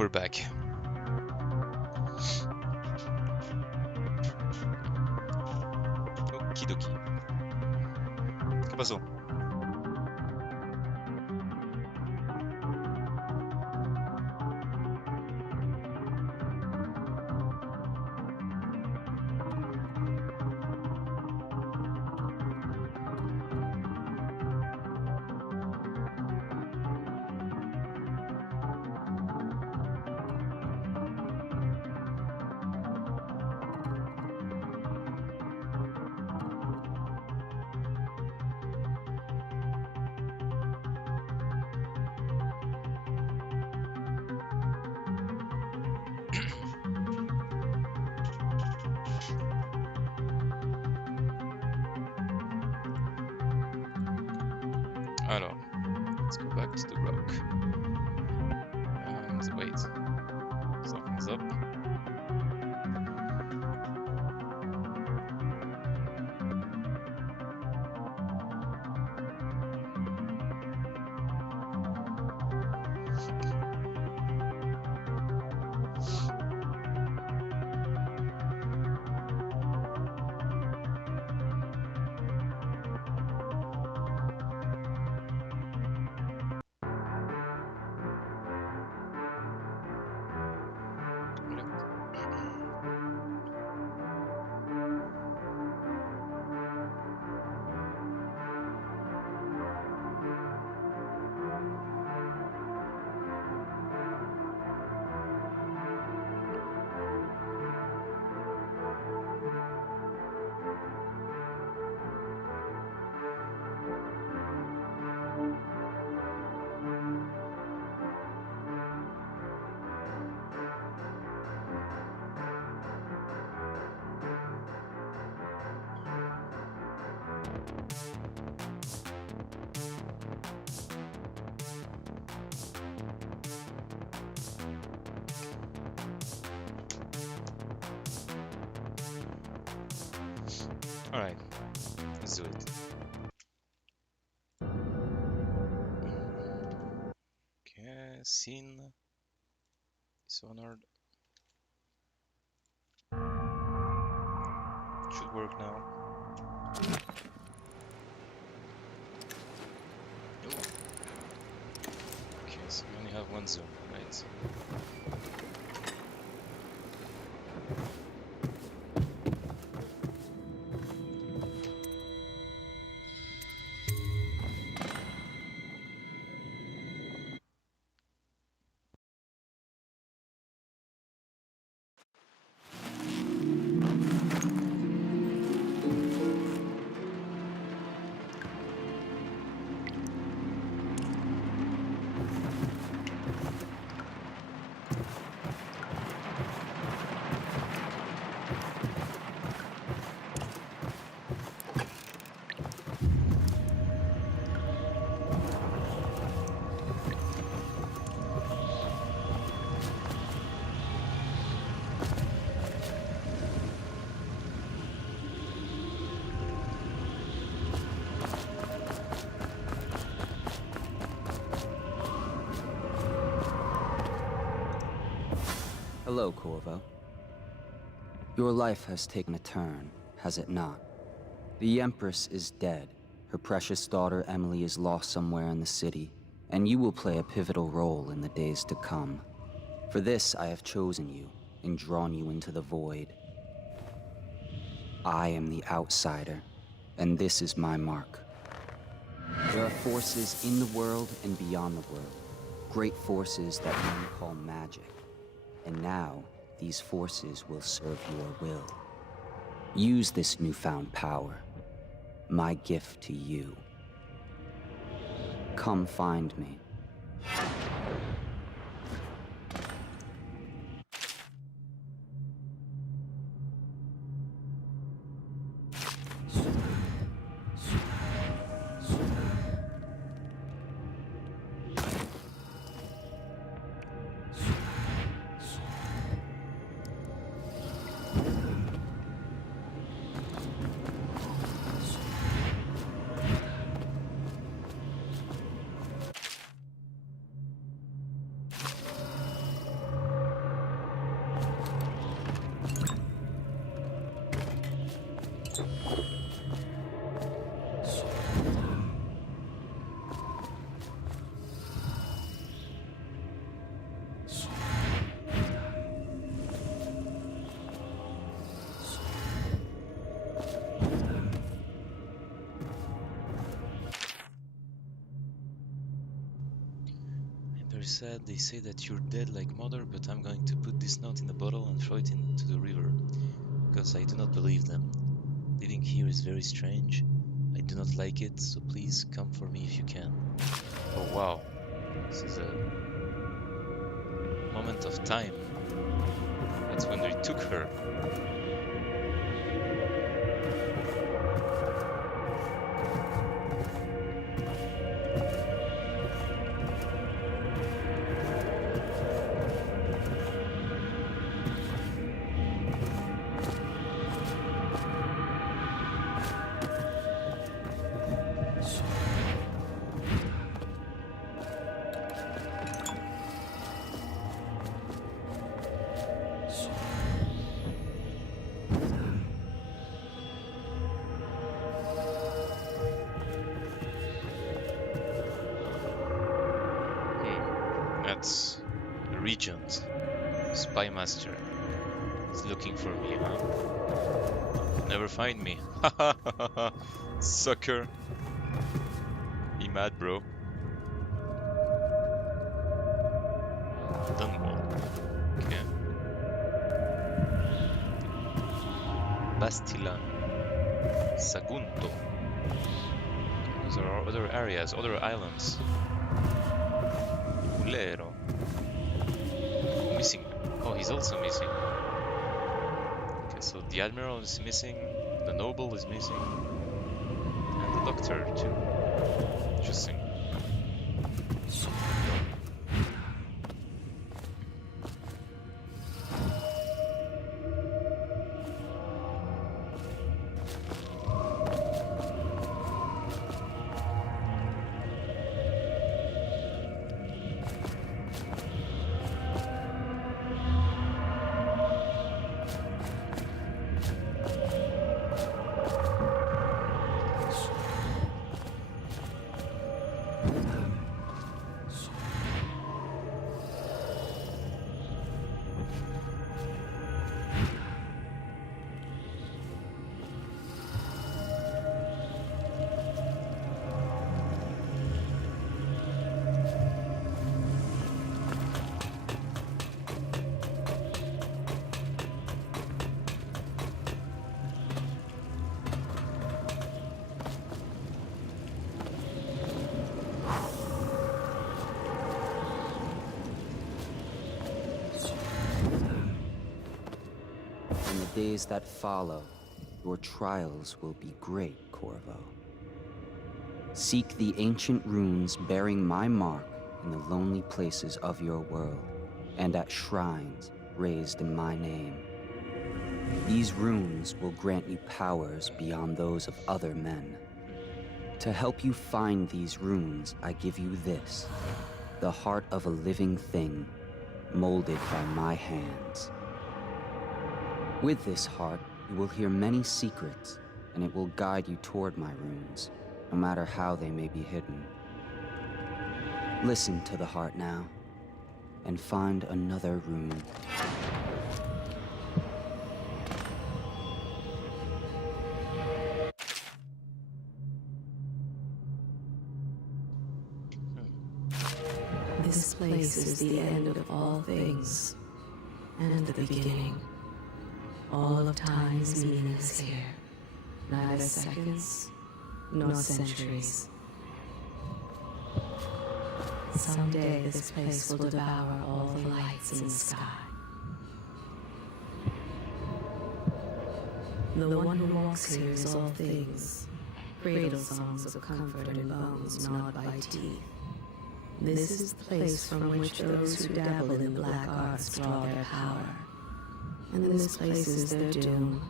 we're back. Okidoki. ¿Qué pasó? Alors, let's go back to the rock. And wait, something's up. Alright, let's do it. Okay, scene. Dishonored. Should work now. Oh. Okay, so we only have one zoom, right? Hello, Corvo. Your life has taken a turn, has it not? The Empress is dead. Her precious daughter Emily is lost somewhere in the city, and you will play a pivotal role in the days to come. For this, I have chosen you and drawn you into the void. I am the outsider, and this is my mark. There are forces in the world and beyond the world, great forces that men call magic. And now, these forces will serve your will. Use this newfound power, my gift to you. Come find me. Very sad, they say that you're dead like mother, but I'm going to put this note in a bottle and throw it into the river, because I do not believe them. Living here is very strange. I do not like it, so please come for me if you can. Oh wow, this is a moment of time. That's when they took her. That's the Regent, Spy Master. He's looking for me, huh? Never find me. Sucker. Be mad, bro. Dunwall. Okay. Bastilan. Sagunto. Those are other areas, other islands. Ulero. Missing. Oh, he's also missing. Okay, so the Admiral is missing, the Noble is missing, and the Doctor too. Interesting. In the days that follow, your trials will be great, Corvo. Seek the ancient runes bearing my mark in the lonely places of your world, and at shrines raised in my name. These runes will grant you powers beyond those of other men. To help you find these runes, I give you this, the heart of a living thing, molded by my hands. With this heart, you will hear many secrets, and it will guide you toward my runes, no matter how they may be hidden. Listen to the heart now, and find another rune. This place is the end of all things, and the beginning. All of time is meaningless here. Neither seconds, nor centuries. Someday this place will devour all the lights in the sky. The one who walks here is all things. Cradle songs of comfort and bones gnawed by teeth. This is the place from which those who dabble in the black arts draw their power. And this place is their doom.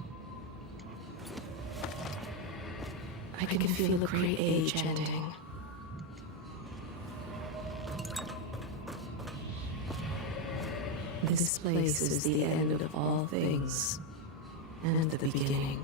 I can feel a great age ending. This place is the end of all things, and the beginning.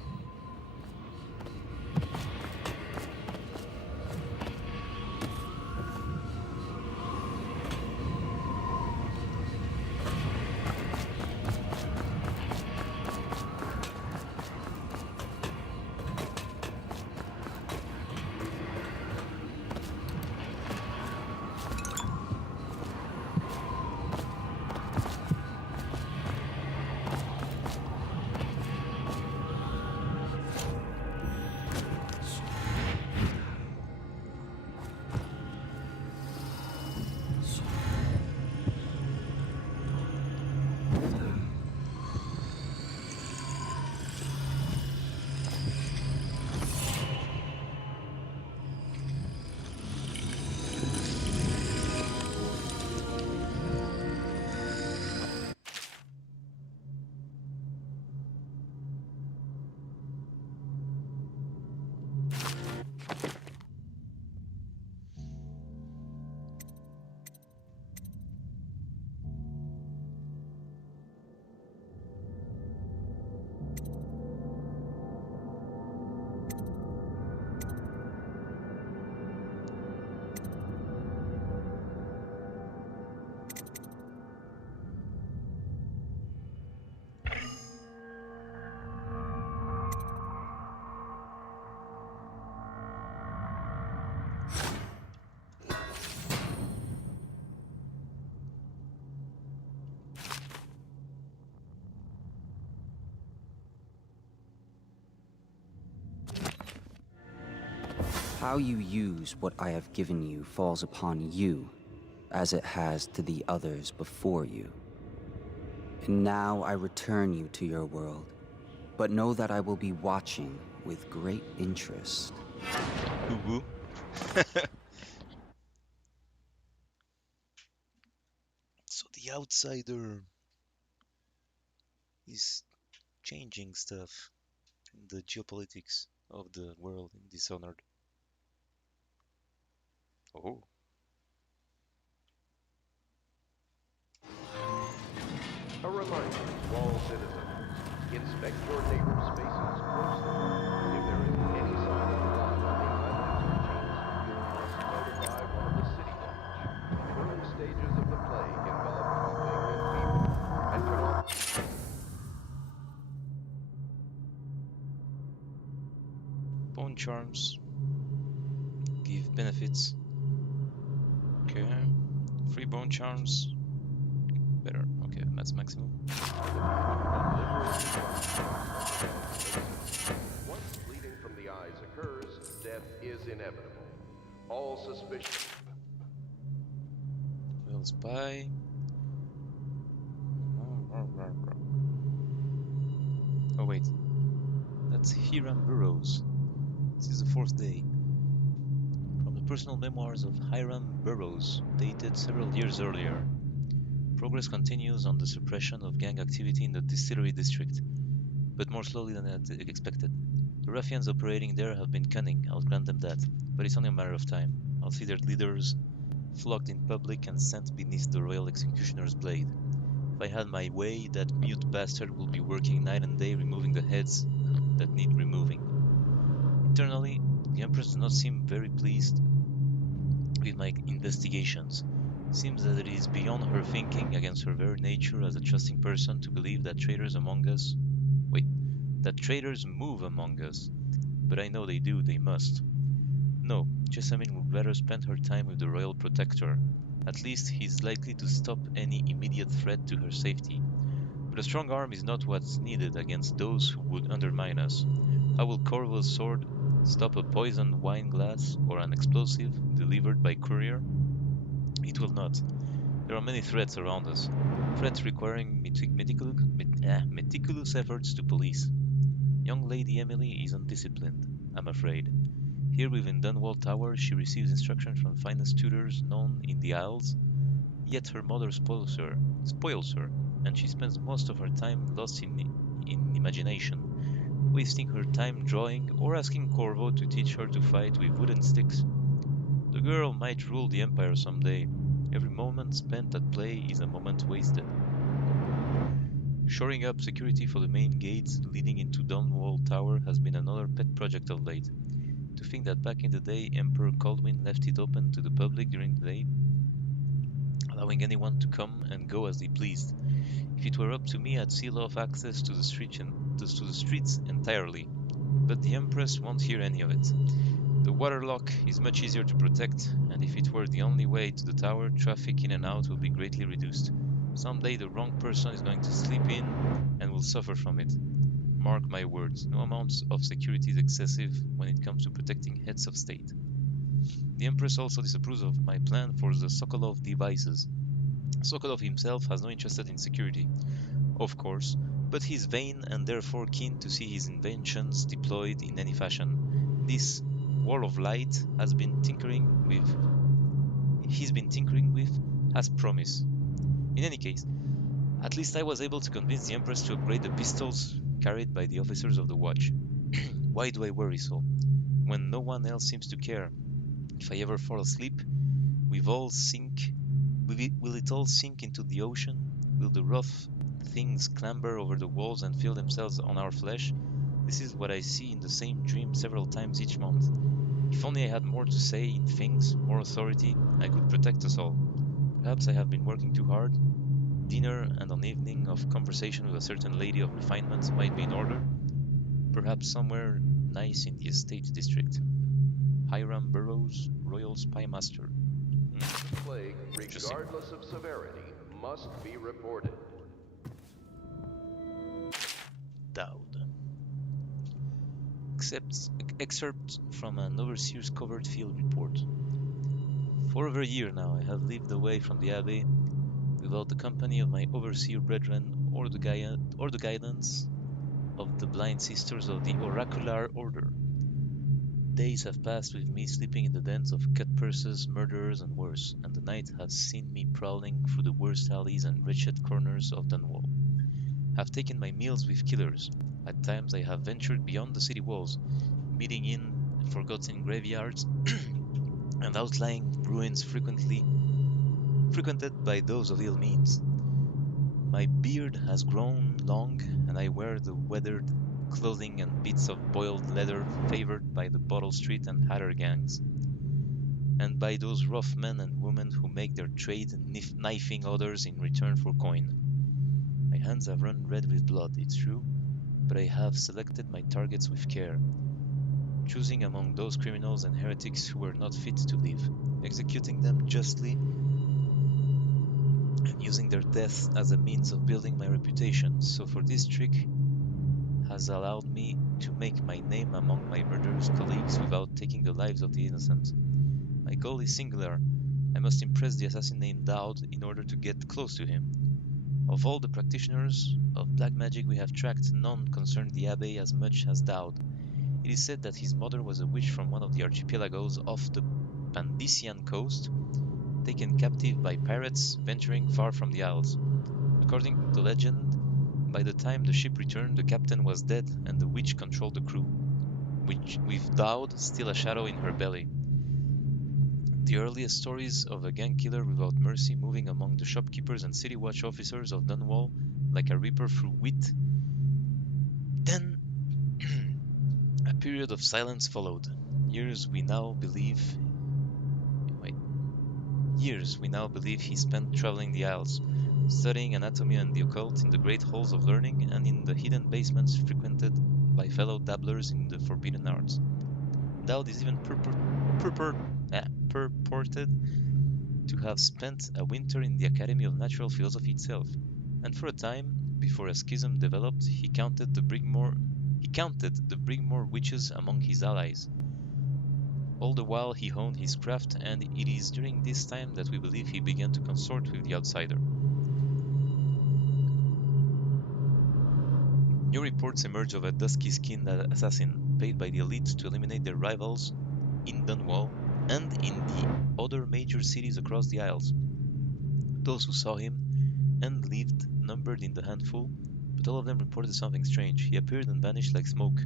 How you use what I have given you falls upon you, as it has to the others before you. And now I return you to your world, but know that I will be watching with great interest. Woo-woo. So the outsider is changing stuff in the geopolitics of the world in Dishonored. Oh, A reminder to all citizens, inspect your neighbor's spaces closely. If there is any sign of blood on the islands or cheeks, you must notify one of the city watch. Early stages of the plague involve coughing and fever, and can often... bone charms give benefits. Okay, free bone charms. Better. Okay, that's maximum. Once bleeding from the eyes occurs, death is inevitable. All suspicion... Well, spy. Oh wait, that's Hiram Burroughs. This is the fourth day. From the personal memoirs of Hiram Burroughs, dated several years earlier. Progress continues on the suppression of gang activity in the Distillery District, but more slowly than expected. The ruffians operating there have been cunning, I'll grant them that, but it's only a matter of time. I'll see their leaders flogged in public and sent beneath the royal executioner's blade. If I had my way, that mute bastard will be working night and day removing the heads that need removing. Internally, the Empress does not seem very pleased with my investigations. Seems that it is beyond her thinking, against her very nature as a trusting person, to believe that traitors move among us. But I know they do, they must. No, Jessamine would rather spend her time with the royal protector. At least he's likely to stop any immediate threat to her safety. But a strong arm is not what's needed against those who would undermine us. How will Corvo's sword stop a poisoned wine glass or an explosive delivered by courier? It will not. There are many threats around us, threats requiring meticulous efforts to police. Young Lady Emily is undisciplined, I'm afraid. Here within Dunwall Tower she receives instruction from the finest tutors known in the Isles, yet her mother spoils her, and she spends most of her time lost in imagination, wasting her time drawing or asking Corvo to teach her to fight with wooden sticks. The girl might rule the Empire someday. Every moment spent at play is a moment wasted. Shoring up security for the main gates leading into Dunwall Tower has been another pet project of late. To think that back in the day Emperor Kaldwin left it open to the public during the day, allowing anyone to come and go as they pleased. If it were up to me, I'd seal off access to the streets entirely. But the Empress won't hear any of it. The waterlock is much easier to protect, and if it were the only way to the tower, traffic in and out will be greatly reduced. Someday the wrong person is going to slip in and will suffer from it. Mark my words, no amount of security is excessive when it comes to protecting heads of state. The Empress also disapproves of my plan for the Sokolov devices. Sokolov himself has no interest in security, of course, but he's vain and therefore keen to see his inventions deployed in any fashion. This Wall of Light he's been tinkering with has promise. In any case, at least I was able to convince the Empress to upgrade the pistols carried by the officers of the watch. Why do I worry so, when no one else seems to care? If I ever fall asleep, will it all sink into the ocean? Will the rough things clamber over the walls and feel themselves on our flesh? This is what I see in the same dream several times each month. If only I had more to say in things, more authority, I could protect us all. Perhaps I have been working too hard. Dinner and an evening of conversation with a certain lady of refinement might be in order. Perhaps somewhere nice in the estate district. Hiram Burroughs, Royal Spy Master. Plague, regardless of severity, must be reported. Dowd. excerpt from an overseer's covered field report. For over a year now I have lived away from the abbey, without the company of my overseer brethren or the guidance of the blind sisters of the oracular order. Days have passed with me sleeping in the dens of cut-purses, murderers, and worse, and the night has seen me prowling through the worst alleys and wretched corners of Dunwall. Have taken my meals with killers. At times I have ventured beyond the city walls, meeting in forgotten graveyards and outlying ruins frequented by those of ill means. My beard has grown long, and I wear the weathered clothing and bits of boiled leather favored by the Bottle Street and Hatter gangs, and by those rough men and women who make their trade knifing others in return for coin. My hands have run red with blood, it's true, but I have selected my targets with care, choosing among those criminals and heretics who were not fit to live, executing them justly, and using their death as a means of building my reputation. So for this trick has allowed me to make my name among my murderous colleagues without taking the lives of the innocent. My goal is singular. I must impress the assassin named Dowd in order to get close to him. Of all the practitioners of black magic we have tracked, none concerned the abbey as much as Dowd. It is said that his mother was a witch from one of the archipelagos off the Pandician coast, taken captive by pirates venturing far from the Isles. According to legend, by the time the ship returned, the captain was dead and the witch controlled the crew, with Dowd still a shadow in her belly. The earliest stories of a gang killer without mercy moving among the shopkeepers and city watch officers of Dunwall like a reaper through wheat. Then a period of silence followed. Years we now believe Years we now believe he spent traveling the Isles, studying anatomy and the occult in the great halls of learning and in the hidden basements frequented by fellow dabblers in the forbidden arts. Dowd is even purported to have spent a winter in the Academy of Natural Philosophy itself, and for a time, before a schism developed, he counted the Brigmore witches among his allies. All the while he honed his craft, and it is during this time that we believe he began to consort with the outsider. New reports emerge of a dusky-skinned assassin paid by the elite to eliminate their rivals in Dunwall and in the other major cities across the Isles. Those who saw him and lived numbered in the handful, but all of them reported something strange. He appeared and vanished like smoke.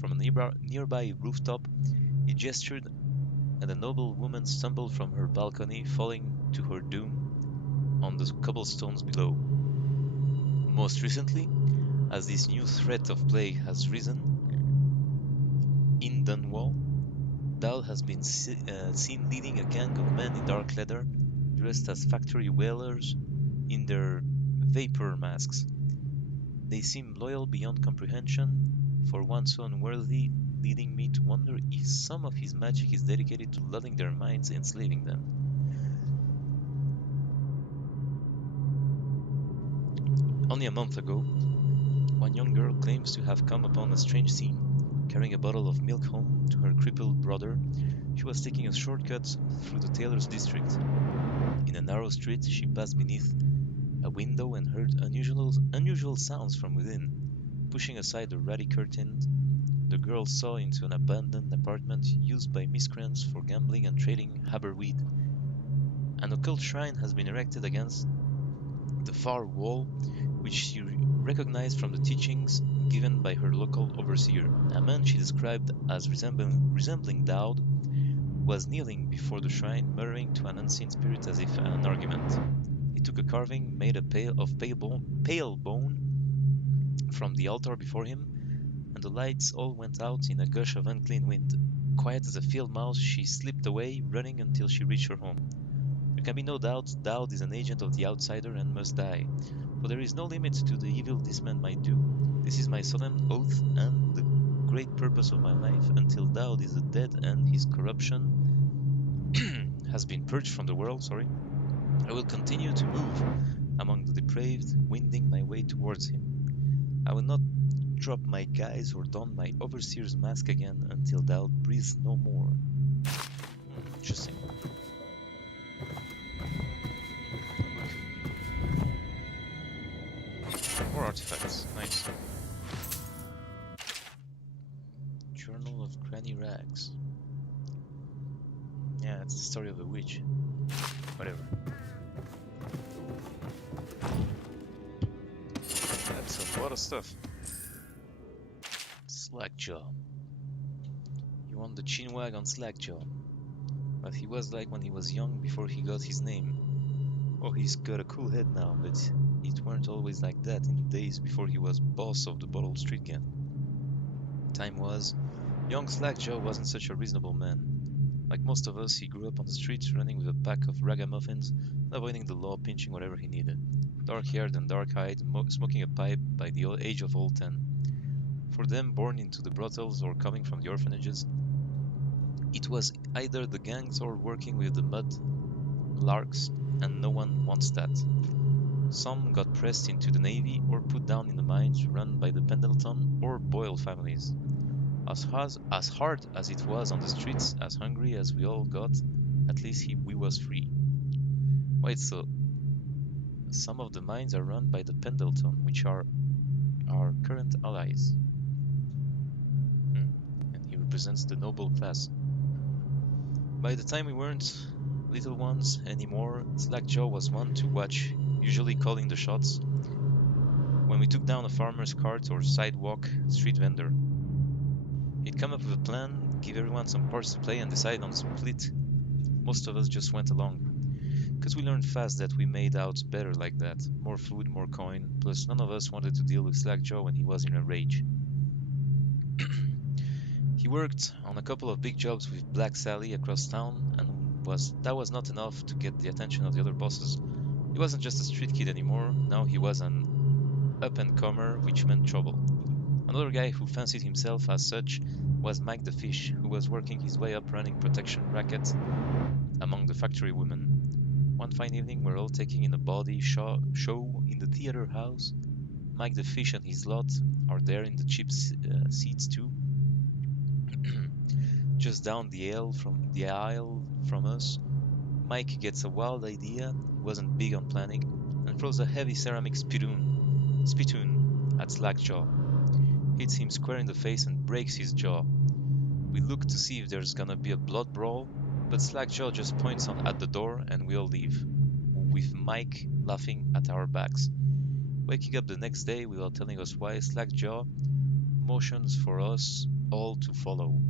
From a nearby rooftop, he gestured, and a noble woman stumbled from her balcony, falling to her doom on the cobblestones below. Most recently, as this new threat of plague has risen in Dunwall, Dowd has been seen leading a gang of men in dark leather, dressed as factory whalers in their vapor masks. They seem loyal beyond comprehension, for one so unworthy, leading me to wonder if some of his magic is dedicated to lulling their minds, enslaving them. Only a month ago, one young girl claims to have come upon a strange scene. Carrying a bottle of milk home to her crippled brother, she was taking a shortcut through the tailor's district. In a narrow street, she passed beneath a window and heard unusual sounds from within. Pushing aside the ratty curtain, the girl saw into an abandoned apartment used by miscreants for gambling and trading haberweed. An occult shrine has been erected against the far wall, which she recognized from the teachings given by her local overseer. A man she described as resembling Dowd was kneeling before the shrine, muttering to an unseen spirit as if an argument. He took a carving made of pale bone from the altar before him, and the lights all went out in a gush of unclean wind. Quiet as a field mouse, she slipped away, running until she reached her home. There can be no doubt Dowd is an agent of the outsider and must die, for there is no limit to the evil this man might do. This is my solemn oath and the great purpose of my life until Dowd is dead and his corruption has been purged from the world. I will continue to move among the depraved, winding my way towards him. I will not drop my guise or don my overseer's mask again until thou breathes no more. Interesting. More artifacts. Nice. Journal of Granny Rags. Yeah, it's the story of a witch. Whatever. That's a lot of stuff. Slackjaw. You want the chinwag on Slackjaw. But he was like when he was young before he got his name. Oh, he's got a cool head now, but it weren't always like that in the days before he was boss of the Bottle Street Gang. Time was, young Slackjaw wasn't such a reasonable man. Like most of us, he grew up on the streets running with a pack of ragamuffins, avoiding the law, pinching whatever he needed. Dark-haired and dark-eyed, smoking a pipe by the age of all 10. For them born into the brothels or coming from the orphanages, it was either the gangs or working with the mud larks, and no one wants that. Some got pressed into the navy or put down in the mines run by the Pendleton or Boyle families. As hard as it was on the streets, as hungry as we all got, at least we was free. Wait, so some of the mines are run by the Pendleton, which are our current allies. And he represents the noble class. By the time we weren't little ones anymore, Slackjaw was one to watch, usually calling the shots when we took down a farmer's cart or sidewalk street vendor. He'd come up with a plan, give everyone some parts to play, and decide on a split. Most of us just went along, because we learned fast that we made out better like that. More food, more coin, plus none of us wanted to deal with Slackjaw when he was in a rage. He worked on a couple of big jobs with Black Sally across town, and that was not enough to get the attention of the other bosses. He wasn't just a street kid anymore, now he was an up-and-comer, which meant trouble. Another guy who fancied himself as such was Mike the Fish, who was working his way up running protection rackets among the factory women. One fine evening, we're all taking in a body show in the theater house. Mike the Fish and his lot are there in the cheap seats too. Just down the aisle from us, Mike gets a wild idea, he wasn't big on planning, and throws a heavy ceramic spittoon at Slackjaw. Hits him square in the face and breaks his jaw. We look to see if there's gonna be a blood brawl, but Slackjaw just points at the door and we all leave, with Mike laughing at our backs. Waking up the next day without telling us why, Slackjaw motions for us all to follow.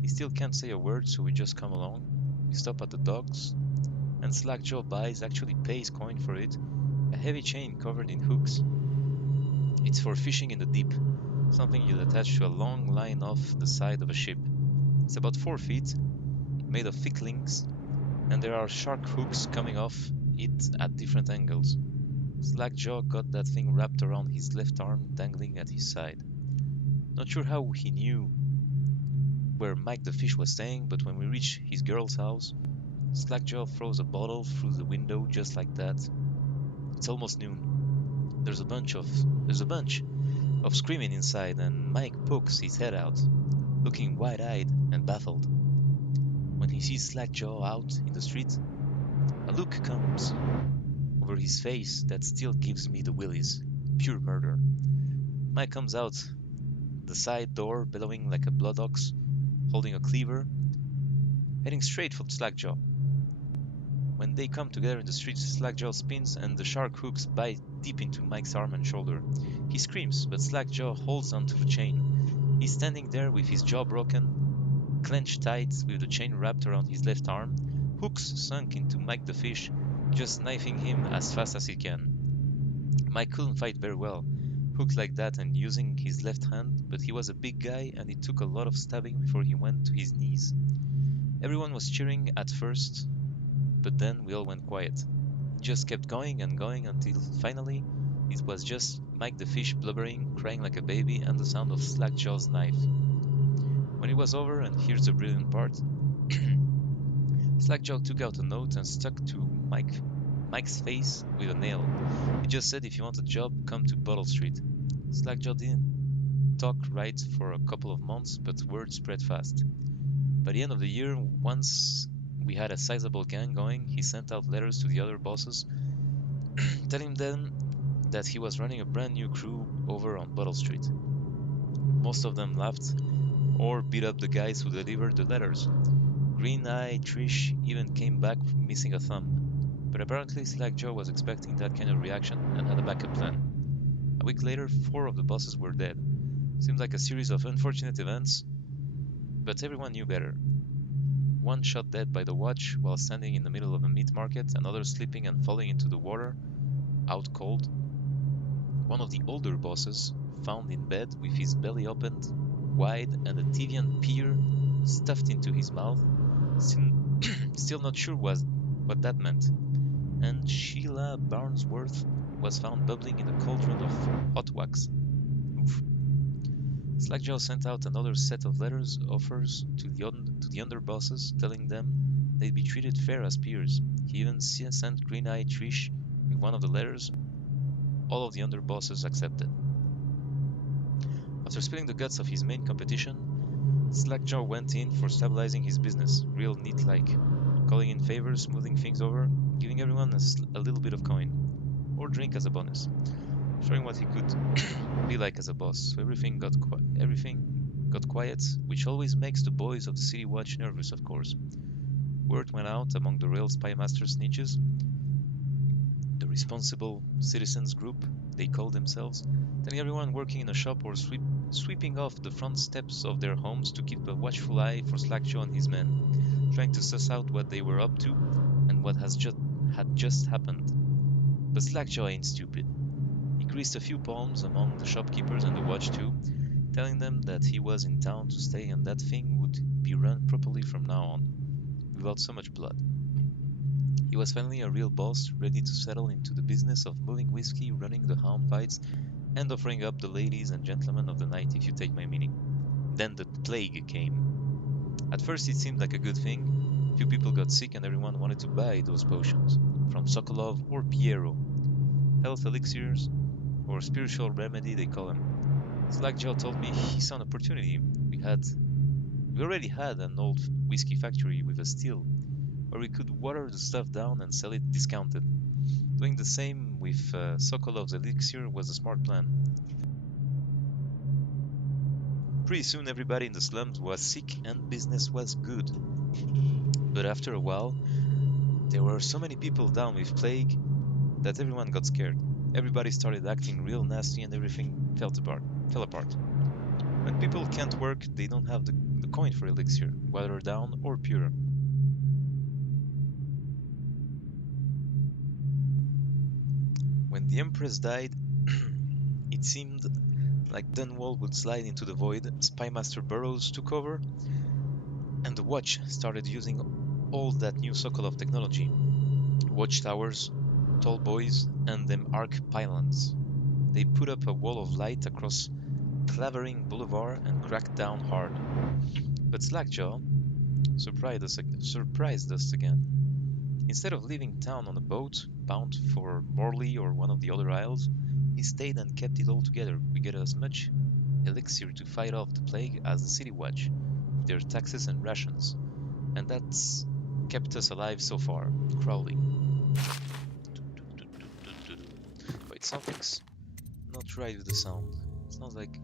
He still can't say a word, so we just come along. We stop at the docks, and Slackjaw actually pays coin for it, a heavy chain covered in hooks. It's for fishing in the deep, something you'd attach to a long line off the side of a ship. It's about 4 feet, made of thick links, and there are shark hooks coming off it at different angles. Slackjaw got that thing wrapped around his left arm, dangling at his side. Not sure how he knew where Mike the Fish was staying, but when we reach his girl's house, Slackjaw throws a bottle through the window just like that. It's almost noon. There's a bunch of screaming inside, and Mike pokes his head out, looking wide-eyed and baffled. When he sees Slackjaw out in the street, a look comes over his face that still gives me the willies. Pure murder. Mike comes out the side door, bellowing like a blood ox, holding a cleaver, heading straight for Slackjaw. When they come together in the street, Slackjaw spins and the shark hooks bite deep into Mike's arm and shoulder. He screams, but Slackjaw holds onto the chain. He's standing there with his jaw broken, clenched tight, with the chain wrapped around his left arm, hooks sunk into Mike the Fish, just knifing him as fast as he can. Mike couldn't fight very well, hooked like that and using his left hand, but he was a big guy and it took a lot of stabbing before he went to his knees. Everyone was cheering at first, but then we all went quiet. It just kept going and going until finally it was just Mike the Fish blubbering, crying like a baby, and the sound of Slackjaw's knife. When it was over, and here's the brilliant part, Slackjaw took out a note and stuck to Mike's face with a nail. It just said, if you want a job, come to Bottle Street. Slackjaw talk right for a couple of months, but word spread fast. By the end of the year, once we had a sizable gang going, he sent out letters to the other bosses telling them that he was running a brand new crew over on Bottle Street. Most of them laughed or beat up the guys who delivered the letters. Green Eye Trish even came back missing a thumb. But apparently Slackjaw was expecting that kind of reaction and had a backup plan. A week later, 4 of the bosses were dead. Seemed like a series of unfortunate events, but everyone knew better. One shot dead by the watch while standing in the middle of a meat market, another slipping and falling into the water, out cold. One of the older bosses found in bed with his belly opened wide and a Tivian pear stuffed into his mouth, still not sure what that meant. And Sheila Barnesworth was found bubbling in a cauldron of hot wax. Oof. Slackjaw sent out another set of letters offers to the underbosses, telling them they'd be treated fair as peers. He even sent Green Eye Trish with one of the letters. All of the underbosses accepted. After spilling the guts of his main competition, Slackjaw went in for stabilizing his business, real neat-like, calling in favors, smoothing things over, giving everyone a little bit of coin, or drink as a bonus, showing what he could be like as a boss. So everything got quiet, which always makes the boys of the City Watch nervous, of course. Word went out among the real Spymaster snitches, the responsible citizens group they called themselves, telling everyone working in a shop or sweeping off the front steps of their homes to keep a watchful eye for Slackjaw and his men, trying to suss out what they were up to and what had just happened. But Slackjaw ain't stupid. He greased a few palms among the shopkeepers and the watch too, telling them that he was in town to stay and that thing would be run properly from now on, without so much blood. He was finally a real boss, ready to settle into the business of moving whiskey, running the hound fights, and offering up the ladies and gentlemen of the night, if you take my meaning. Then the plague came. At first it seemed like a good thing. Few people got sick and everyone wanted to buy those potions, from Sokolov or Piero. Health elixirs, or spiritual remedy they call them. Slackjaw told me he saw an opportunity. We already had an old whiskey factory with a still, where we could water the stuff down and sell it discounted. Doing the same with Sokolov's elixir was a smart plan. Pretty soon everybody in the slums was sick and business was good. But after a while, there were so many people down with plague that everyone got scared. Everybody started acting real nasty and everything fell apart. When people can't work, they don't have the coin for elixir, watered down or pure. When the Empress died, it seemed like Dunwall would slide into the void. Spymaster Burroughs took over, and the Watch started using all that new Sokolov technology. Watchtowers, tall buoys, and them arc pylons. They put up a wall of light across Clavering Boulevard and cracked down hard. But Slackjaw surprised us again. Instead of leaving town on a boat, bound for Morley or one of the other isles, he stayed and kept it all together. We get as much elixir to fight off the plague as the City Watch, with their taxes and rations. And that's kept us alive so far. Crowley. Wait, something's not right with the sound. It sounds like...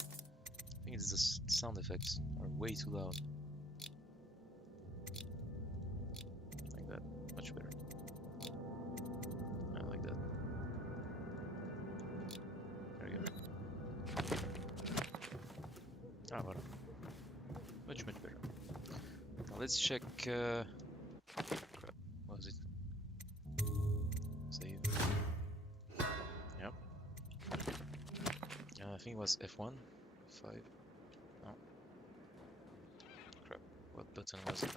I think it's the sound effects are way too loud. Like that. Much better. I like that. There we go. Ah, voilà. Much better. Now let's check... crap. What was it? Save. Yep. I think it was F1. 5. No. Crap. What button was it?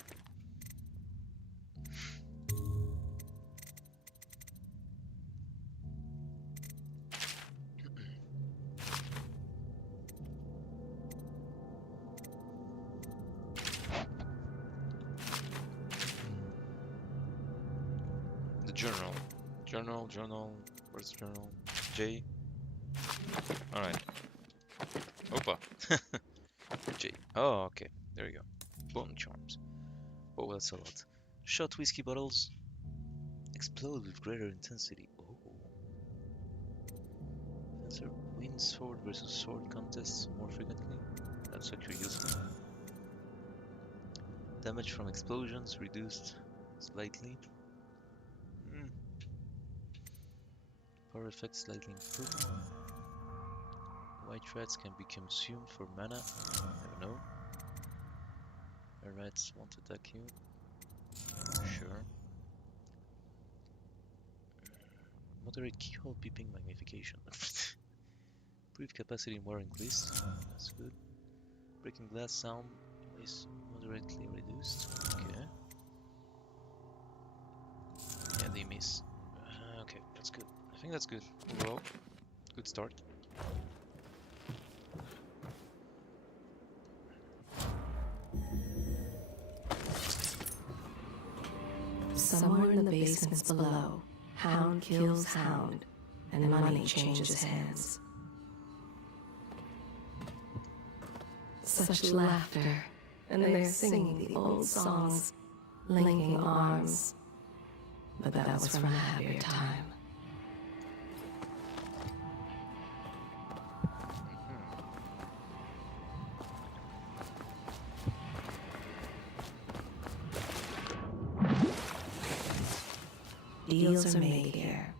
The journal. Journal. Where's the journal? J. Alright. Opa. J. Oh, okay. There you go. Bone charms. Oh, that's a lot. Shot whiskey bottles. Explode with greater intensity. Oh. Fencer wins sword versus sword contests more frequently. That's actually useful. Damage from explosions reduced slightly. Power effect slightly improved. White rats can be consumed for mana. Never know. Red rats won't attack you. Sure. Moderate keyhole peeping magnification. Brief capacity more increased. That's good. Breaking glass sound is moderately reduced. Okay. Yeah, they miss. Okay, that's good. I think that's good. Overall, good start. Somewhere in the basements below, Hound kills Hound, and money changes hands. Such laughter, and they're singing the old songs, linking arms. But that was from a happier time. Deals are made here,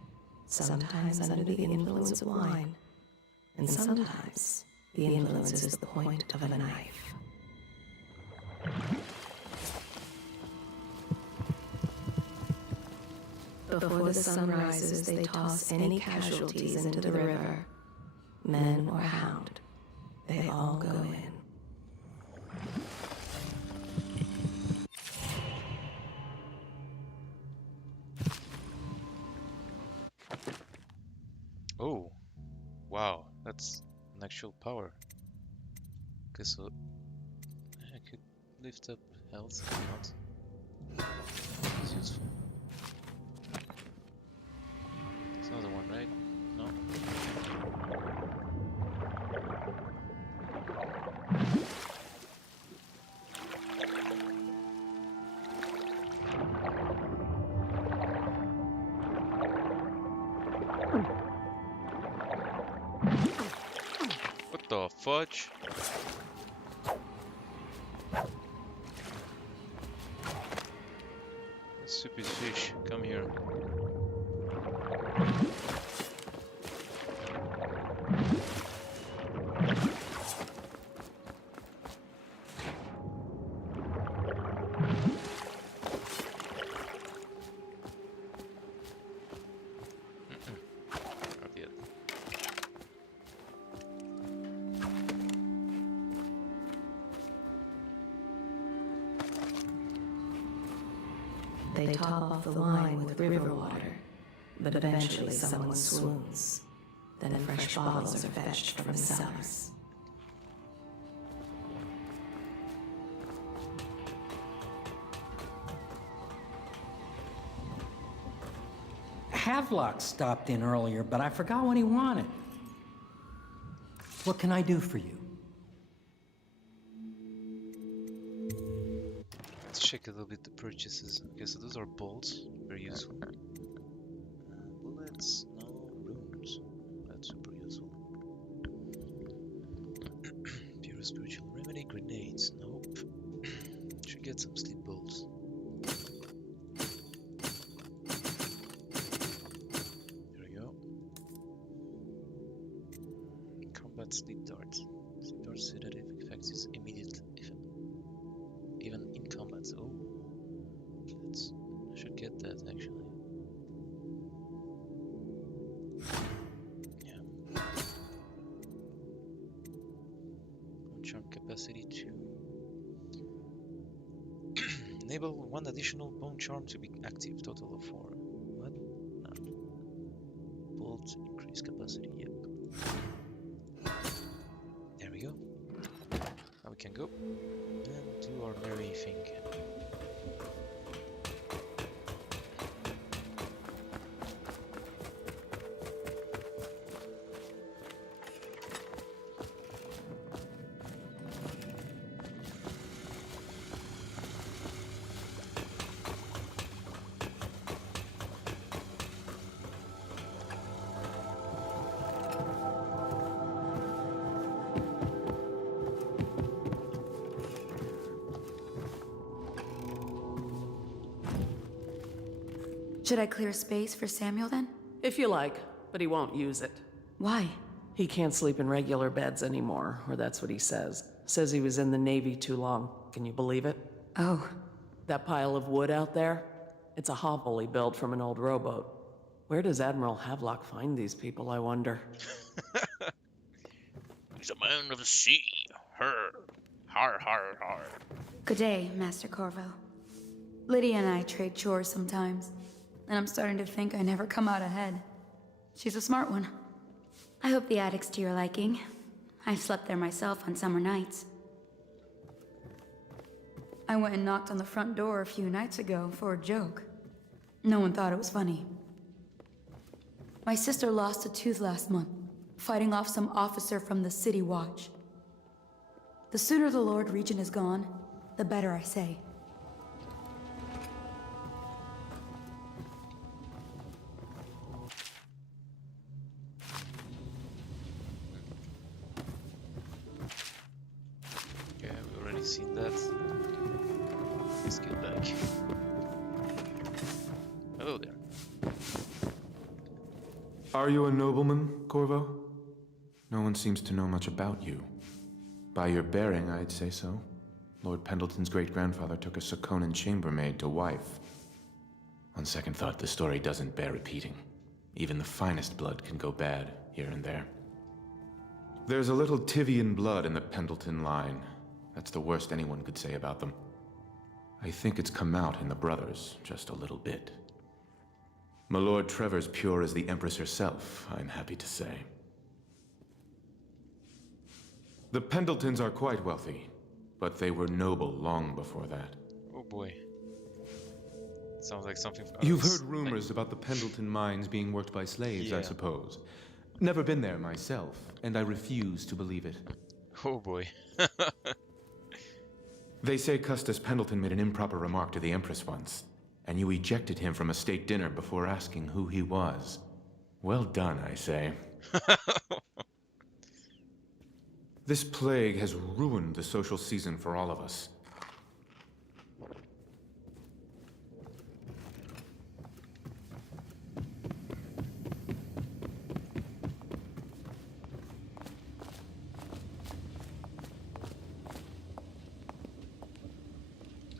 sometimes under the influence of wine, and sometimes the influence is the point of a knife. Before the sun rises, they toss any casualties into the river. Men or hound, they all go in. Oh, wow, that's an actual power. Okay, so I could lift up health if not. It's useful. There's another one, right? No? What the fudge? Stupid fish, come here. Not yet. They top off the wine with river water, but eventually someone swoons. Then fresh bottles are fetched from the cellars. Havelock stopped in earlier, but I forgot what he wanted. What can I do for you? Let's check a little bit the purchases. Okay, so those are bolts, very useful. Bullets, no. Runes, that's super useful. Pure spiritual remedy, grenades, nope. Should get some sleep bolts. There we go. Combat sleep dart. Sleep dart sedative effects is immediate, even in combat. Oh, that's, I should get that actually. Yeah. Bone charm capacity 2. Enable one additional bone charm to be active. Total of 4. What? No. Bolt increase capacity. Yep. There we go. Now we can go and do our merry thing. Should I clear space for Samuel then? If you like, but he won't use it. Why? He can't sleep in regular beds anymore, or that's what he says. Says he was in the Navy too long. Can you believe it? Oh, That pile of wood out there? It's a hovel he built from an old rowboat. Where does Admiral Havelock find these people, I wonder? He's a man of the sea. Her. Har, har, har. good day, Master Corvo. Lydia and I trade chores sometimes, and I'm starting to think I never come out ahead. She's a smart one. I hope the attic's to your liking. I've slept there myself on summer nights. I went and knocked on the front door a few nights ago for a joke. No one thought it was funny. My sister lost a tooth last month, fighting off some officer from the City Watch. The sooner the Lord Regent is gone, the better, I say. Okay, we've already seen that. Let's get back. Hello there. Are you a nobleman, Corvo? No one seems to know much about you. By your bearing, I'd say so. Lord Pendleton's great-grandfather took a Sakonan chambermaid to wife. On second thought, the story doesn't bear repeating. Even the finest blood can go bad, here and there. There's a little Tivian blood in the Pendleton line. That's the worst anyone could say about them. I think it's come out in the brothers, just a little bit. My Lord Trevor's pure as the Empress herself, I'm happy to say. The Pendletons are quite wealthy, but they were noble long before that. Oh boy. Sounds like something from You've heard rumors about the Pendleton mines being worked by slaves, I Yeah. suppose. Never been there myself, and I refuse to believe it. Oh boy. They say Custis Pendleton made an improper remark to the Empress once, and you ejected him from a state dinner before asking who he was. Well done, I say. This plague has ruined the social season for all of us.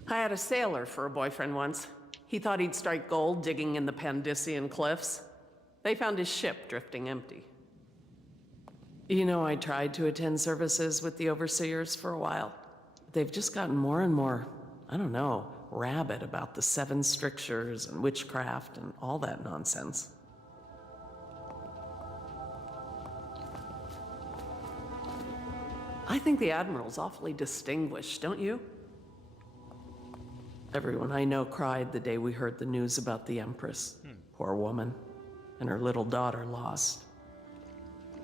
I had a sailor for a boyfriend once. He thought he'd strike gold digging in the Pandician cliffs. They found his ship drifting empty. You know, I tried to attend services with the overseers for a while. They've just gotten more and more, I don't know, rabid about the seven strictures and witchcraft and all that nonsense. I think the Admiral's awfully distinguished, don't you? Everyone I know cried the day we heard the news about the Empress. Poor woman. And her little daughter lost.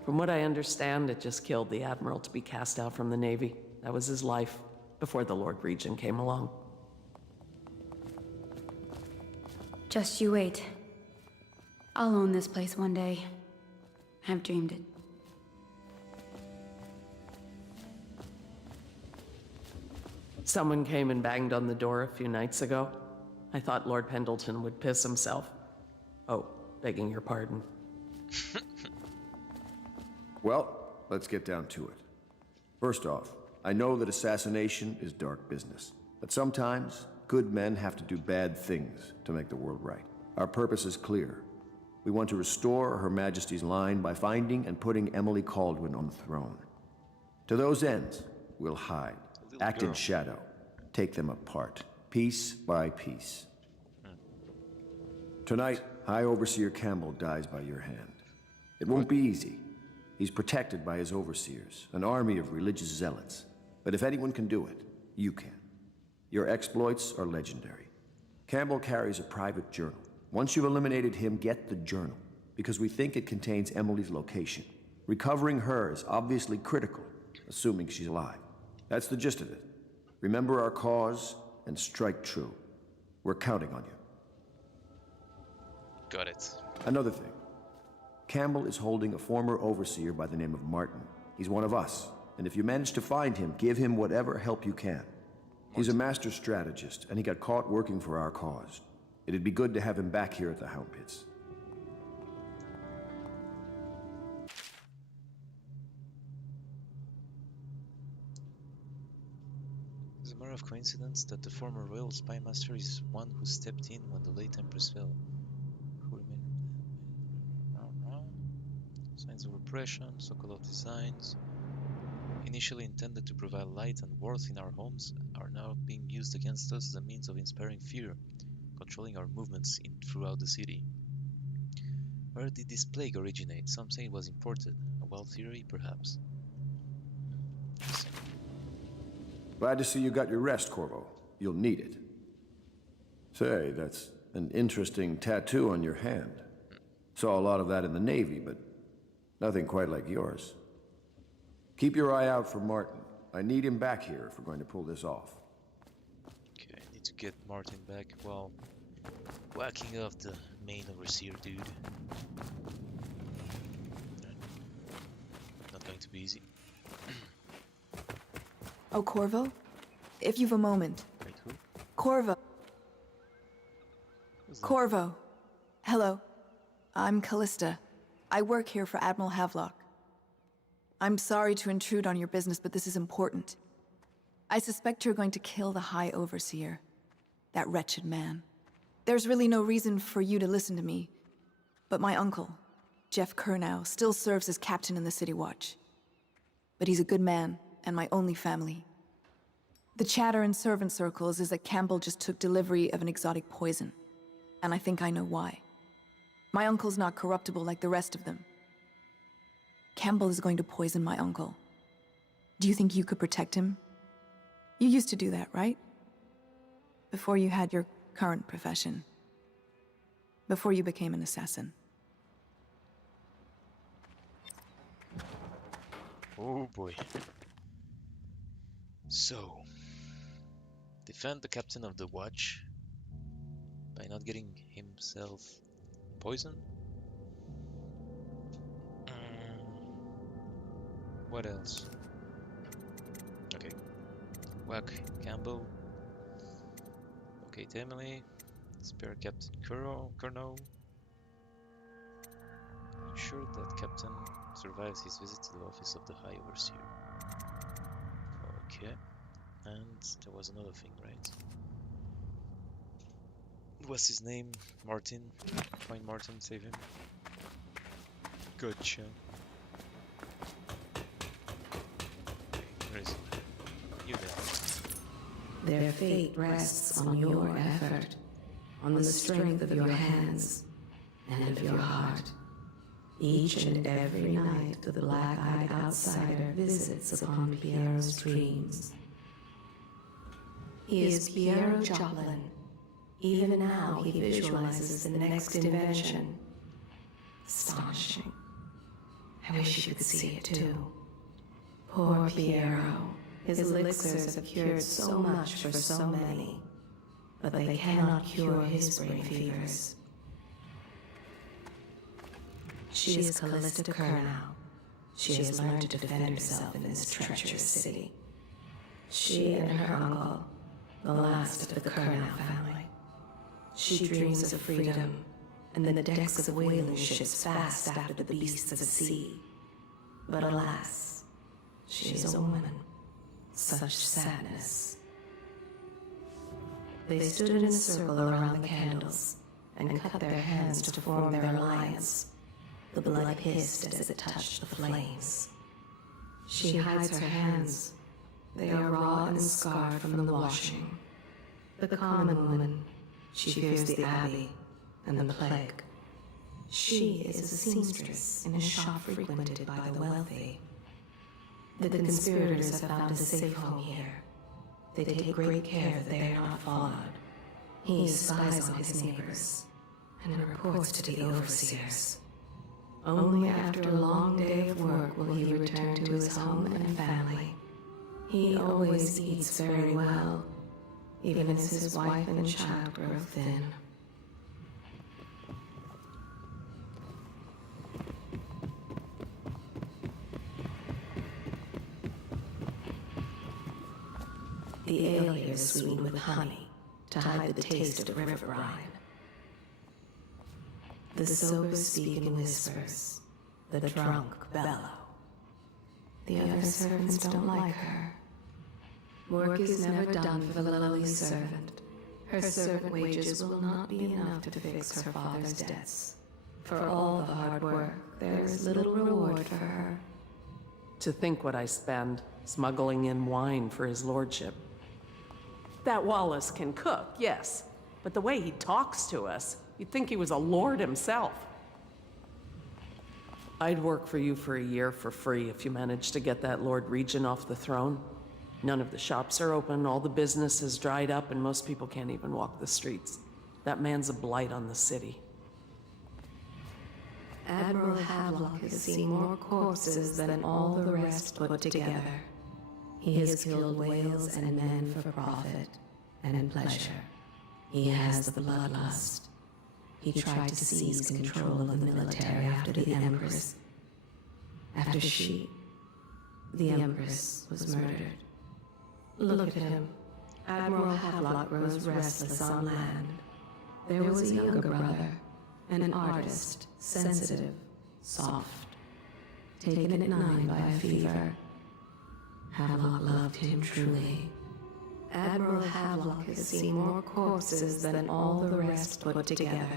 From what I understand, it just killed the Admiral to be cast out from the Navy. That was his life, before the Lord Regent came along. Just you wait. I'll own this place one day. I've dreamed it. Someone came and banged on the door a few nights ago. I thought Lord Pendleton would piss himself. Oh, begging your pardon. Well, let's get down to it. First off, I know that assassination is dark business, but sometimes good men have to do bad things to make the world right. Our purpose is clear. We want to restore Her Majesty's line by finding and putting Emily Caldwin on the throne. To those ends, we'll hide, act in shadow, take them apart, piece by piece. Tonight, High Overseer Campbell dies by your hand. It won't be easy. He's protected by his overseers, an army of religious zealots. But if anyone can do it, you can. Your exploits are legendary. Campbell carries a private journal. Once you've eliminated him, get the journal, because we think it contains Emily's location. Recovering her is obviously critical, assuming she's alive. That's the gist of it. Remember our cause and strike true. We're counting on you. Got it. Another thing. Campbell is holding a former overseer by the name of Martin. He's one of us, and if you manage to find him, give him whatever help you can. He's a master strategist, and he got caught working for our cause. It'd be good to have him back here at the Hound Pits. It's a matter of coincidence that the former royal spy master is one who stepped in when the late Empress fell. Who remained? Signs of repression, so-called designs, initially intended to provide light and warmth in our homes, are now being used against us as a means of inspiring fear, controlling our movements throughout the city. Where did this plague originate? Some say it was imported. A wild theory, perhaps. Glad to see you got your rest, Corvo. You'll need it. Say, that's an interesting tattoo on your hand. Saw a lot of that in the Navy, but nothing quite like yours. Keep your eye out for Martin. I need him back here if we're going to pull this off. Okay, I need to get Martin back while whacking off the main overseer dude. Not going to be easy. Oh, Corvo? If you've a moment. Wait, who? Corvo. Who's that? Corvo. Hello. I'm Callista. I work here for Admiral Havelock. I'm sorry to intrude on your business, but this is important. I suspect you're going to kill the High Overseer. That wretched man. There's really no reason for you to listen to me, but my uncle, Jeff Kernow, still serves as captain in the City Watch. But he's a good man, and my only family. The chatter in servant circles is that Campbell just took delivery of an exotic poison, and I think I know why. My uncle's not corruptible like the rest of them. Campbell is going to poison my uncle. Do you think you could protect him? You used to do that, right? Before you had your current profession. Before you became an assassin. Oh boy. So, defend the captain of the watch by not getting himself poisoned? What else? Okay. Whack Campbell. Okay, Emily. Spare Captain Curnow. Ensure that Captain survives his visit to the office of the High Overseer. Okay. And there was another thing, right? What's his name? Martin. Find Martin, save him. Gotcha. Where is he? You there. Their fate rests on your effort, on the strength of your hands and of your heart. Each and every night the black-eyed outsider visits upon Piero's dreams. He is Piero Joplin. Even now he visualizes the next invention. Astonishing. I wish you could see it too. Poor Piero. His elixirs have cured so much for so many, but they cannot cure his brain fevers. She is Callista Kernow. She has learned to defend herself in this treacherous city. She and her uncle, the last of the Kernow family. She dreams of freedom, and the decks of whaling ships fast after the beasts of the sea. But alas, she is a woman. Such sadness. They stood in a circle around the candles, and cut their hands to form their alliance. The blood hissed as it touched the flames. She hides her hands. They are raw and scarred from the washing. The common woman, she fears the abbey and the plague. She is a seamstress in a shop frequented by the wealthy. The conspirators have found a safe home here. They take great care that they are not followed. He spies on his neighbors and reports to the overseers. Only after a long day of work will he return to his home and family. He always eats very well, even as his wife and child grow thin. The ale here is sweetened with honey to hide the taste of river brine. The sober speak in whispers. The drunk bellow. The other servants don't like her. Work is never done for the lowly servant. Her servant wages will not be enough to fix her father's debts. For all the hard work, there is little reward for her. To think what I spend smuggling in wine for his lordship. That Wallace can cook, yes, but the way he talks to us, you'd think he was a lord himself. I'd work for you for a year for free if you managed to get that Lord Regent off the throne. None of the shops are open, all the business has dried up, and most people can't even walk the streets. That man's a blight on the city. Admiral Havelock has seen more corpses than all the rest put together. He has killed whales and men for profit and pleasure. He has the bloodlust. He tried to seize control of the military after the Empress. After the Empress, was murdered. Look at him. Admiral Havelock grows restless on land. There was a younger brother, an artist, sensitive, soft, taken at 9 by a fever. Havelock loved him truly. Admiral Havelock has seen more corpses than all the rest put together.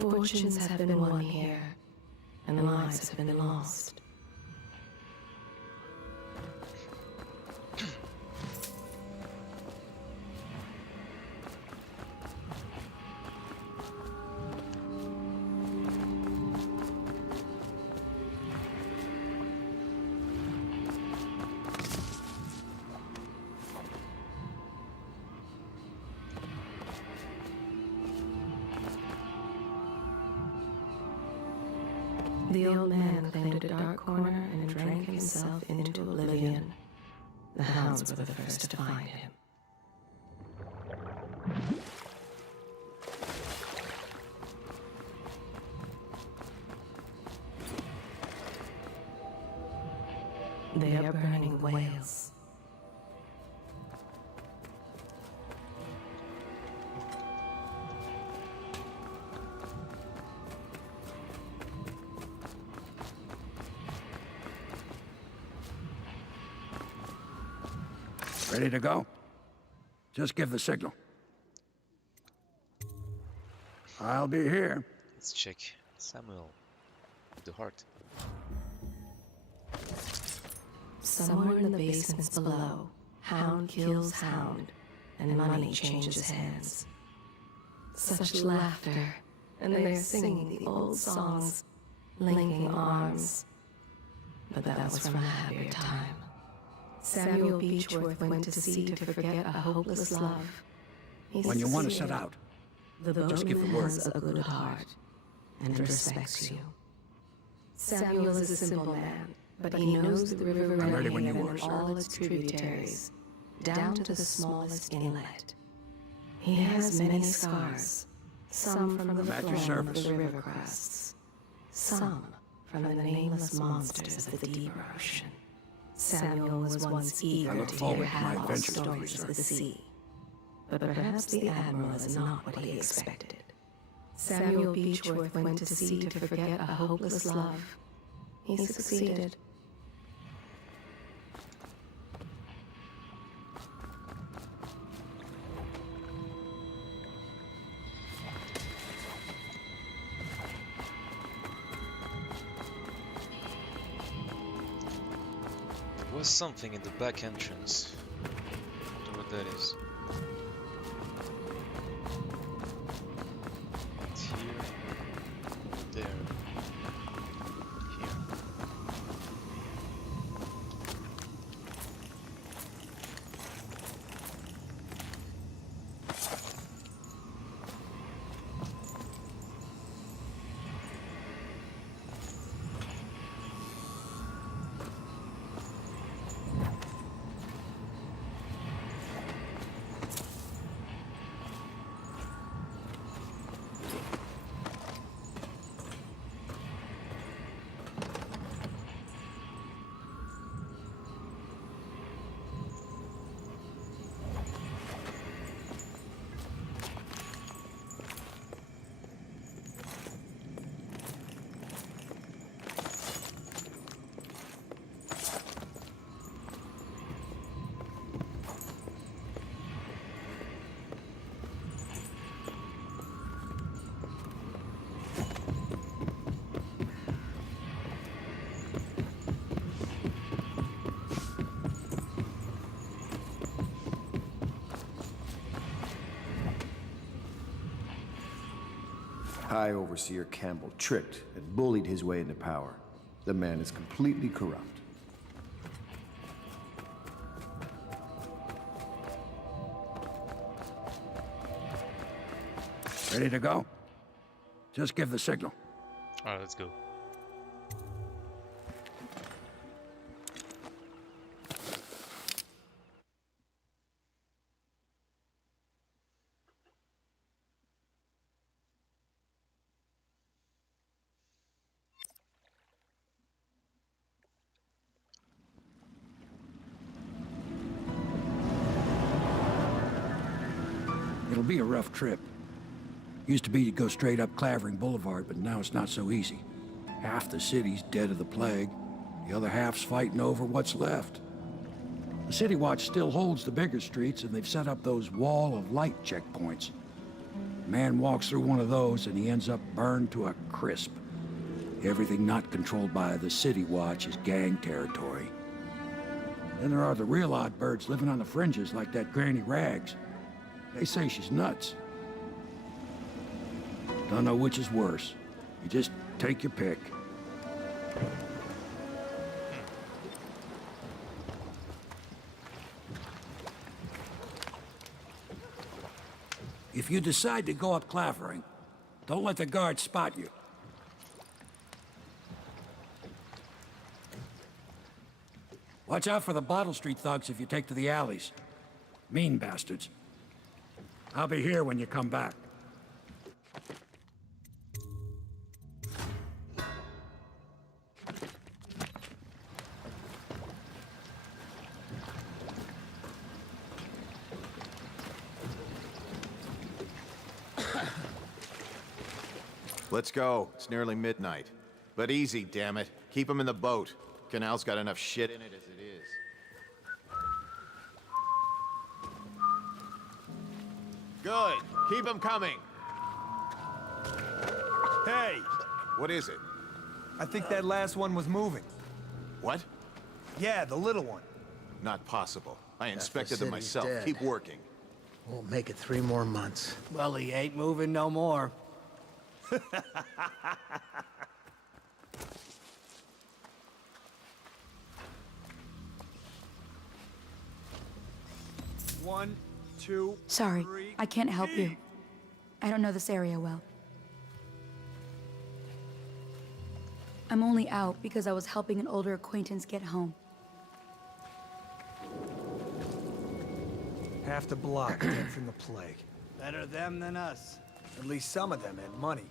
Fortunes have been won here, and lives have been lost. The old man claimed a dark corner and drank himself into oblivion. The hounds were the first to find him. They are burning whales. Ready to go? Just give the signal. I'll be here. Let's check. Samuel, the heart. Somewhere in the basements below, hound kills hound, and money changes hands. Such laughter, and they're singing the old songs, linking arms. But that was from a happier time. Samuel Beechworth went to sea to forget a hopeless love. When you want to set out, The just give the boatman word. has a good heart and respects you. Samuel is a simple man, but he knows the river I'm ready when you and are, sir. all its tributaries, down to the smallest inlet. He has many scars, some from the At your flame of service. the river crests, some from the nameless monsters of the deeper ocean. Samuel was once I eager look to forward hear to my Hadlow's adventures with you, stories sir. of the sea. But perhaps the Admiral is not what he expected. Samuel Beechworth went to sea to forget a hopeless love. He succeeded. There was something in the back entrance. I wonder what that is. It's here, over there, here. High Overseer Campbell tricked and bullied his way into power. The man is completely corrupt. Ready to go? Just give the signal. Alright, let's go. It'll be a rough trip. Used to be to go straight up Clavering Boulevard, but now it's not so easy. Half the city's dead of the plague. The other half's fighting over what's left. The City Watch still holds the bigger streets, and they've set up those wall of light checkpoints. A man walks through one of those, and he ends up burned to a crisp. Everything not controlled by the City Watch is gang territory. Then there are the real odd birds living on the fringes like that Granny Rags. They say she's nuts. Don't know which is worse. You just take your pick. If you decide to go up Clavering, don't let the guards spot you. Watch out for the Bottle Street thugs if you take to the alleys. Mean bastards. I'll be here when you come back. Let's go. It's nearly midnight. But easy, damn it. Keep them in the boat. Canal's got enough shit in it as it is. Good. Keep them coming. Hey! What is it? I think that last one was moving. What? Yeah, the little one. Not possible. I Half the inspected them city's myself. dead. Keep working. Won't make it 3 more months. Well, he ain't moving no more. One, two. Sorry, three, I can't help you. heave. I don't know this area well. I'm only out because I was helping an older acquaintance get home. Half the block dead from the plague. Better them than us. At least some of them had money.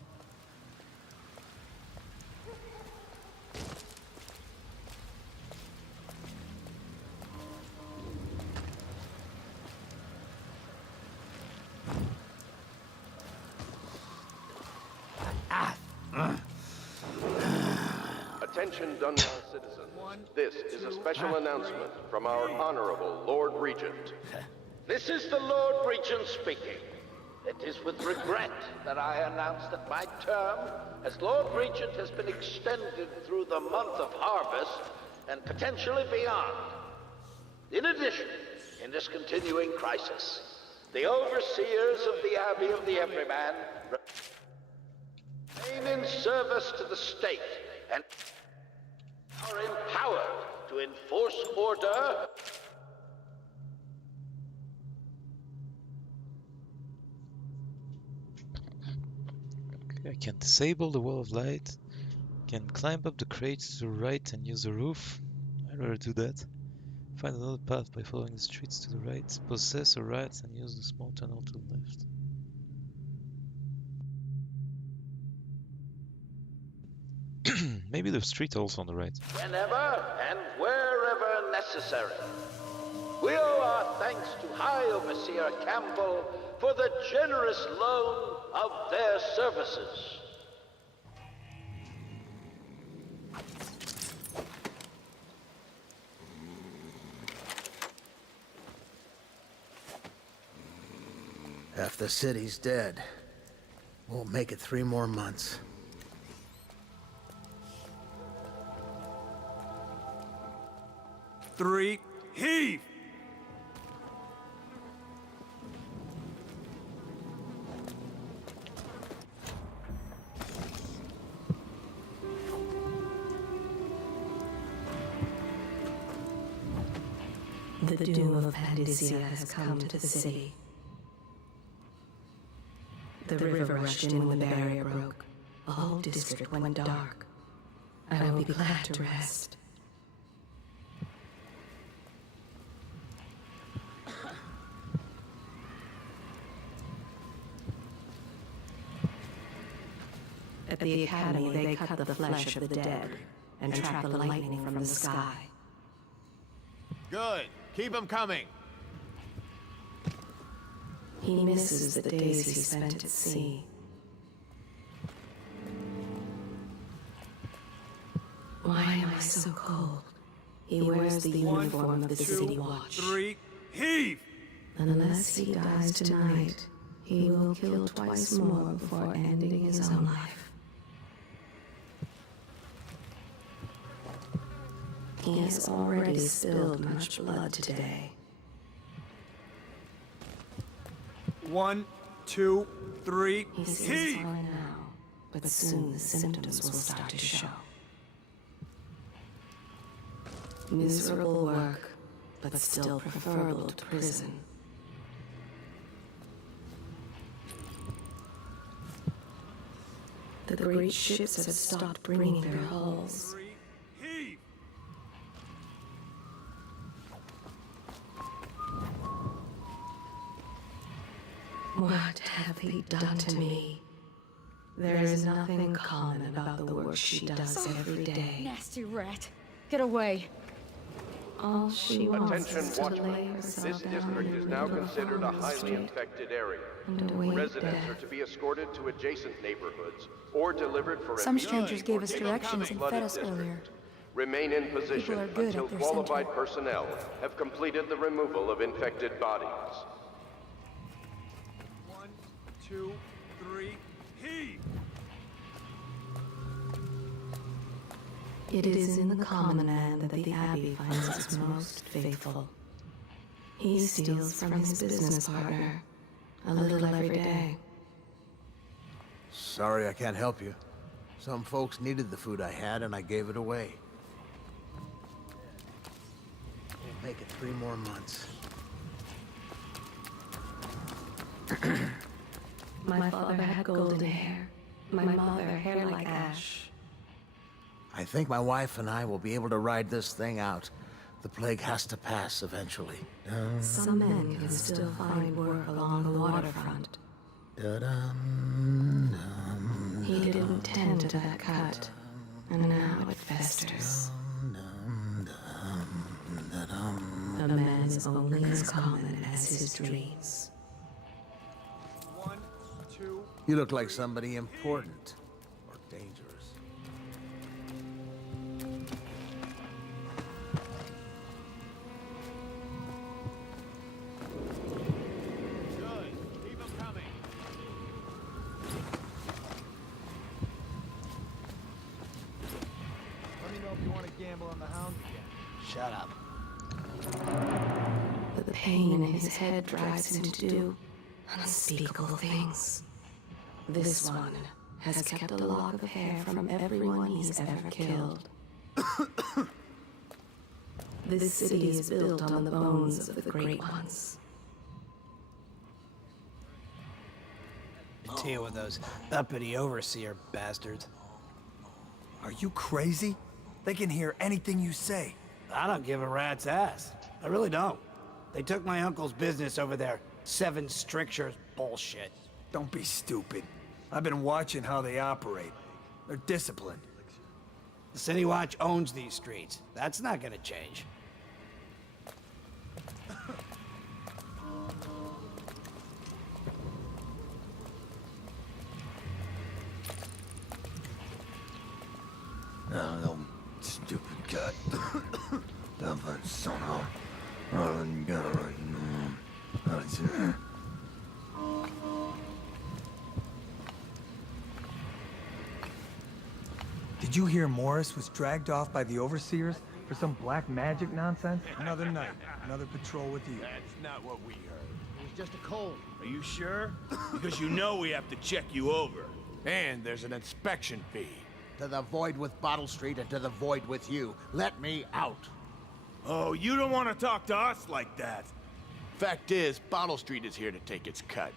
Attention Dunbar citizens. This is a special announcement from our Honorable Lord Regent. This is the Lord Regent speaking. It is with regret that I announce that my term as Lord Regent has been extended through the month of harvest and potentially beyond. In addition, in this continuing crisis, the overseers of the Abbey of the Everyman remain in service to the state and are empowered to enforce order. Okay, I can disable the wall of light. Can climb up the crates to the right and use the roof. I'd rather do that. Find another path by following the streets to the right. Possess a rat and use the small tunnel to the left. Maybe the street also on the right. Whenever and wherever necessary. We owe our thanks to High Overseer Campbell for the generous loan of their services. Half the city's dead. Won't make it 3 more months. Three, heave! The doom of Pandysia has come to the city. The river rushed in when the barrier broke. The whole district went dark. I will be glad to rest. At the Academy, they cut the flesh of the dead and trap the lightning from the sky. Good. Keep them coming. He misses the days he spent at sea. Why am I so cold? He wears the uniform of the City Watch. Three, heave! Unless he dies tonight, he will kill twice more before ending his own life. He has already spilled much blood today. 1, 2, 3, He seems heave! fine now, but soon the symptoms will start to show. Miserable work, but still preferable to prison. The great ships have stopped bringing their hulls. Heave! What have they done to me? There is nothing common about the work she does every day. Nasty rat. Get away. All she wants Attention is to lay watchmen. herself This down district in is the now middle of considered a Holland highly Street infected area. and await Residents death. are to be escorted to adjacent neighborhoods or delivered for Some immediate strangers gave us or directions and flooded fed us district. earlier. Remain in position are good until at their qualified center. personnel have completed the removal of infected bodies. 1, 2, 3, heave! It is in the common man that the Abbey finds its most faithful. He steals from his business partner a little every day. Sorry I can't help you. Some folks needed the food I had, and I gave it away. We'll make it 3 more months. My father had golden hair. My mother, hair like ash. I think my wife and I will be able to ride this thing out. The plague has to pass eventually. Some men can still find work along the waterfront. He didn't tend to that cut, and now it festers. A man is only as common as his dreams. You look like somebody important or dangerous. Shut up. The pain in his head drives him to do unspeakable things. This one has kept a lock of hair from everyone he's ever killed. This city is built on the bones of the great ones. Deal with those uppity overseer bastards. Are you crazy? They can hear anything you say. I don't give a rat's ass. I really don't. They took my uncle's business over there. 7 strictures bullshit. Don't be stupid. I've been watching how they operate. They're disciplined. The City Watch owns these streets. That's not gonna change. No, stupid cat. Did you hear Morris was dragged off by the overseers for some black magic nonsense? Another night, another patrol with you. That's not what we heard. It was just a cold. Are you sure? Because you know we have to check you over. And there's an inspection fee. To the void with Bottle Street and to the void with you. Let me out. Oh, you don't want to talk to us like that. Fact is, Bottle Street is here to take its cut.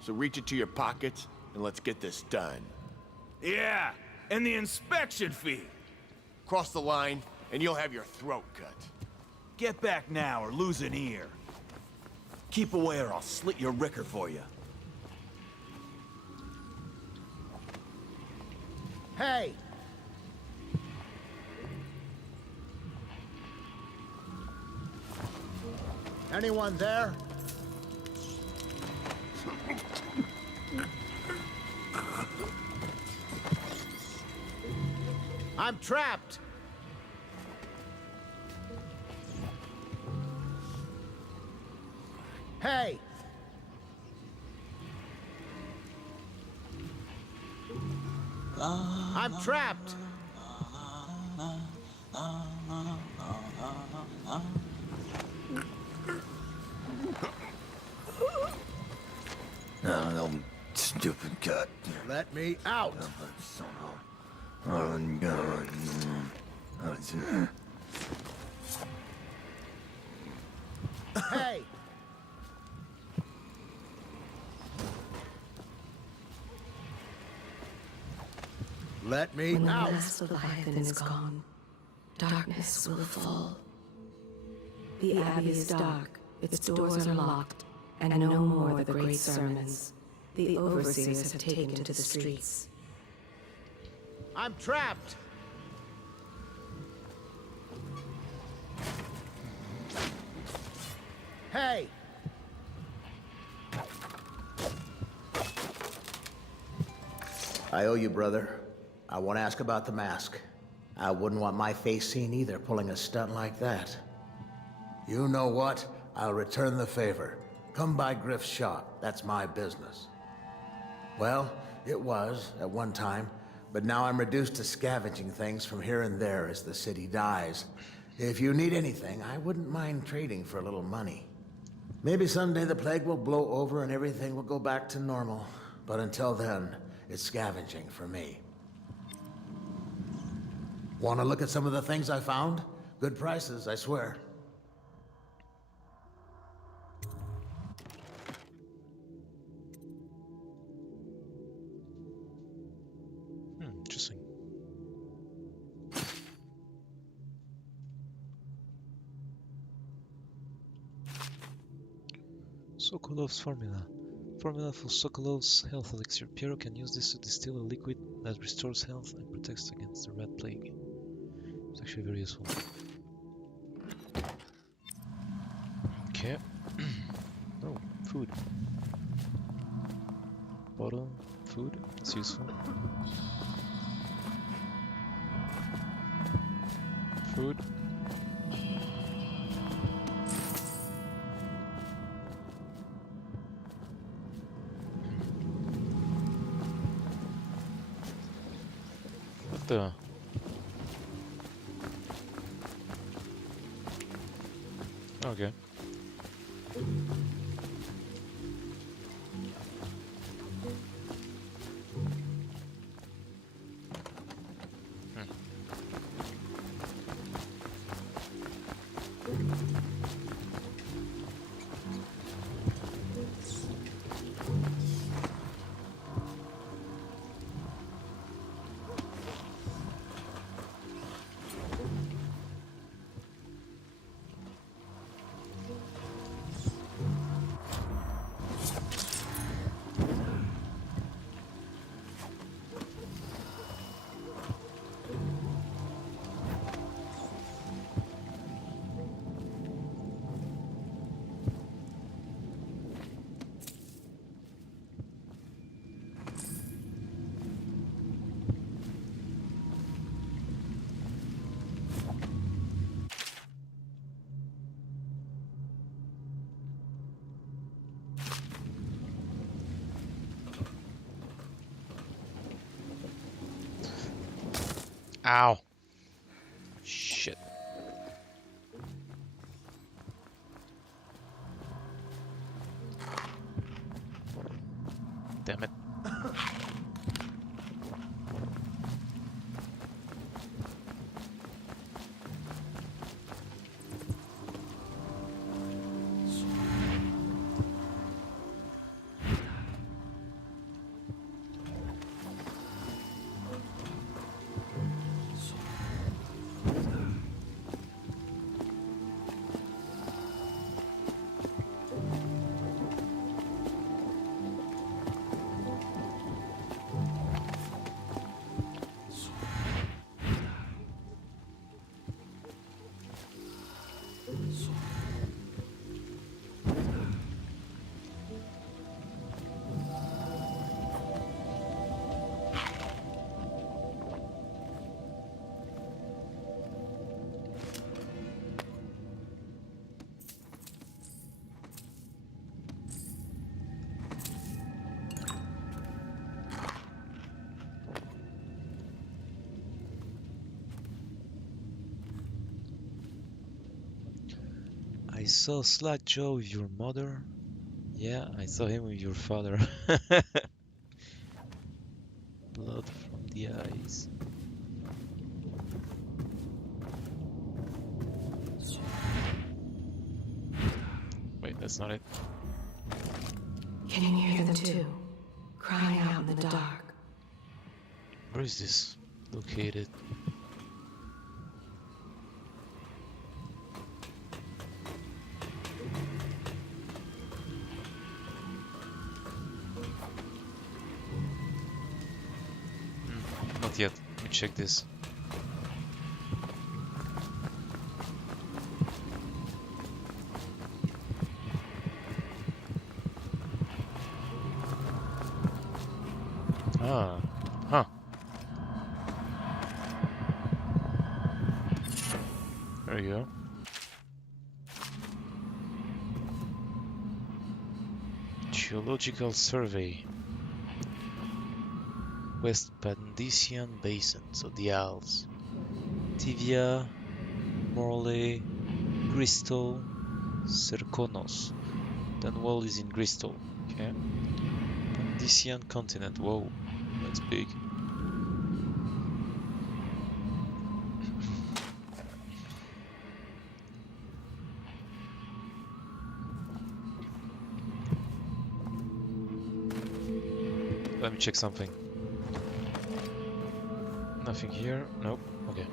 So reach into your pockets and let's get this done. Yeah, and the inspection fee. Cross the line and you'll have your throat cut. Get back now or lose an ear. Keep away or I'll slit your ricker for you. Hey! Anyone there? I'm trapped! Hey! I'm trapped! No, stupid cat. Let me out! Hey! Let me When the out! last Leviathan is gone, darkness will fall. The Abbey is dark, its doors are locked, and no more the great sermons. The overseers have taken to the streets. I'm trapped! Hey! I owe you, brother. I won't ask about the mask. I wouldn't want my face seen either, pulling a stunt like that. You know what? I'll return the favor. Come by Griff's shop. That's my business. Well, it was, at one time, but now I'm reduced to scavenging things from here and there as the city dies. If you need anything, I wouldn't mind trading for a little money. Maybe someday the plague will blow over and everything will go back to normal. But until then, it's scavenging for me. Want to look at some of the things I found? Good prices, I swear. Interesting. Sokolov's formula. Formula for Sokolov's health elixir. Piero can use this to distill a liquid that restores health and protects against the rat plague. It's actually very useful. Okay. Oh, food. Bottle, food, that's useful. Food. What the? Okay. Ow. Shit. Damn it. I saw Slack Joe with your mother. Yeah, I saw him with your father. Blood from the eyes. Wait, that's not it. Can you hear them too? Crying out in the dark. Where is this located? Not yet. Let me check this. Ah, huh. There you go. Geological survey. West Pandician Basin, so the Isles. Tivia, Morley, Crystal, Serkonos. Dunwall is in Crystal, okay. Pandician continent, whoa, that's big. Let me check something. Nothing here, nope, okay.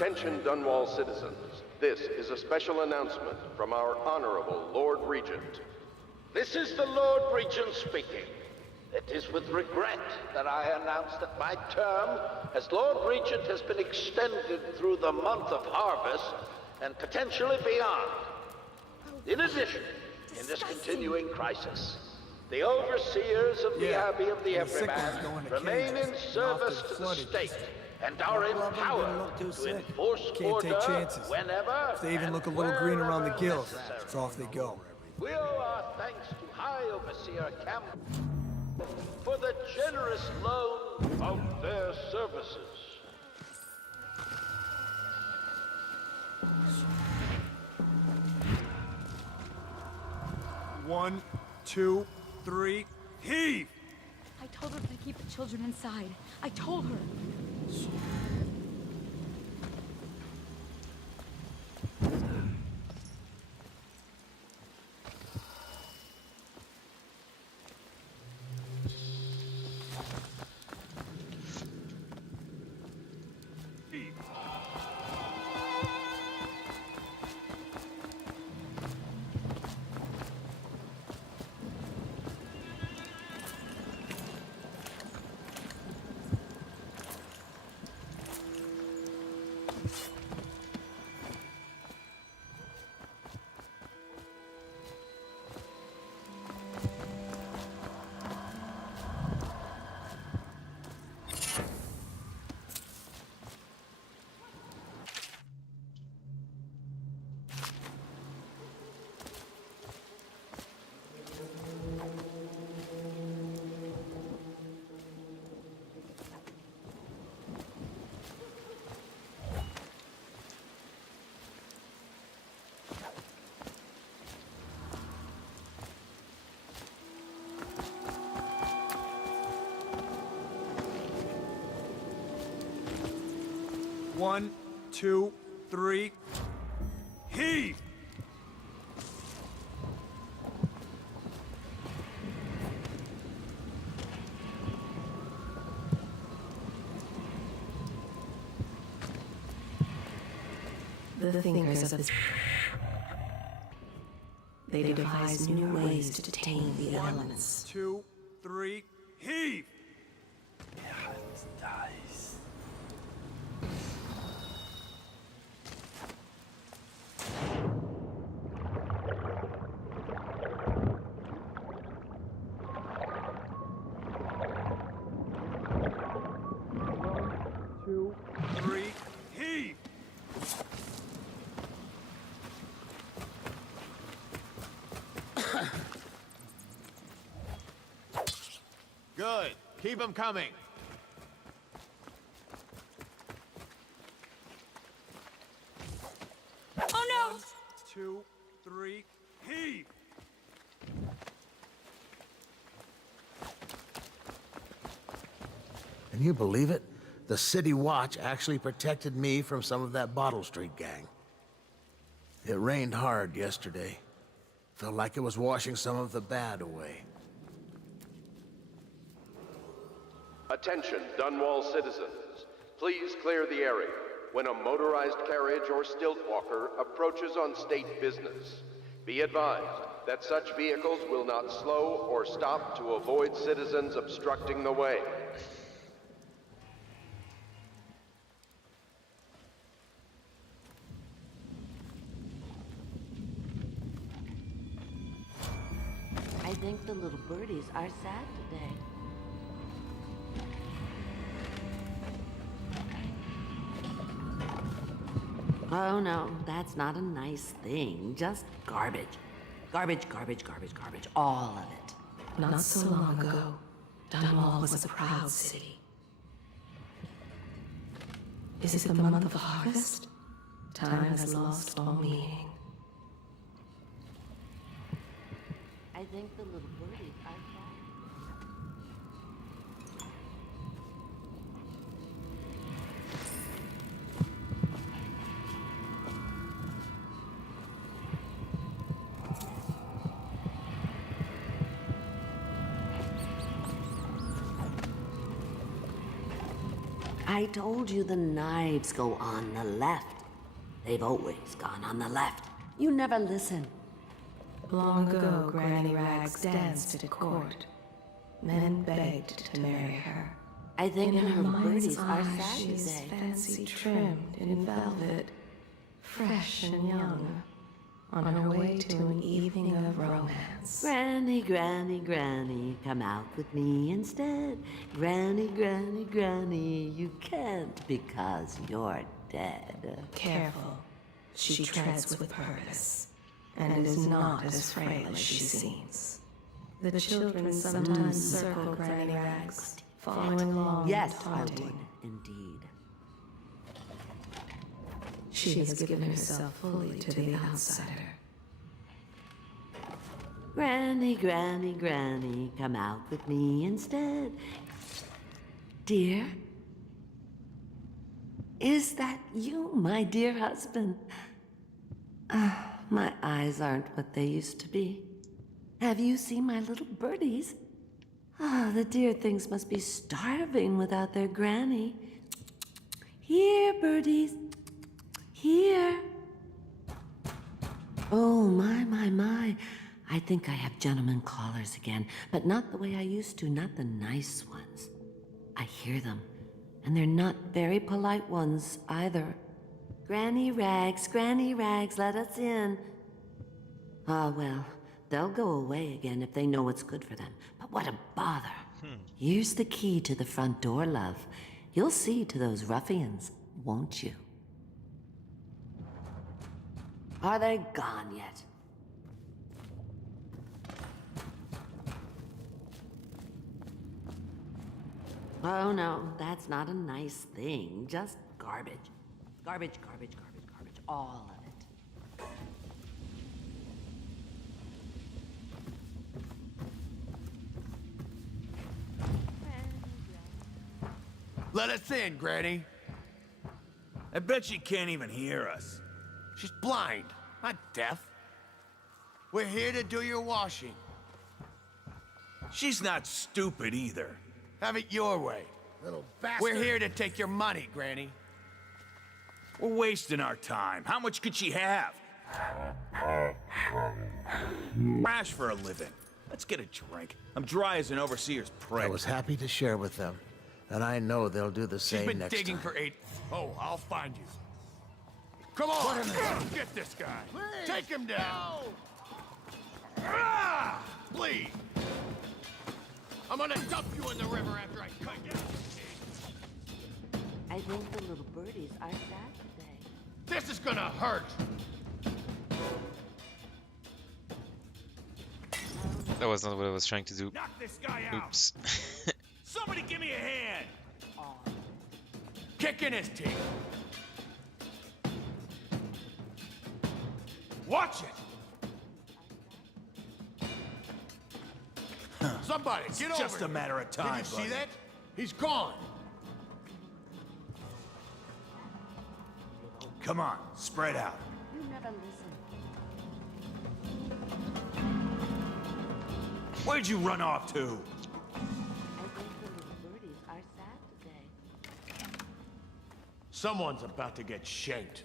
Attention Dunwall citizens. This is a special announcement from our Honorable Lord Regent. This is the Lord Regent speaking. It is with regret that I announce that my term as Lord Regent has been extended through the month of harvest and potentially beyond. In addition, in this continuing crisis, the overseers of the Abbey of the Everyman remain in service to the state and are empowered to enforce order whenever If they even and look a little green around the wherever gills, necessary. it's off they go. We owe our thanks to High Overseer Campbell for the generous loan of their services. One, two, three, heave! I told her to keep the children inside. I told her. One, two, three, heave! The thinkers of this... They devise new ways to tame the elements. 1, 2, 3, heave! Two, three, heave! Good. Keep them coming. Oh no! 1, 2, 3, heave! Can you believe it? The City Watch actually protected me from some of that Bottle Street gang. It rained hard yesterday. Felt like it was washing some of the bad away. Attention, Dunwall citizens. Please clear the area when a motorized carriage or stilt walker approaches on state business. Be advised that such vehicles will not slow or stop to avoid citizens obstructing the way. I think the little birdies are sad today. Oh no, that's not a nice thing. Just garbage. Garbage, garbage, garbage, garbage. All of it. Not so long ago, Dunwall was a proud city. Is it the month of harvest? Time has lost all meaning. I think the little birdies are sad. I told you the knives go on the left. They've always gone on the left. You never listen. Long ago, Granny Rags danced at court. Men begged to marry her. I think in her birdies mind's are eye, sad she is today. fancy trimmed in velvet, fresh and young, on her way to an evening of romance. Granny, granny, granny, come out with me instead. Granny, granny, granny, you can't because you're dead. Careful, she treads with purpose, and is not as frail as she seems. The children sometimes circle Granny Rags, following along Yes, and I would, taunting. indeed. She has given herself fully to the outsider. Granny, granny, granny, come out with me instead. Dear? Is that you, my dear husband? My eyes aren't what they used to be. Have you seen my little birdies? The dear things must be starving without their granny. Here, birdies. Here. Oh, my. I think I have gentlemen callers again, but not the way I used to, not the nice ones. I hear them, and they're not very polite ones either. Granny Rags, let us in. Ah, well, they'll go away again if they know what's good for them. But what a bother. Here's the key to the front door, love. You'll see to those ruffians, won't you? Are they gone yet? Oh no, that's not a nice thing. Just garbage. Garbage, garbage, garbage, garbage. All of it. Let us in, Granny. I bet she can't even hear us. She's blind, not deaf. We're here to do your washing. She's not stupid either. Have it your way. Little bastard. We're here to take your money, Granny. We're wasting our time. How much could she have? Crash for a living. Let's get a drink. I'm dry as an overseer's prick. I was happy to share with them, and I know they'll do the She's same been next digging time. for 8... Oh, I'll find you. Come on! Get this guy. Please. Take him down. Ah! Please. I'm gonna dump you in the river after I cut you. I think the little birdies are sad today. This is gonna hurt. That was not what I was trying to do. Knock this guy out. Oops. Somebody give me a hand. Kick in his teeth. Watch it. Somebody, get over Just a here. matter of time, Did you see buddy. that? He's gone. Come on, spread out. You never listen. Where'd you run off to? I think the little birdies are sad today. Someone's about to get shanked.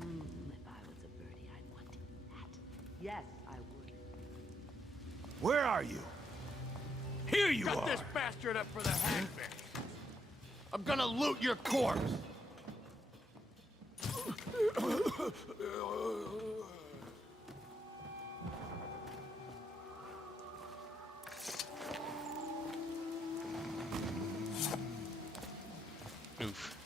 If I was a birdie, I'd want to eat that. Yes, I would. Where are you? Here you Cut are! this bastard up for the hangman. I'm gonna loot your corpse. Oof.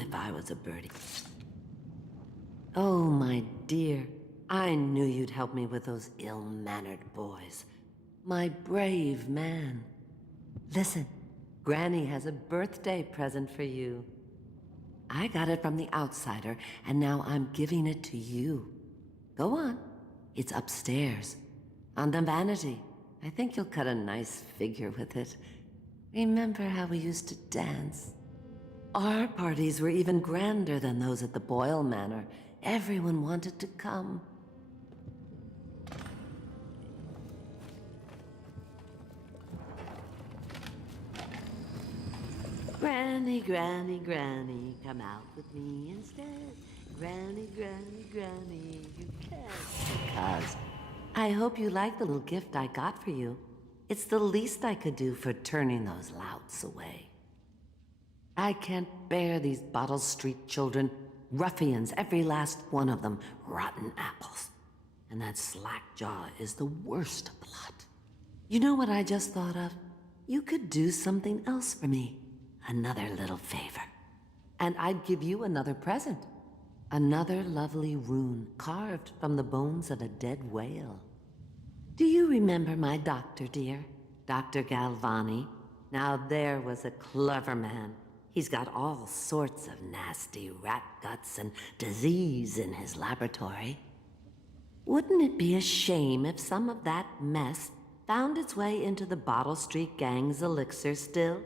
If I was a birdie. Oh, my dear. I knew you'd help me with those ill-mannered boys. My brave man. Listen, Granny has a birthday present for you. I got it from the outsider, and now I'm giving it to you. Go on. It's upstairs. On the vanity. I think you'll cut a nice figure with it. Remember how we used to dance? Our parties were even grander than those at the Boyle Manor. Everyone wanted to come. Granny, Granny, Granny, come out with me instead. Granny, Granny, Granny, you can't. Because I hope you like the little gift I got for you. It's the least I could do for turning those louts away. I can't bear these Bottle Street children. Ruffians, every last one of them. Rotten apples. And that slack-jaw is the worst blot. You know what I just thought of? You could do something else for me. Another little favor. And I'd give you another present. Another lovely rune carved from the bones of a dead whale. Do you remember my doctor, dear? Dr. Galvani? Now there was a clever man. He's got all sorts of nasty rat guts and disease in his laboratory. Wouldn't it be a shame if some of that mess found its way into the Bottle Street Gang's elixir still?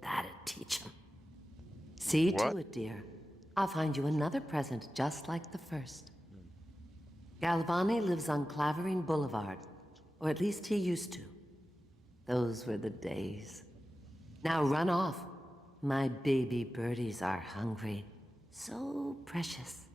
That'd teach him. See to it, dear. I'll find you another present just like the first. Galvani lives on Clavering Boulevard, or at least he used to. Those were the days. Now run off. My baby birdies are hungry. So precious.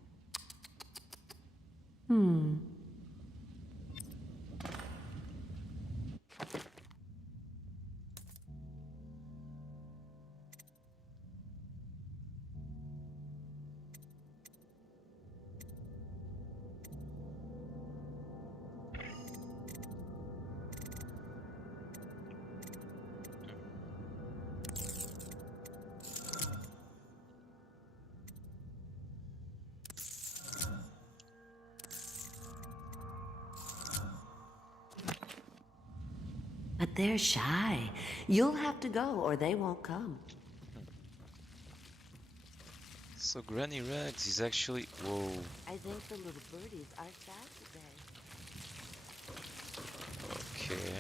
But they're shy. You'll have to go or they won't come. So Granny Rags is actually... Whoa. I think the little birdies are sad today. Okay.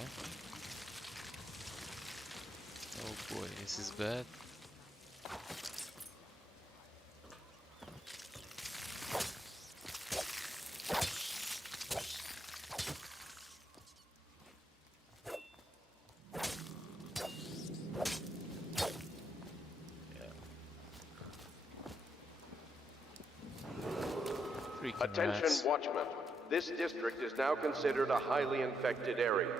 Oh boy, this is bad. Attention, watchmen. This district is now considered a highly infected area.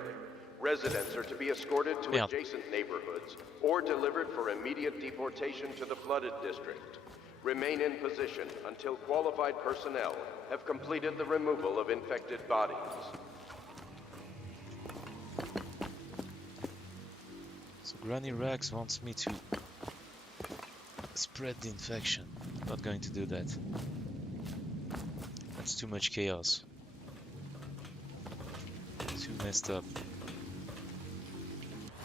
Residents are to be escorted to adjacent neighborhoods or delivered for immediate deportation to the flooded district. Remain in position until qualified personnel have completed the removal of infected bodies. So Granny Rags wants me to spread the infection. I'm not going to do that. That's too much chaos. Too messed up.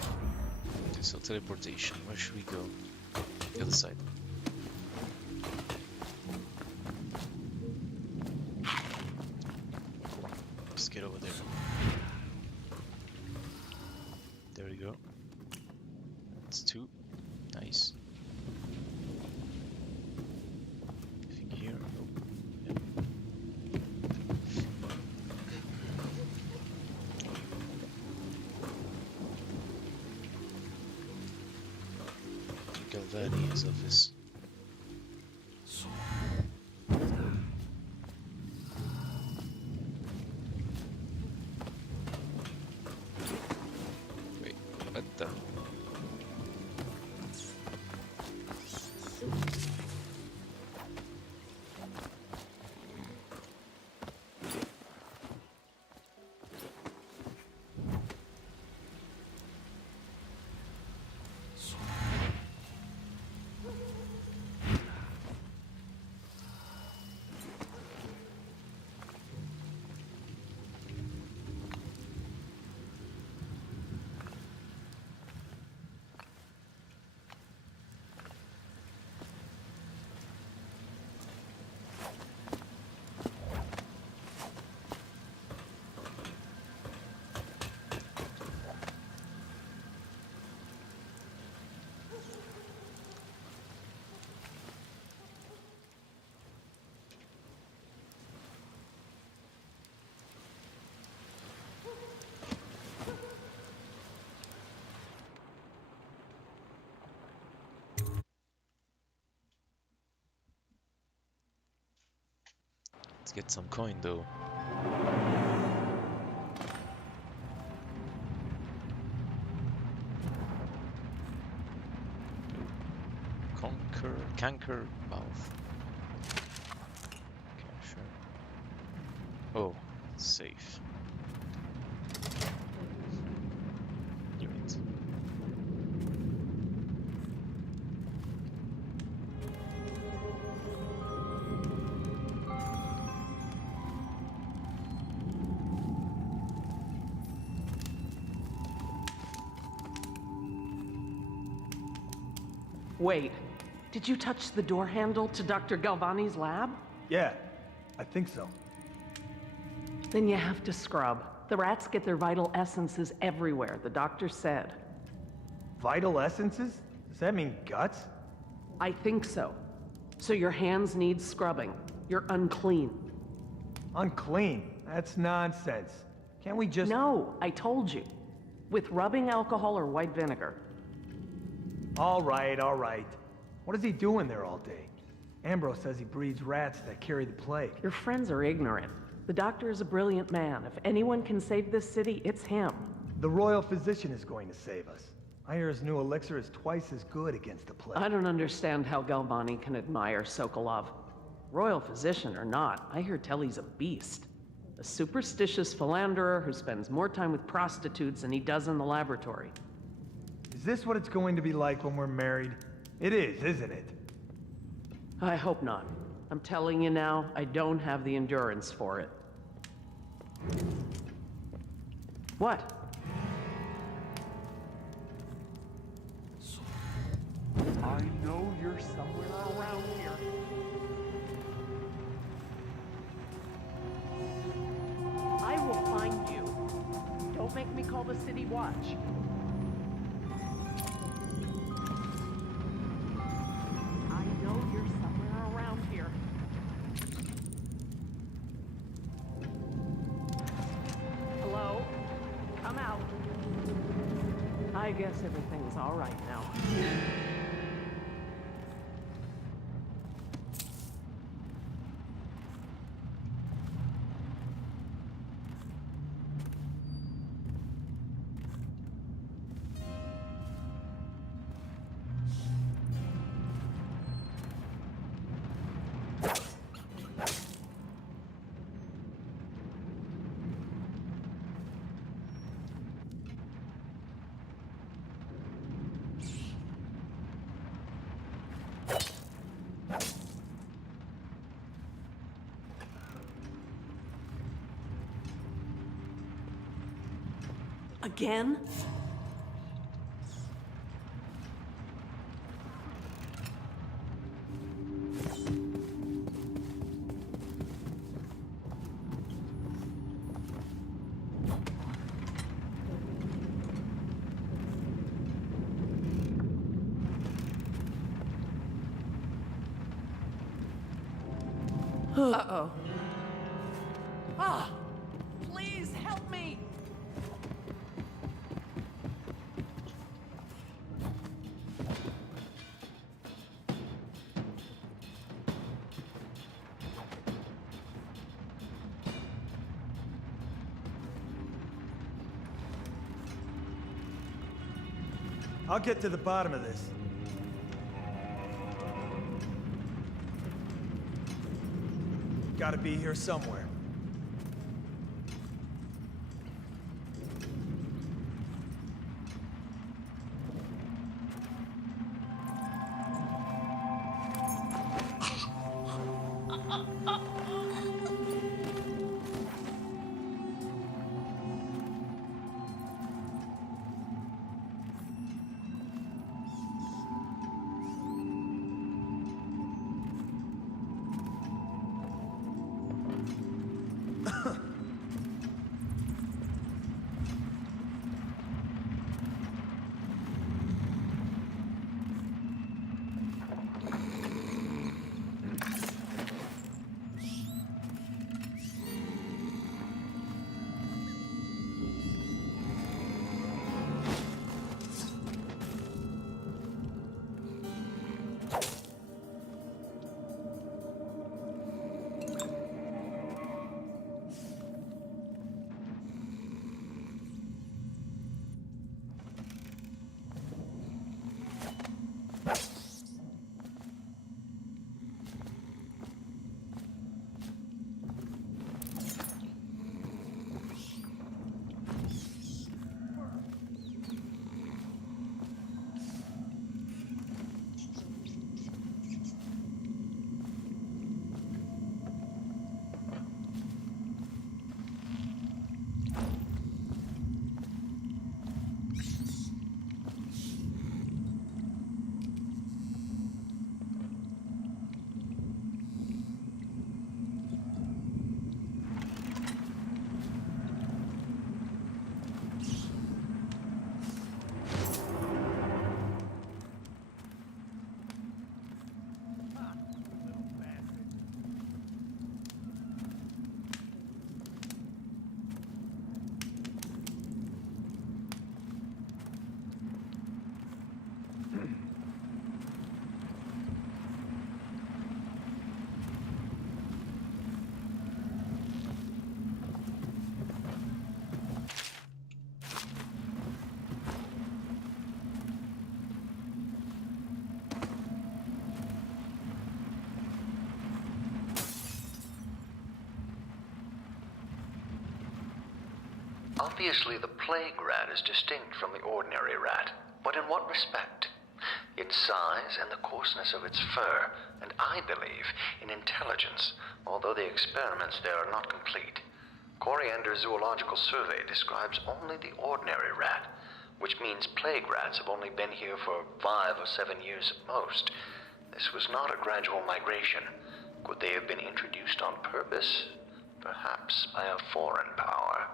Okay, so teleportation. Where should we go? The other side. there. There we go. That's 2. Nice. Anything here? Nope. Yep. Galvani's office. Wait, what the? Let's get some coin though. Canker mouth. Okay, sure. Oh, safe. Knew it. Wait, did you touch the door handle to Dr. Galvani's lab? Yeah, I think so. Then you have to scrub. The rats get their vital essences everywhere, the doctor said. Vital essences? Does that mean guts? I think so. So your hands need scrubbing. You're unclean. Unclean? That's nonsense. Can't we just... No, I told you. With rubbing alcohol or white vinegar. All right, all right. What is he doing there all day? Ambrose says he breeds rats that carry the plague. Your friends are ignorant. The doctor is a brilliant man. If anyone can save this city, it's him. The royal physician is going to save us. I hear his new elixir is twice as good against the plague. I don't understand how Galvani can admire Sokolov. Royal physician or not, I hear tell he's a beast. A superstitious philanderer who spends more time with prostitutes than he does in the laboratory. Is this what it's going to be like when we're married? It is, isn't it? I hope not. I'm telling you now, I don't have the endurance for it. What? I know you're somewhere around here. I will find you. Don't make me call the city watch. I know you're somewhere around here. Hello? Come out. I guess everything's all right now. Again? Uh-oh. Ah! Please help me! I'll get to the bottom of this. Gotta be here somewhere. Obviously, the plague rat is distinct from the ordinary rat, but in what respect? Its size and the coarseness of its fur, and I believe in intelligence, although the experiments there are not complete. Coriander's zoological survey describes only the ordinary rat, which means plague rats have only been here for 5 or 7 years at most. This was not a gradual migration. Could they have been introduced on purpose? Perhaps by a foreign power.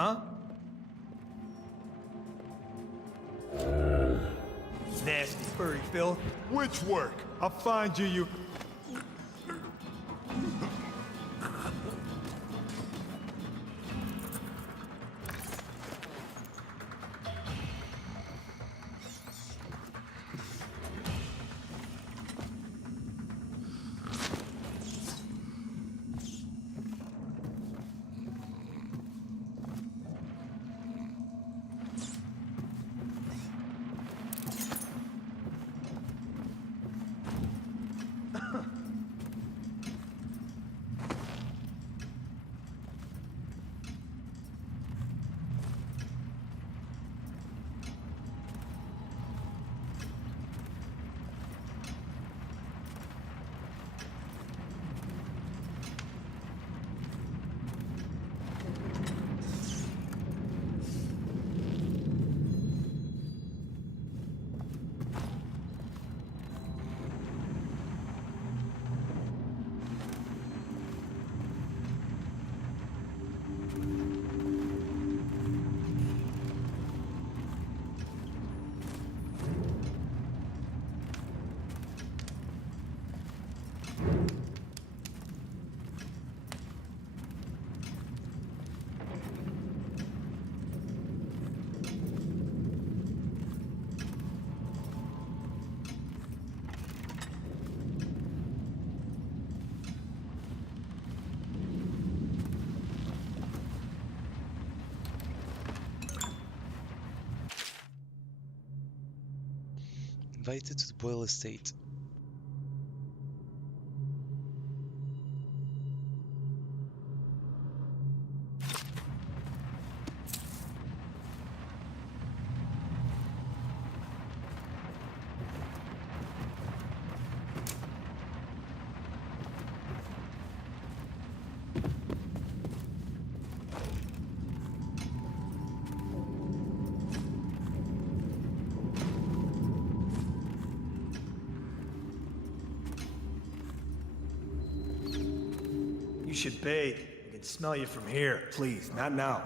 huh? Nasty furry filth. Which work? I'll find you, you... Invited to the Boyle estate. You should bathe. I can smell you from here. Please, not now.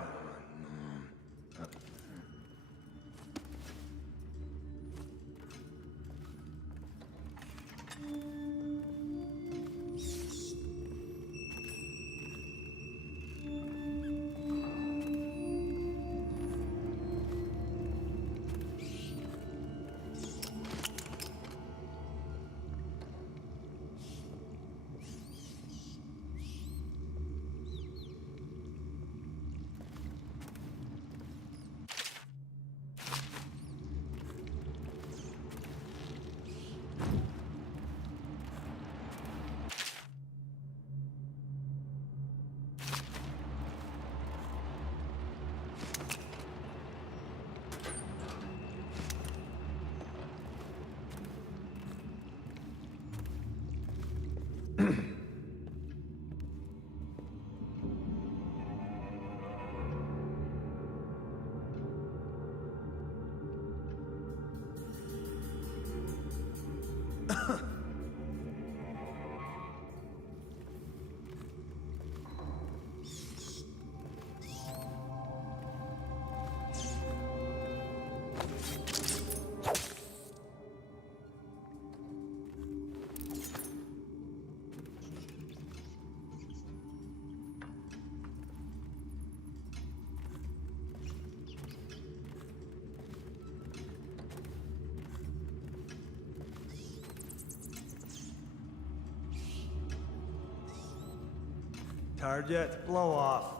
Tired yet? Blow off.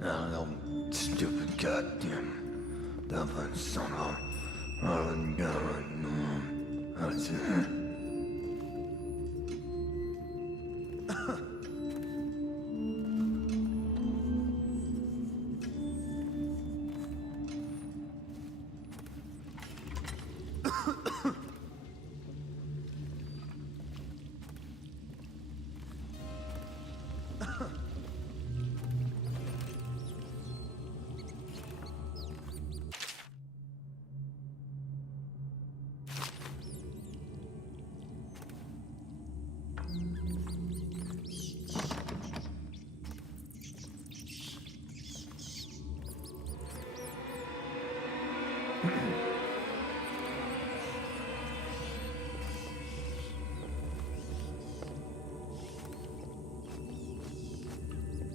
Oh, stupid goddamn Dublin son of a Harlan Garland.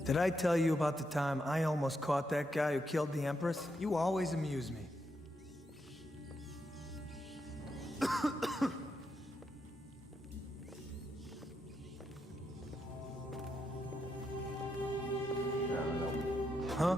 Did I tell you about the time I almost caught that guy who killed the Empress? You always amuse me. Huh?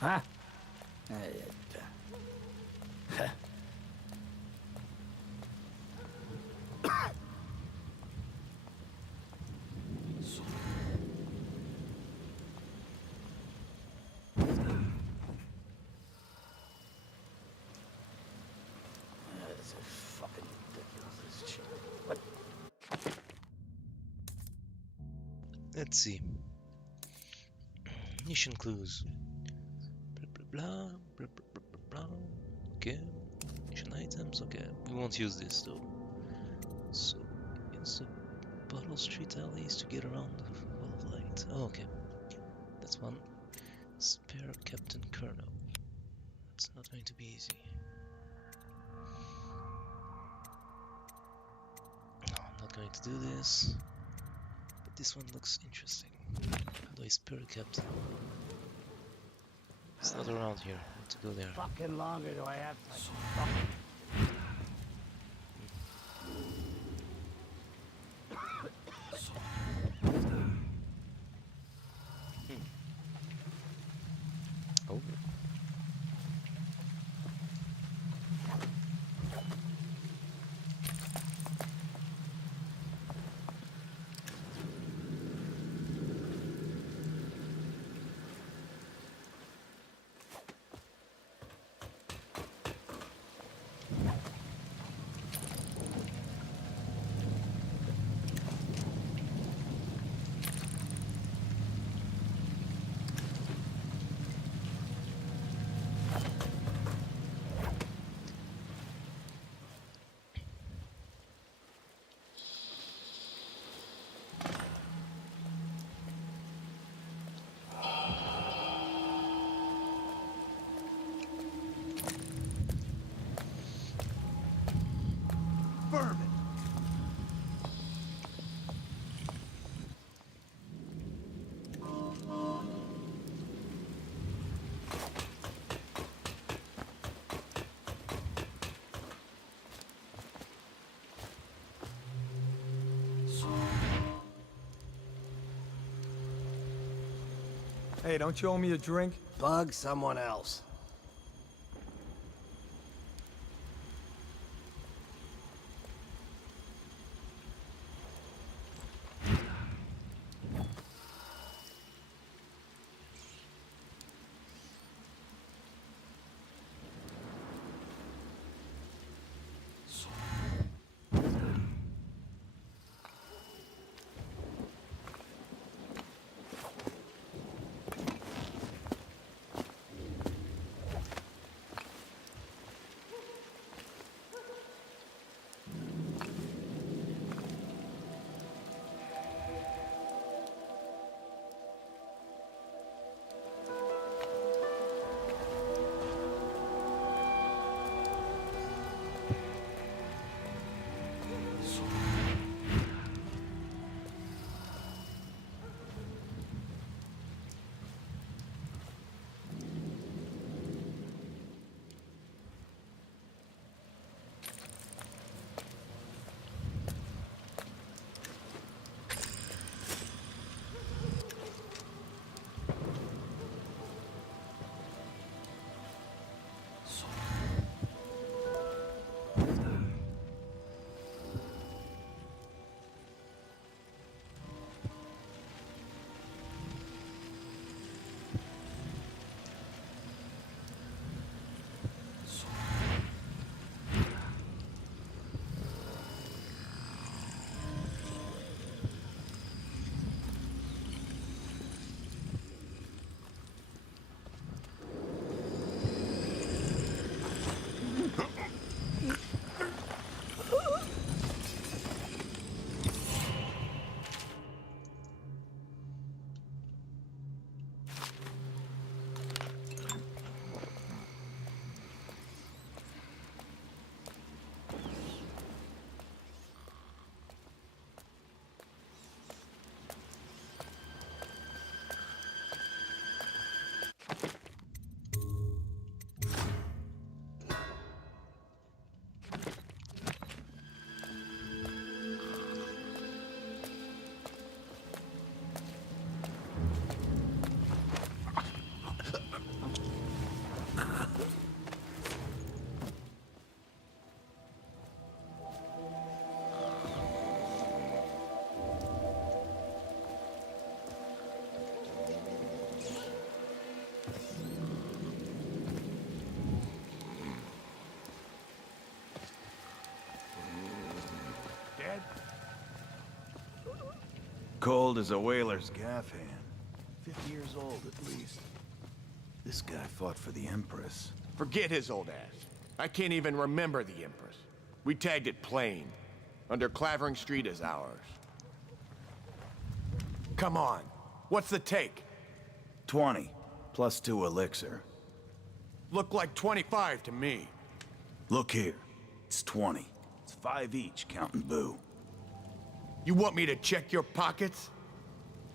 Huh? Let's see. Mission clues. Blah blah blah blah blah blah blah. Okay. Mission items. Okay. We won't use this though. So it's the Bottle Street alleys to get around the wall of light. Oh, okay. That's one. Spare Captain Colonel. It's not going to be easy. No, I'm not going to do this. But this one looks interesting. How do I spare Captain? It's not around here. I need to go there. Fucking longer do I have to? Oh. Confirm it. Hey, don't you owe me a drink? Bug someone else. Cold as a whaler's gaff hand. 50 years old at least. This guy fought for the Empress. Forget his old ass. I can't even remember the Empress. We tagged it plain. Under Clavering Street is ours. Come on. What's the take? 20, plus 2 elixir. Look like 25 to me. Look here. It's 20. It's 5 each, counting Boo. You want me to check your pockets?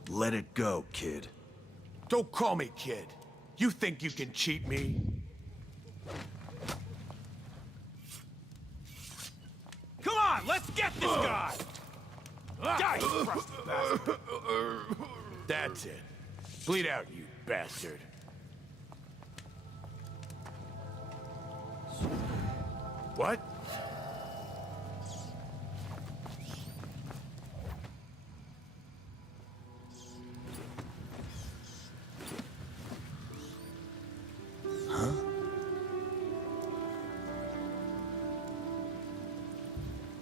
Let it go, kid. Don't call me kid. You think you can cheat me? Come on, let's get this guy! Die, you crusty bastard! That's it. Bleed out, you bastard. What?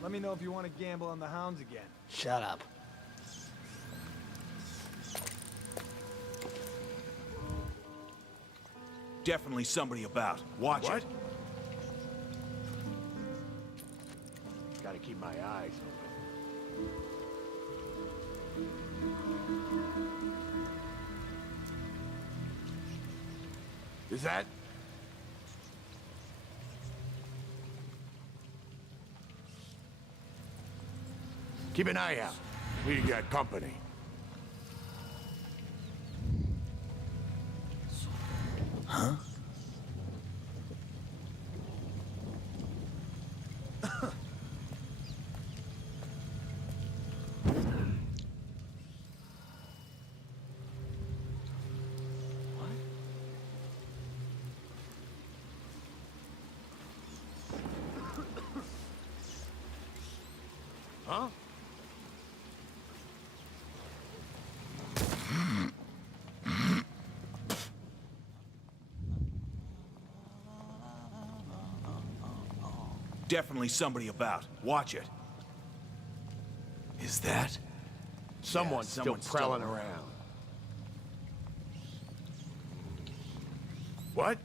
Let me know if you want to gamble on the hounds again. Shut up. Definitely somebody about. Watch it. Gotta keep my eyes open. Is that? Keep an eye out. We got company. Huh? Huh? Definitely somebody about. Watch it. Is that? Someone's still prowling around. What?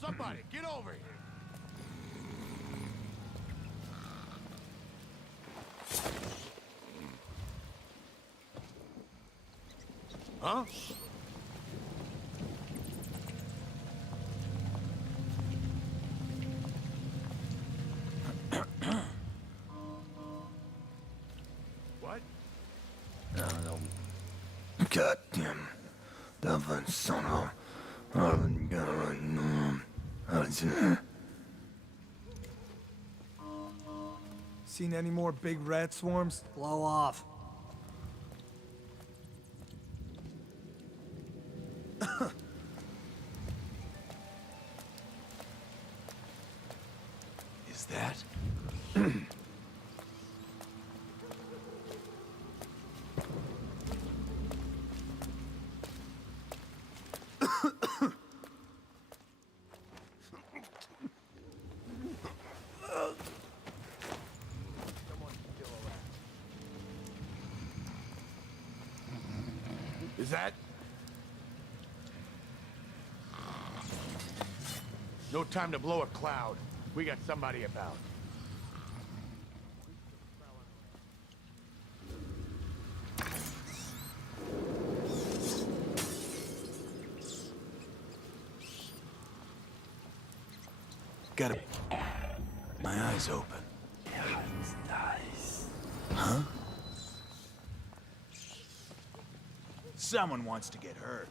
Somebody, get over here! Huh? What? Goddamn. Dublin son of Seen any more big rat swarms? Blow off. Is that? Is that? No time to blow a cloud. We got somebody about. Got it. My eyes open. Huh? Someone wants to get hurt.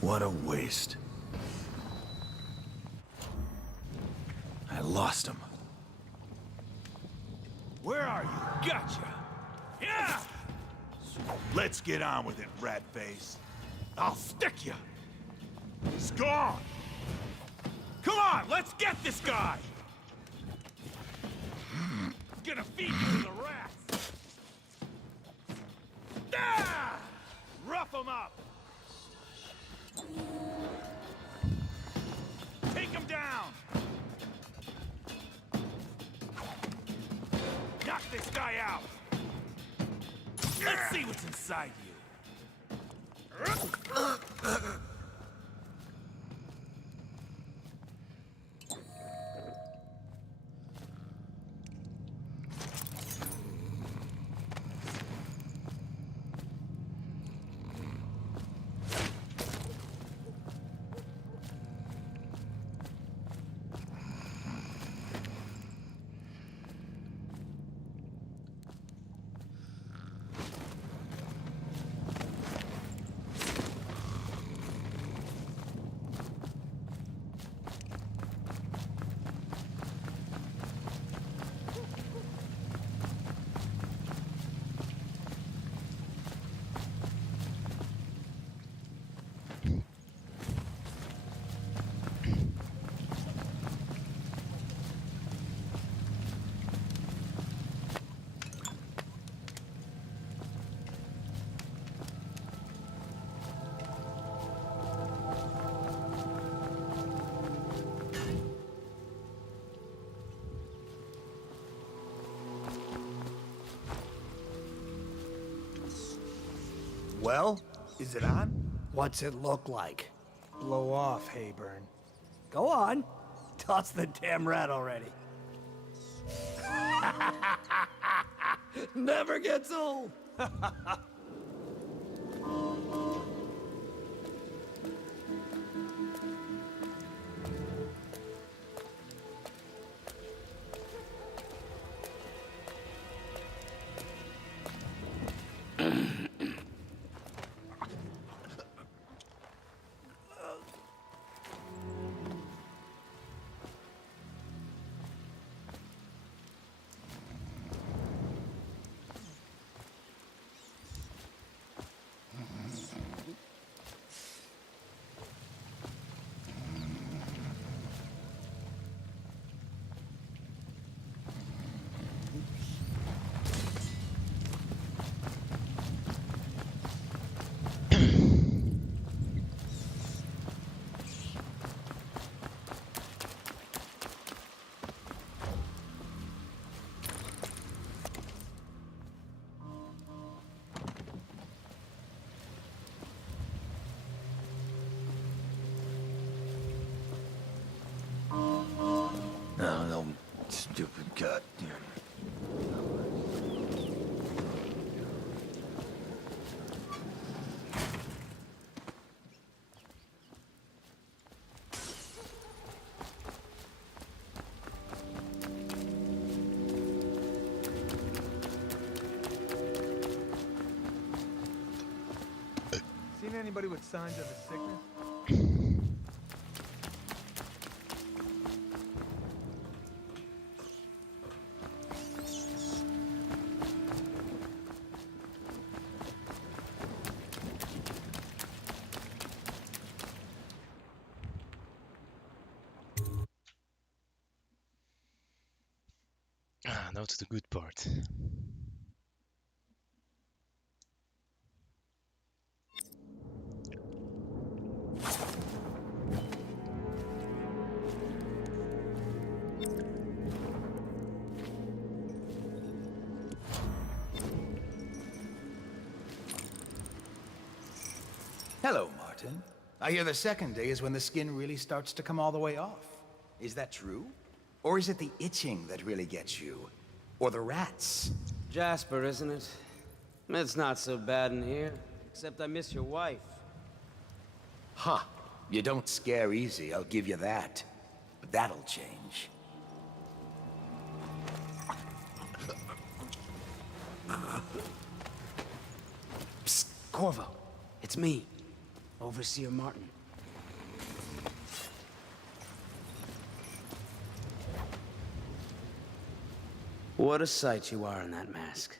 What a waste. I lost him. Where are you? Gotcha! Yeah! Let's get on with it, rat face. I'll stick you! He's gone! Come on, let's get this guy! He's gonna feed you to the rats! Ah! Rough him up! Take him down! Knock this guy out! Let's see what's inside you! Well? Is it on? What's it look like? Blow off, Hayburn. Go on. Toss the damn rat already. Never gets old! No, stupid goddamn. Seen anybody with signs of the sickness? Now to the good part. Hello, Martin. I hear the second day is when the skin really starts to come all the way off. Is that true? Or is it the itching that really gets you? Or the rats? Jasper, isn't it? It's not so bad in here, except I miss your wife. Huh. You don't scare easy, I'll give you that. But that'll change. Psst, Corvo. It's me, Overseer Martin. What a sight you are in that mask.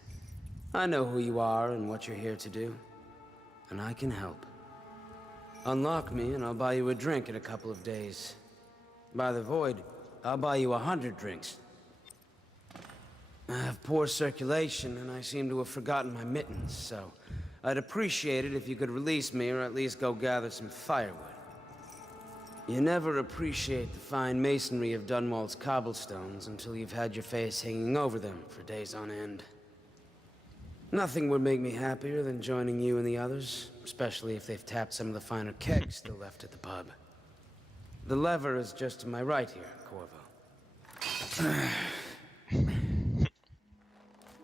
I know who you are and what you're here to do, and I can help. Unlock me and I'll buy you a drink in a couple of days. By the Void, I'll buy you 100 drinks. I have poor circulation and I seem to have forgotten my mittens, so I'd appreciate it if you could release me or at least go gather some firewood. You never appreciate the fine masonry of Dunwall's cobblestones until you've had your face hanging over them for days on end. Nothing would make me happier than joining you and the others, especially if they've tapped some of the finer kegs still left at the pub. The lever is just to my right here, Corvo.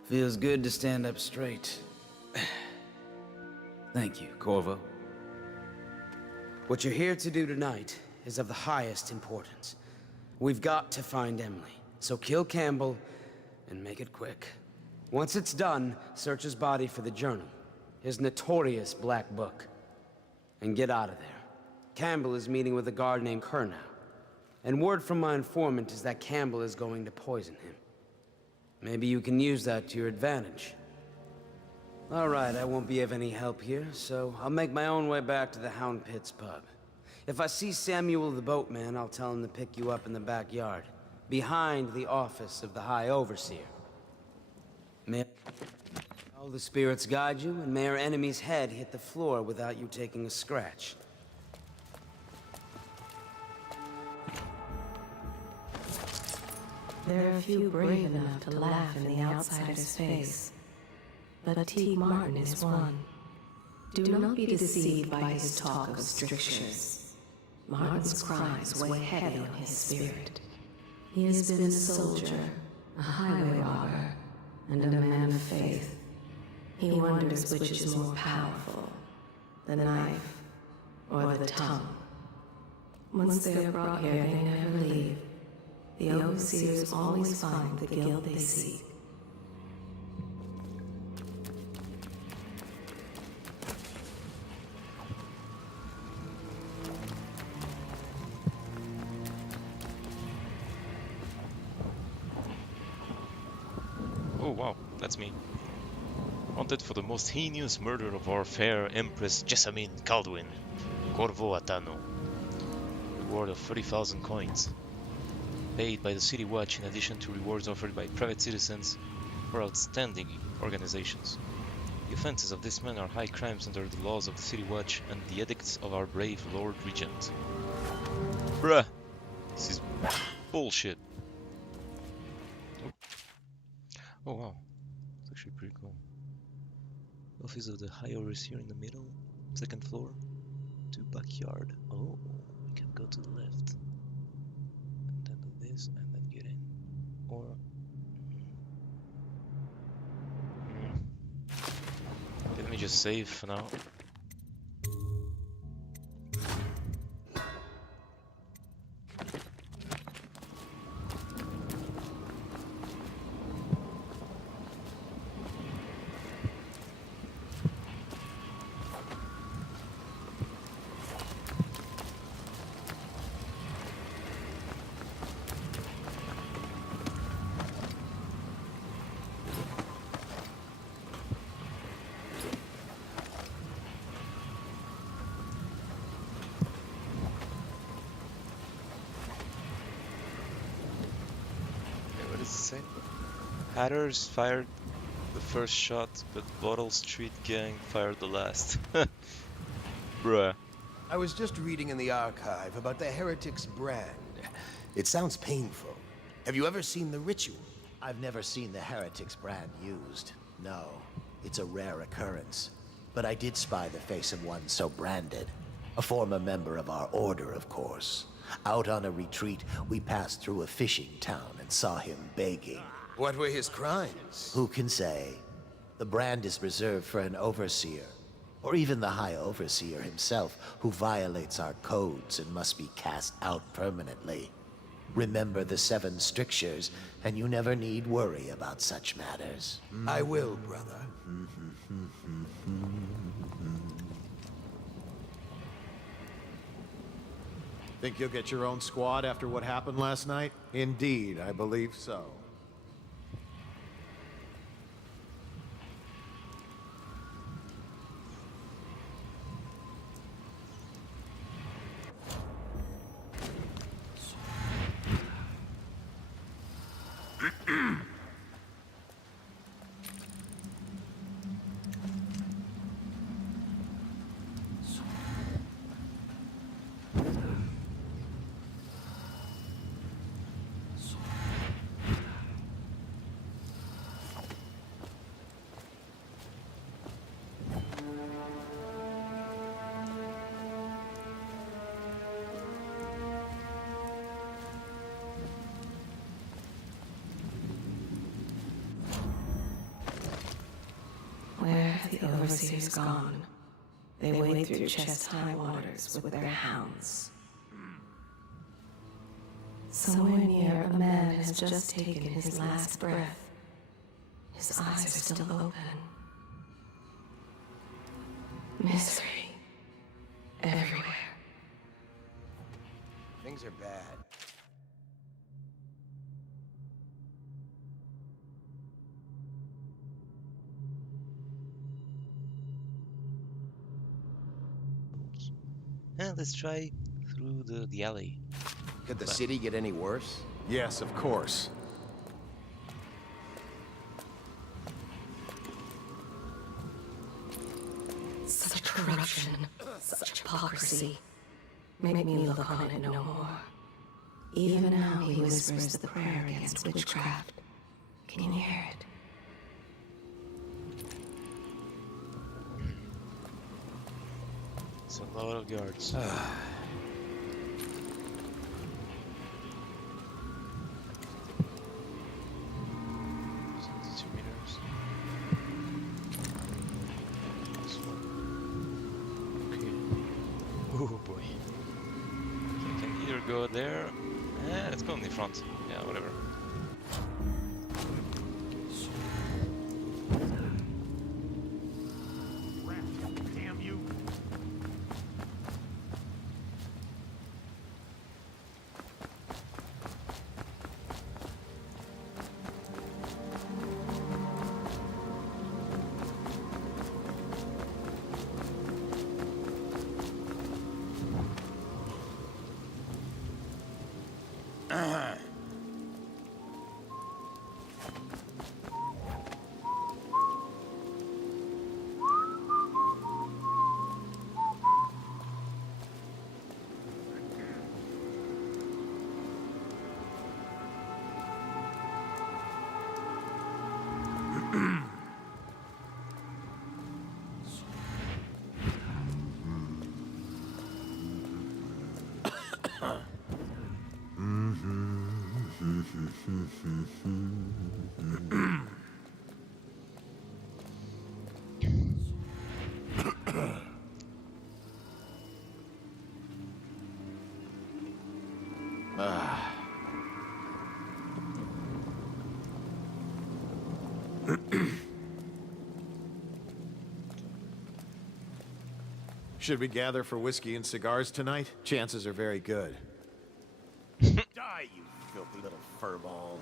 Feels good to stand up straight. Thank you, Corvo. What you're here to do tonight is of the highest importance. We've got to find Emily, so kill Campbell and make it quick. Once it's done, search his body for the journal, his notorious black book, and get out of there. Campbell is meeting with a guard named Kernow, and word from my informant is that Campbell is going to poison him. Maybe you can use that to your advantage. All right, I won't be of any help here, so I'll make my own way back to the Hound Pits pub. If I see Samuel the boatman, I'll tell him to pick you up in the backyard, behind the office of the High Overseer. May all the spirits guide you, and may our enemy's head hit the floor without you taking a scratch. There are few brave enough to laugh in the outsider's face, but Teague Martin is one. Do not be deceived by his talk of strictures. Martin's crimes weigh heavy on his spirit. He has been a soldier, a highway robber, and a man of faith. He wonders which is more powerful, the knife or the tongue. Once they are brought here, they never leave. The overseers always find the guild they seek. Oh wow, that's me. Wanted for the most heinous murder of our fair Empress Jessamine Caldwin, Corvo Atano. Reward of 30,000 coins. Paid by the City Watch in addition to rewards offered by private citizens or outstanding organizations. The offenses of this man are high crimes under the laws of the City Watch and the edicts of our brave Lord Regent. Bruh! This is bullshit. Oh wow, it's actually pretty cool. Office of the High Overseer in the middle, second floor, to backyard. Oh, we can go to the left. And then do this, and then get in. Or... Okay, let me just save for now. Hatters fired the first shot, but Bottle Street Gang fired the last. Bruh. I was just reading in the archive about the Heretics brand. It sounds painful. Have you ever seen the ritual? I've never seen the Heretics brand used. No, it's a rare occurrence. But I did spy the face of one so branded. A former member of our order, of course. Out on a retreat, we passed through a fishing town and saw him begging. What were his crimes? Who can say? The brand is reserved for an overseer, or even the High Overseer himself, who violates our codes and must be cast out permanently. Remember the 7 strictures, and you never need worry about such matters. I will, brother. Think you'll get your own squad after what happened last night? Indeed, I believe so. Where have the overseers gone? They wade through chest-high waters with their hounds. Somewhere near, a man has just taken his last breath. His eyes are still open. Misery everywhere. Things are bad. And let's try through the alley. Could the city get any worse? Yes, of course. Such corruption, such hypocrisy. Make me look on it no more. Even now he whispers the prayer against witchcraft. Can you hear it? It's a lot of guards. 2 meters. there. Let's go in the front. Yeah, whatever. Damn you. Should we gather for whiskey and cigars tonight? Chances are very good. Die, you filthy little furball.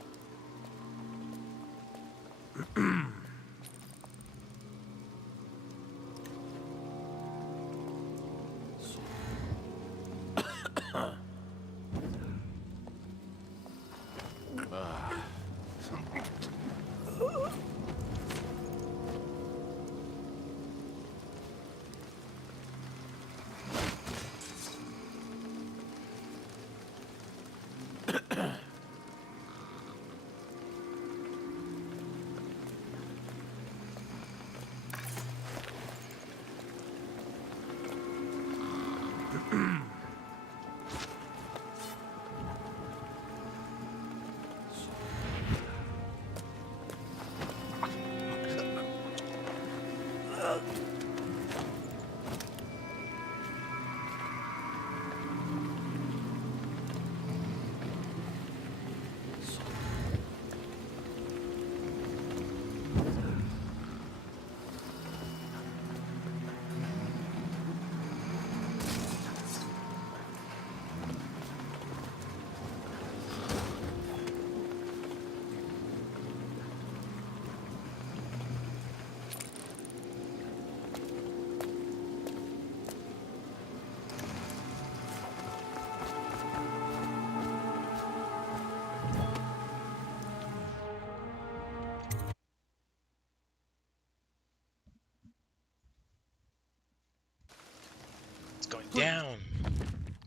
It's going down.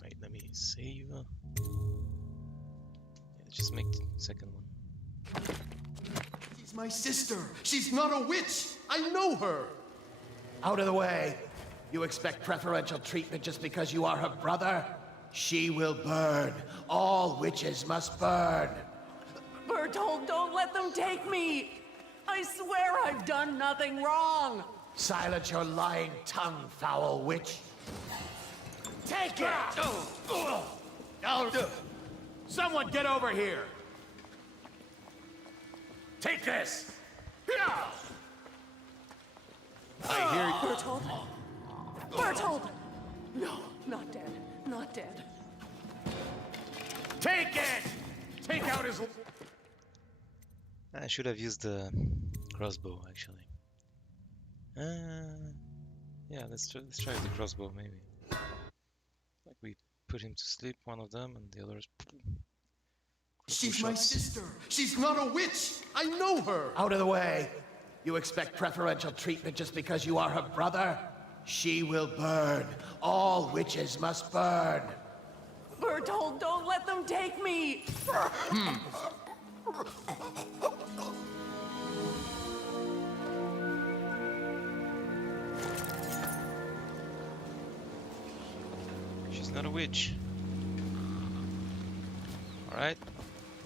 Wait, let me save. Yeah, just make the second one. She's my sister. She's not a witch. I know her. Out of the way. You expect preferential treatment just because you are her brother? She will burn. All witches must burn. Bertold, don't let them take me! I swear I've done nothing wrong! Silence your lying tongue, foul witch. Take it! Someone get over here! Take this! I hear you. Bertold? Bertold! No, not dead. Not dead. Take it! Take out his... I should have used the crossbow, actually. Yeah, let's try the crossbow, maybe. Like we put him to sleep, one of them, and the others... She's my sister. She's not a witch. I know her. Out of the way. You expect preferential treatment just because you are her brother? She will burn. All witches must burn. Bertold, don't let them take me! She's not a witch. Alright.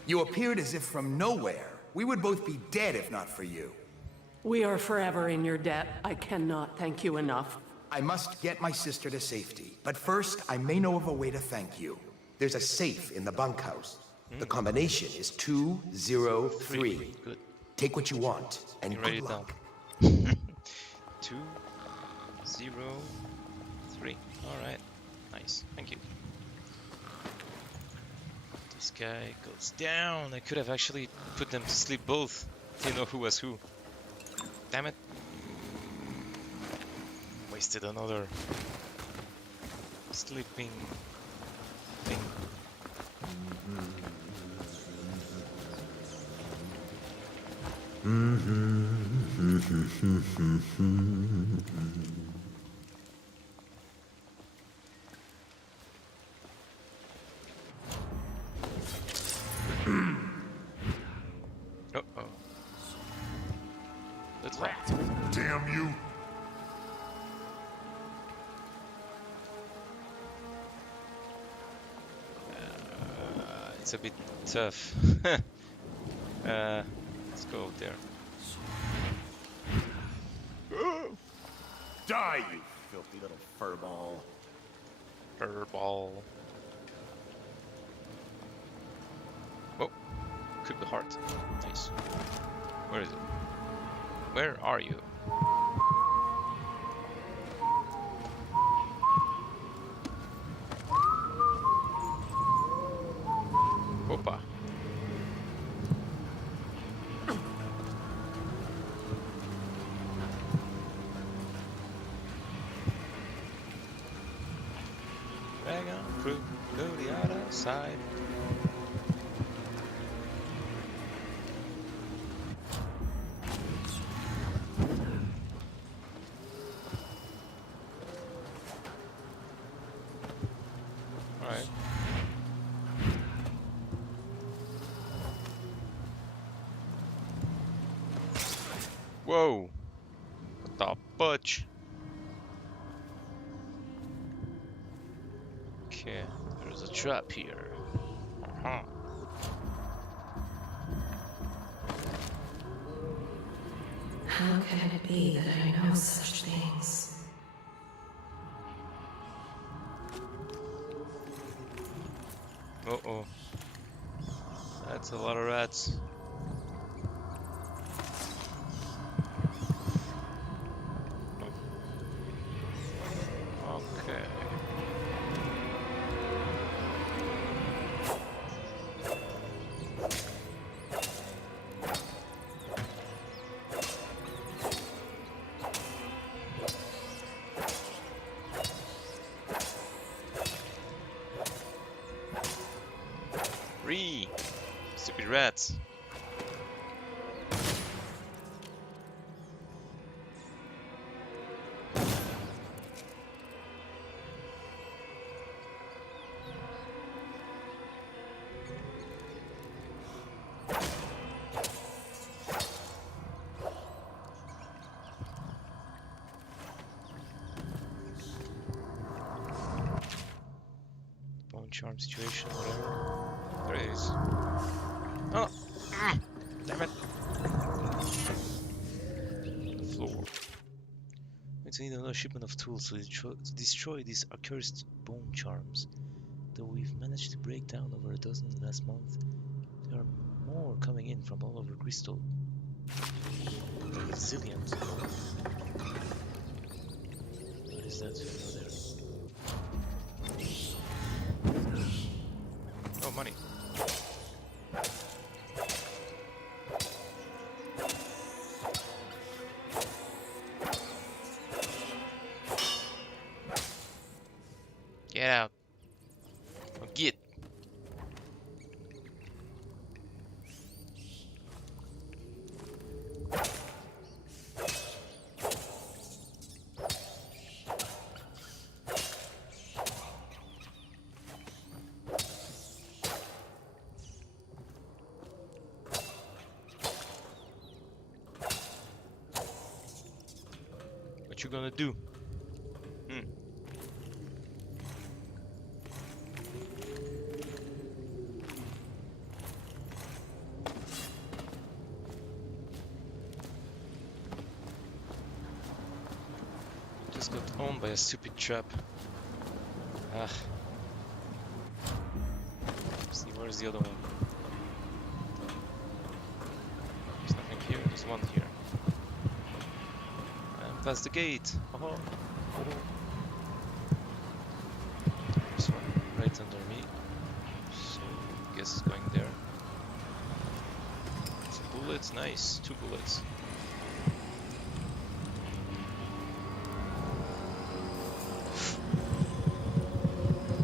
You appeared as if from nowhere. We would both be dead if not for you. We are forever in your debt. I cannot thank you enough. I must get my sister to safety. But first, I may know of a way to thank you. There's a safe in the bunkhouse. The combination is 203. Good. Take what you want, and You write good it luck. down. 2, 0, 3. Alright. Nice. Thank you. This guy goes down. I could have actually put them to sleep both. Didn't know who was who. Damn it. Wasted another sleeping thing. Uh-oh. That's locked. Damn you! It's a bit tough. Let's go out there. Die, you filthy little furball. Furball. Oh, could be heart. Nice. Where is it? Where are you? Opa. Drag on through to the other side. Alright. Whoa! What the fudge? Okay, there's a trap here. Uh-huh. How can it be that I know such things? Uh-oh. That's a lot of rats. Okay. Free! Stupid rats. Bone charm situation, whatever. There it is. Oh! Damn it! The floor. We need another shipment of tools to destroy these accursed bone charms. Though we've managed to break down over a dozen last month, there are more coming in from all over Crystal. They're resilient. What is that over there? Oh, money. Get out. Oh, get. What you gonna do? Just got owned by a stupid trap. Ah. Where's the other one? There's nothing here, there's one here. And past the gate! Oh. There's one right under me. So, I guess it's going there. Some bullets, nice. 2 bullets.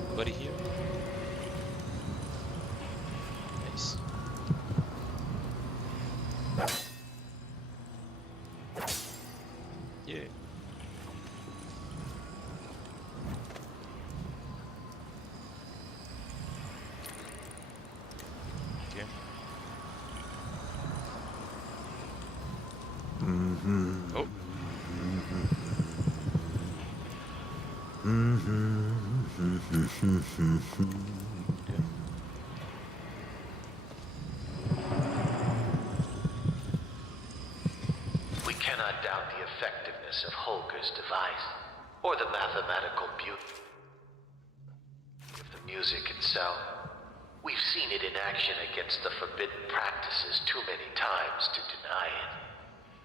Nobody here? Nice. Yeah. Okay. Oh. We cannot doubt the effectiveness of Holger's device, or the mathematical beauty of the music itself. We've seen it in action against the forbidden practices too many times to deny it.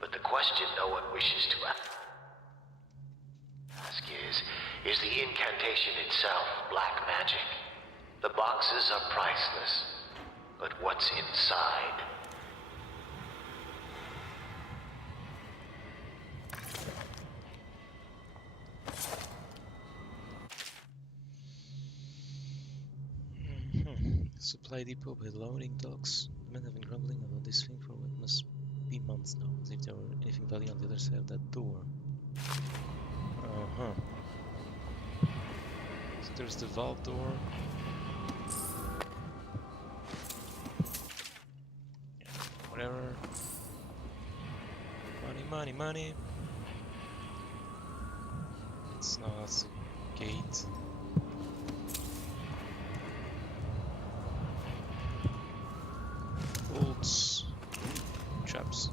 But the question no one wishes to ask is the incantation itself black magic? The boxes are priceless, but what's inside? Supply depot by loading docks. The men have been grumbling about this thing for what must be months now, as if there were anything valuable on the other side of that door. So there's the valve door. Yeah, whatever. Money, money, money. It's not a gate. Bolts, traps.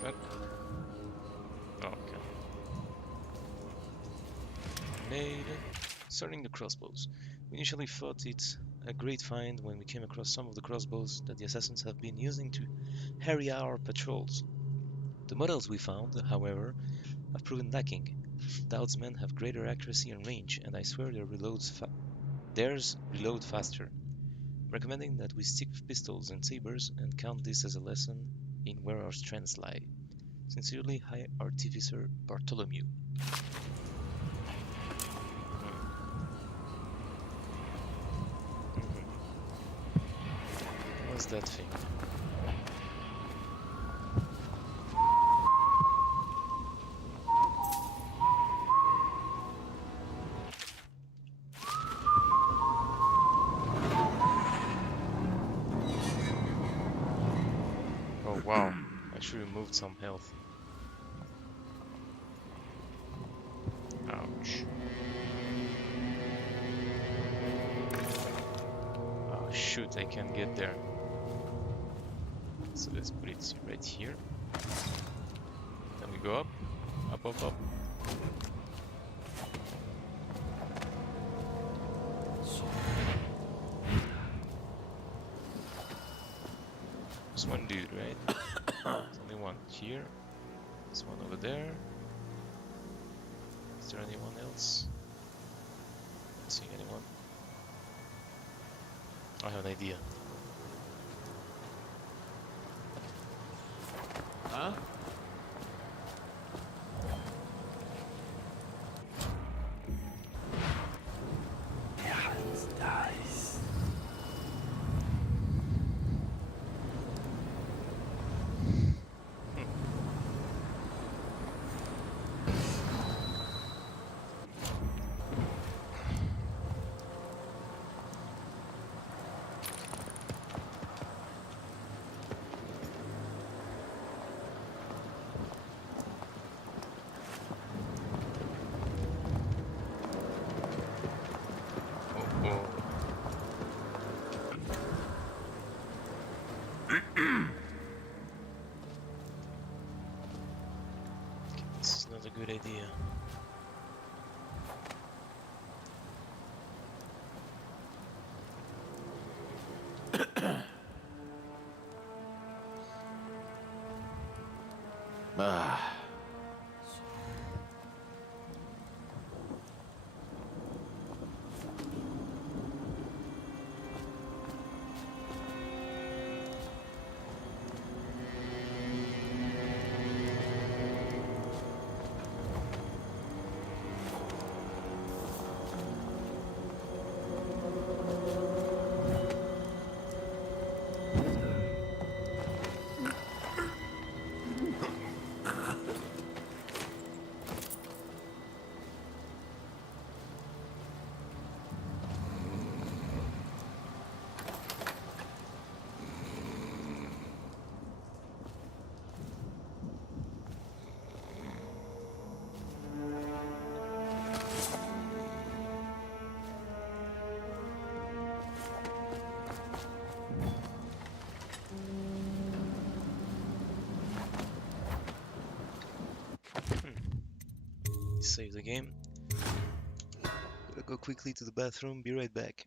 What? Oh, okay. Grenade. Starting the crossbows. We initially thought it a great find when we came across some of the crossbows that the assassins have been using to harry our patrols. The models we found, however, have proven lacking. Dowd's men have greater accuracy and range, and I swear theirs reload faster. I'm recommending that we stick with pistols and sabers and count this as a lesson in where our strengths lie. Sincerely, High Artificer Bartholomew. What's that thing? Oh wow, I should have removed some health. Ouch. Oh shoot, I can't get there. So let's put it right here. Then we go up, up, up, up. There's one dude, right? There's only one here. There's one over there. Is there anyone else? Not seeing anyone. I have an idea. Huh? Yeah, it's nice. This is not a good idea. Ah. Save the game. Gotta go quickly to the bathroom, be right back.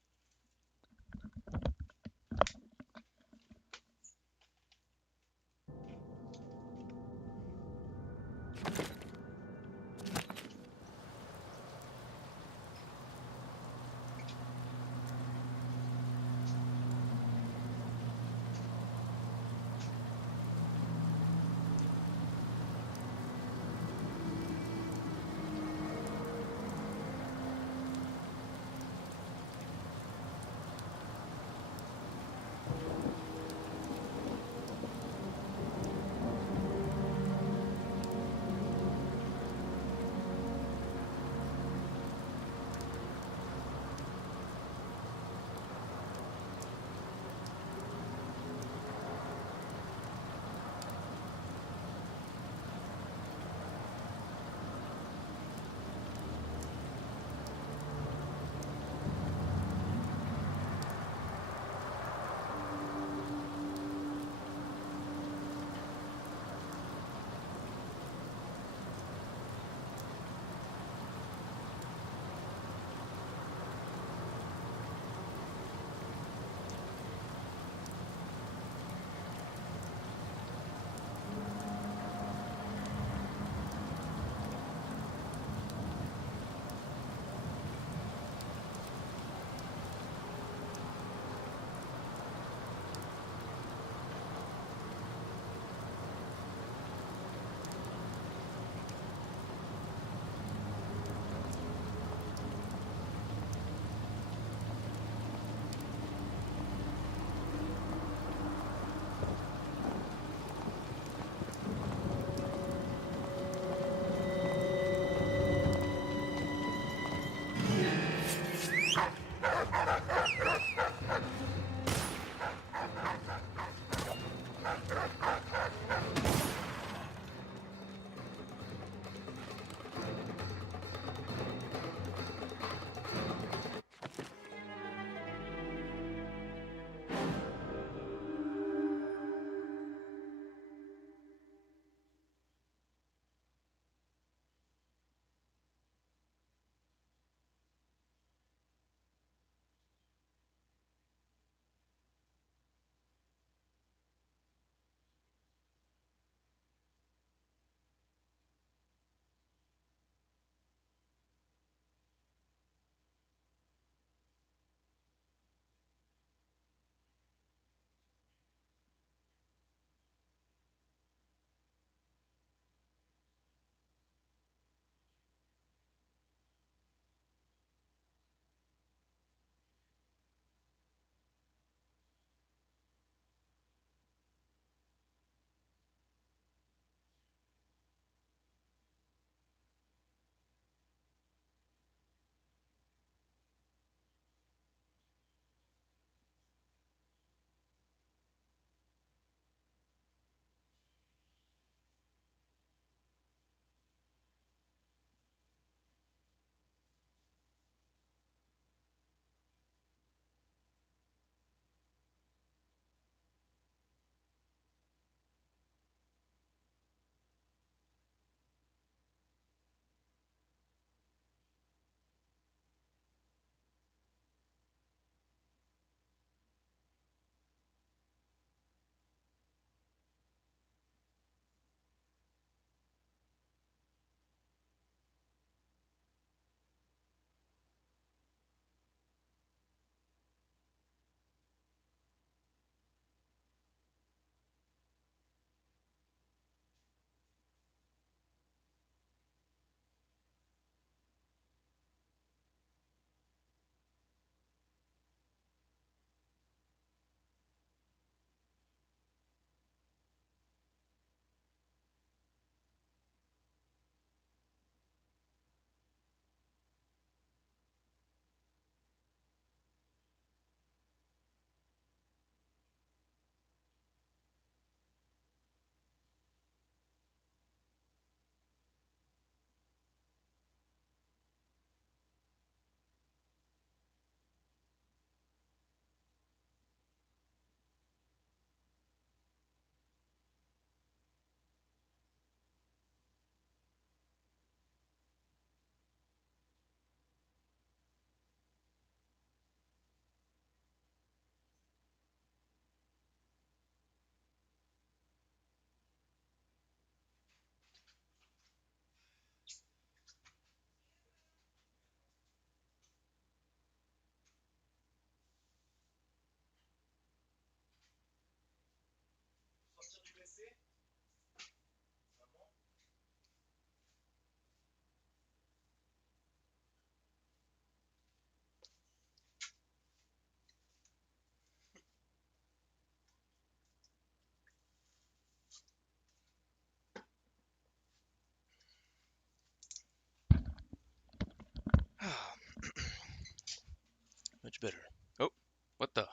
Much better. Oh, what the?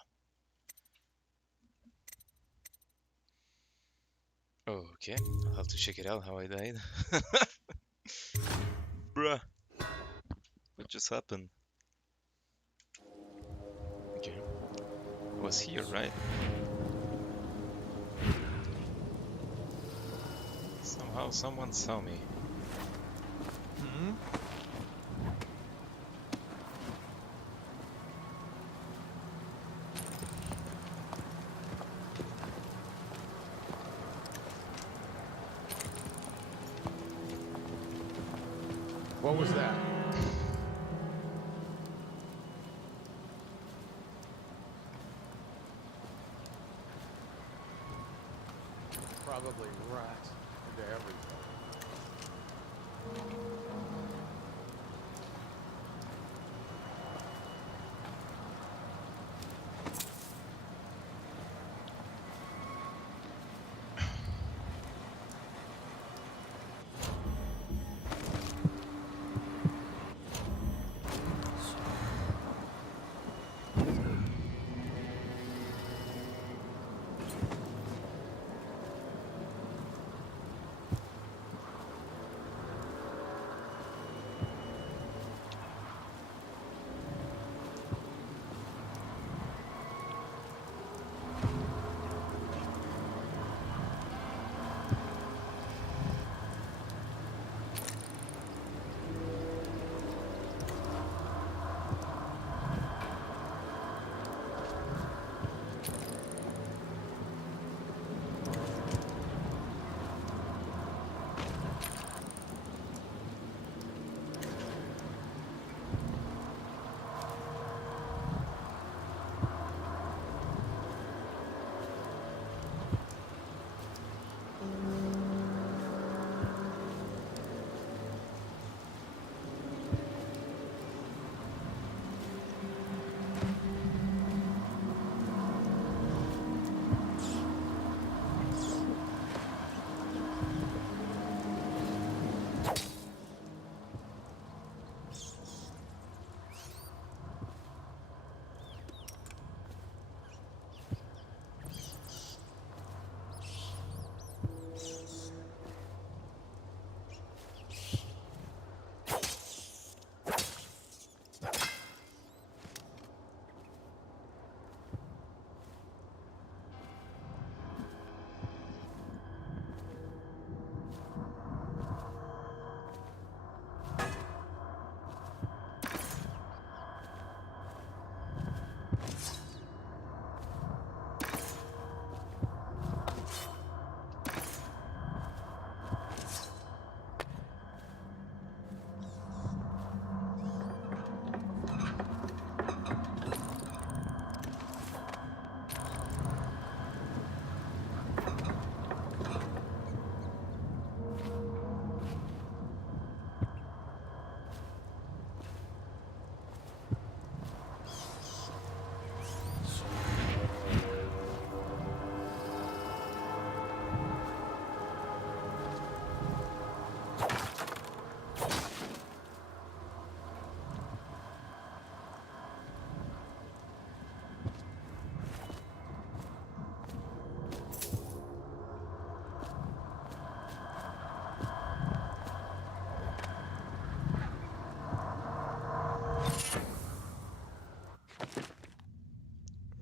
Okay, I'll have to check it out how I died. Bruh, what just happened? Okay, I was here, right? Somehow someone saw me. Hmm? What was that? Probably rats into everything.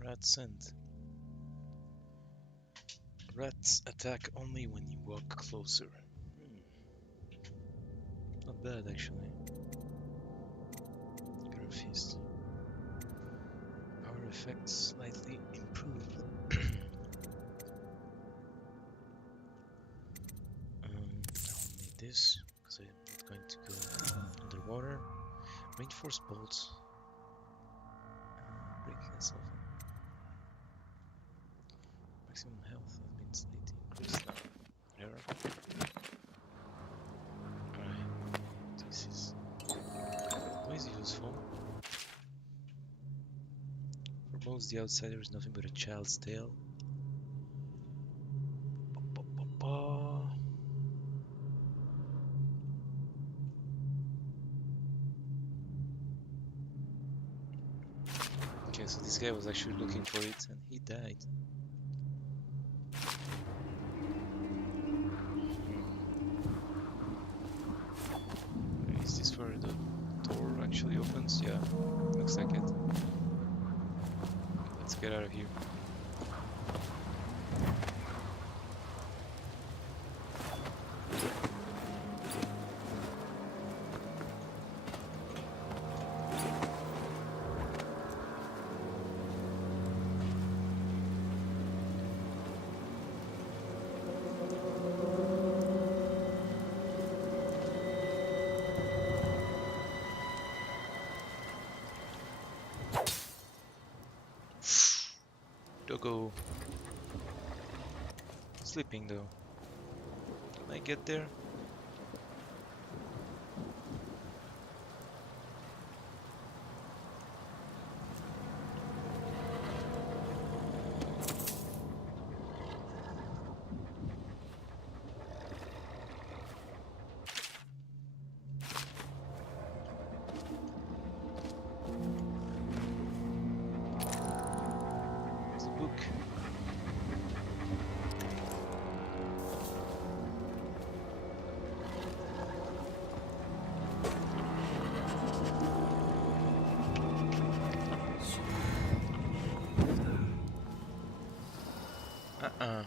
Rat scent. Rats attack only when you walk closer. Not bad actually. Graphist. Power effects slightly improved. I'll need this because I'm not going to go underwater. Reinforced bolts. Breaking itself up. Maximum health has been slightly increased now. There. Alright. This is always useful. For most the outsider is nothing but a child's tale. Okay, so this guy was actually looking for it and he died. Is this where the door actually opens? Yeah, looks like it. Let's get out of here. Doggo. Sleeping though. Can I get there? There's a book. Uh-uh.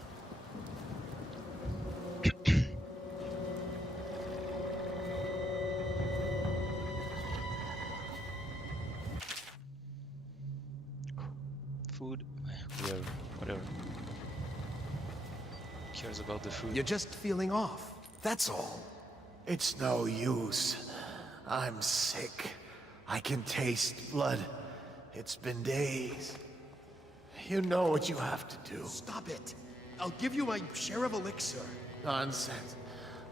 Food, whatever. Who cares about the food? You're just feeling off. That's all. It's no use. I'm sick. I can taste blood. It's been days. You know what you have to do. Stop it. I'll give you my share of elixir. Nonsense.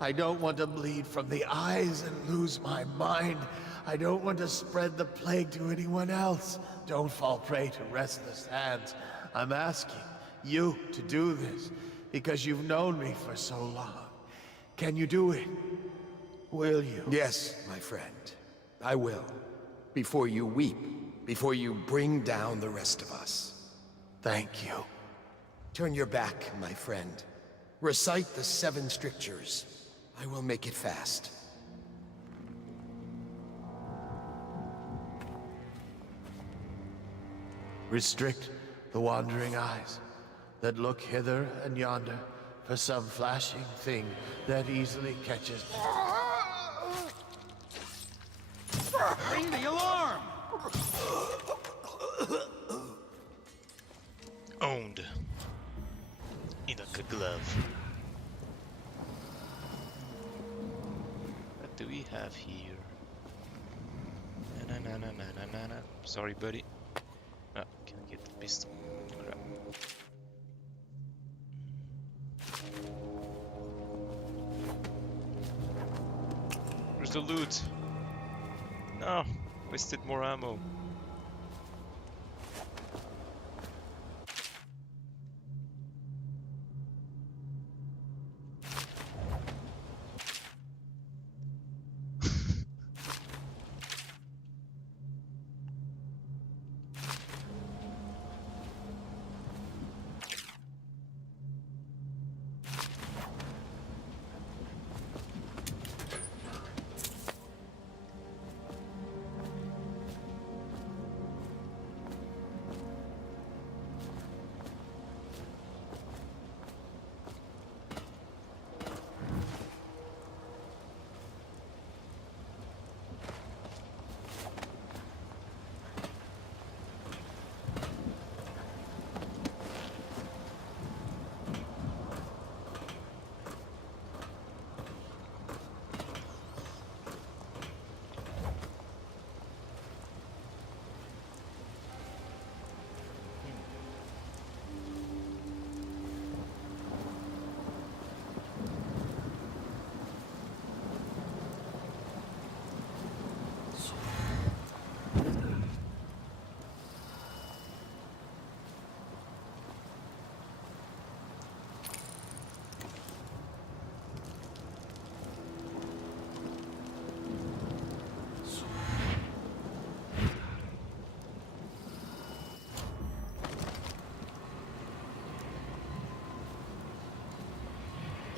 I don't want to bleed from the eyes and lose my mind. I don't want to spread the plague to anyone else. Don't fall prey to restless hands. I'm asking you to do this because you've known me for so long. Can you do it? Will you? Yes, my friend. I will. Before you weep. Before you bring down the rest of us. Thank you. Turn your back, my friend. Recite the 7 strictures. I will make it fast. Restrict the wandering eyes that look hither and yonder for some flashing thing that easily catches. Ring the alarm! Owned. In a glove. What do we have here? Na na na na na na na. Sorry, buddy. Ah, can I get the pistol? Crap. Where's the loot? No, wasted more ammo.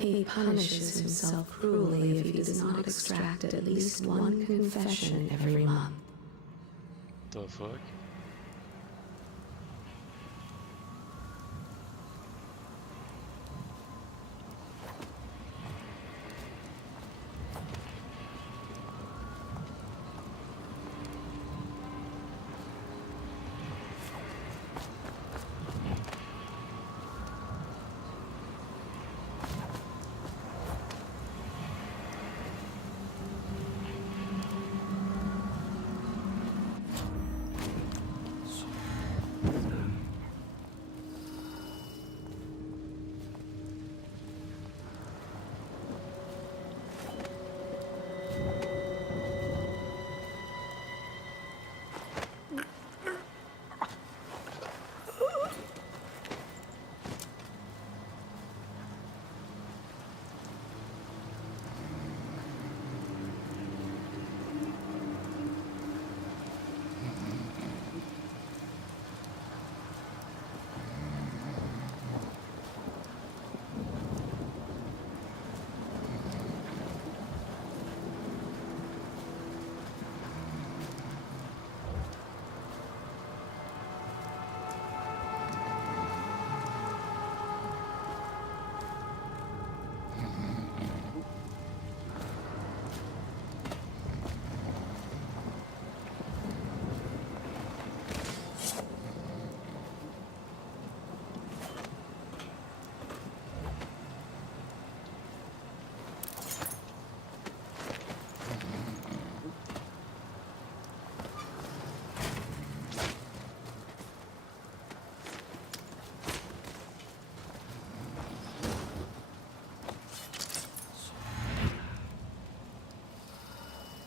He punishes himself cruelly if he does not extract at least one confession every month. The fuck?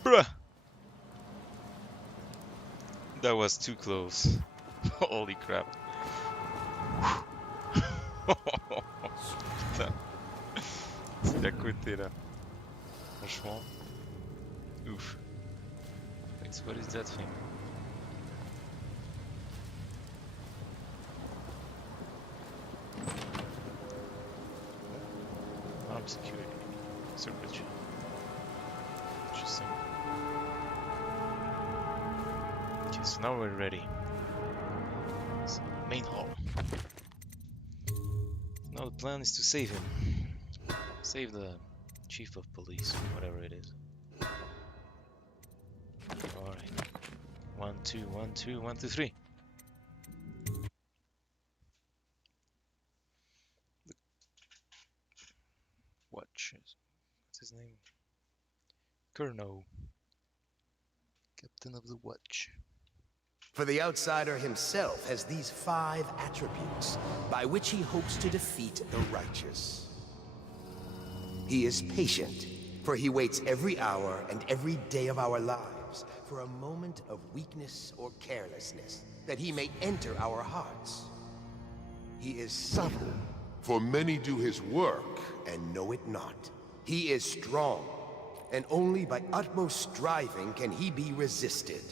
Bruh! That was too close. Holy crap. Putain. C'est à côté là. Franchement. Ouf. Wait, what is that thing? Arm security. Circuitry. Interesting. Okay, so now we're ready. So, main hall. Now the plan is to save him. Save the chief of police, whatever it is. Alright. 1, 2, 1, 2, 1, 2, 3. Watch. What's his name? Colonel. Captain of the Watch. For the outsider himself has these 5 attributes by which he hopes to defeat the righteous. He is patient, for he waits every hour and every day of our lives for a moment of weakness or carelessness, that he may enter our hearts. He is subtle, for many do his work and know it not. He is strong, and only by utmost striving can he be resisted.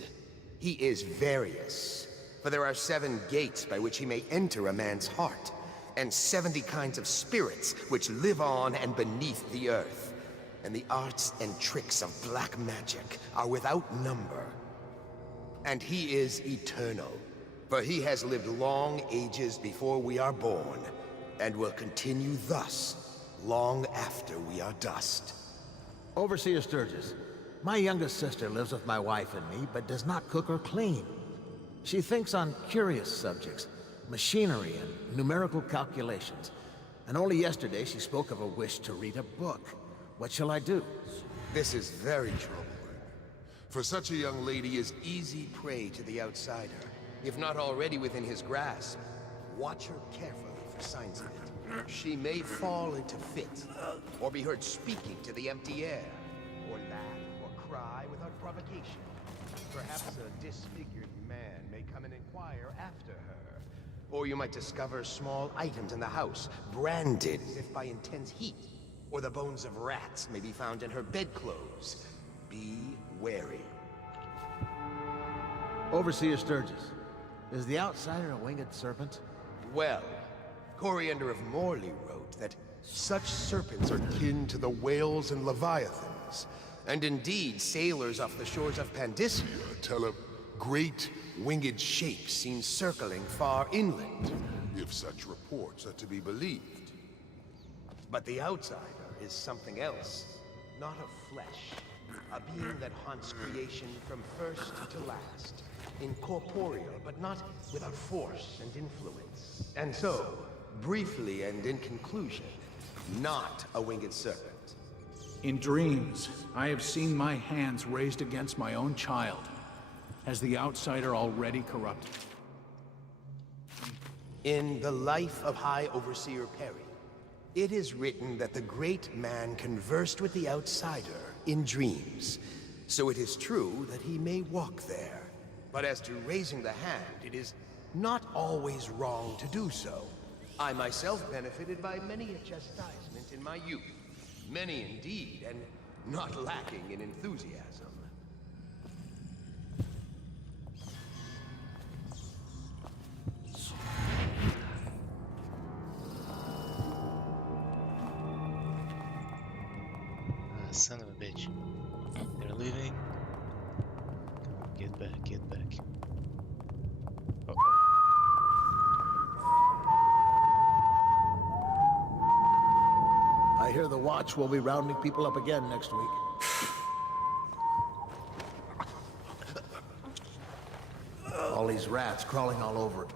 He is various, for there are 7 gates by which he may enter a man's heart, and 70 kinds of spirits which live on and beneath the earth. And the arts and tricks of black magic are without number. And he is eternal, for he has lived long ages before we are born, and will continue thus long after we are dust. Overseer Sturgis, my youngest sister lives with my wife and me, but does not cook or clean. She thinks on curious subjects, machinery and numerical calculations. And only yesterday she spoke of a wish to read a book. What shall I do? This is very troubling, for such a young lady is easy prey to the outsider. If not already within his grasp, watch her carefully for signs of it. She may fall into fits, or be heard speaking to the empty air, or laugh or cry without provocation. Perhaps a disfigured man may come and inquire after her. Or you might discover small items in the house, branded as if by intense heat. Or the bones of rats may be found in her bedclothes. Be wary. Overseer Sturgis, is the outsider a winged serpent? Well, Coriander of Morley wrote that Such serpents are kin to the whales and leviathans, and indeed sailors off the shores of Pandysia tell of great winged shapes seen circling far inland, if such reports are to be believed. But the outsider is something else, not of flesh, a being that haunts creation from first to last, incorporeal but not without force and influence. And so, briefly and in conclusion, not a winged serpent. In dreams, I have seen my hands raised against my own child. Has the outsider already corrupted? In the life of High Overseer Perry, it is written that the great man conversed with the outsider in dreams. So it is true that he may walk there. But as to raising the hand, it is not always wrong to do so. I myself benefited by many a chastisement in my youth. Many indeed, and not lacking in enthusiasm. Son of a bitch. They're leaving. Come on, get back, get back. Uh-oh. I hear the Watch will be rounding people up again next week. All these rats crawling all over it.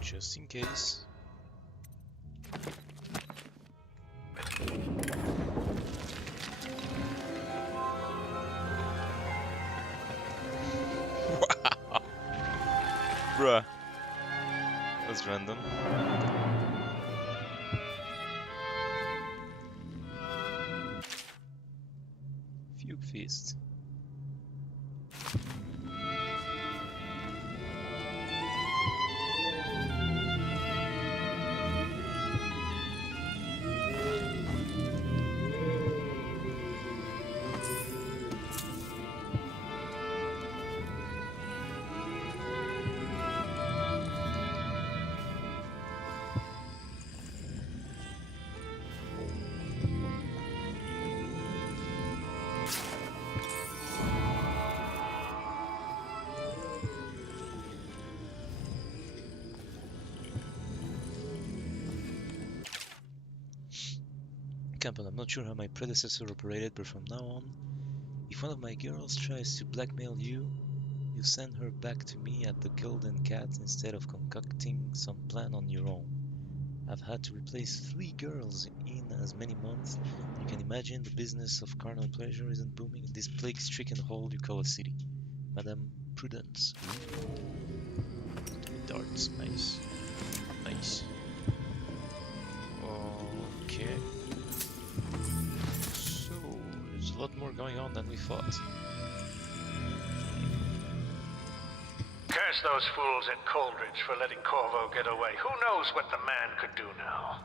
Just in case. Wow. Bruh. That's random. Fugue Feast. Captain, I'm not sure how my predecessor operated, but from now on, if one of my girls tries to blackmail you, you send her back to me at the Golden Cat instead of concocting some plan on your own. I've had to replace 3 girls in as many months. You can imagine the business of carnal pleasure isn't booming in this plague-stricken hole you call a city. Madame Prudence. Darts, nice. Nice. Okay. So, there's a lot more going on than we thought. Curse those fools at Coldridge for letting Corvo get away. Who knows what the man could do now?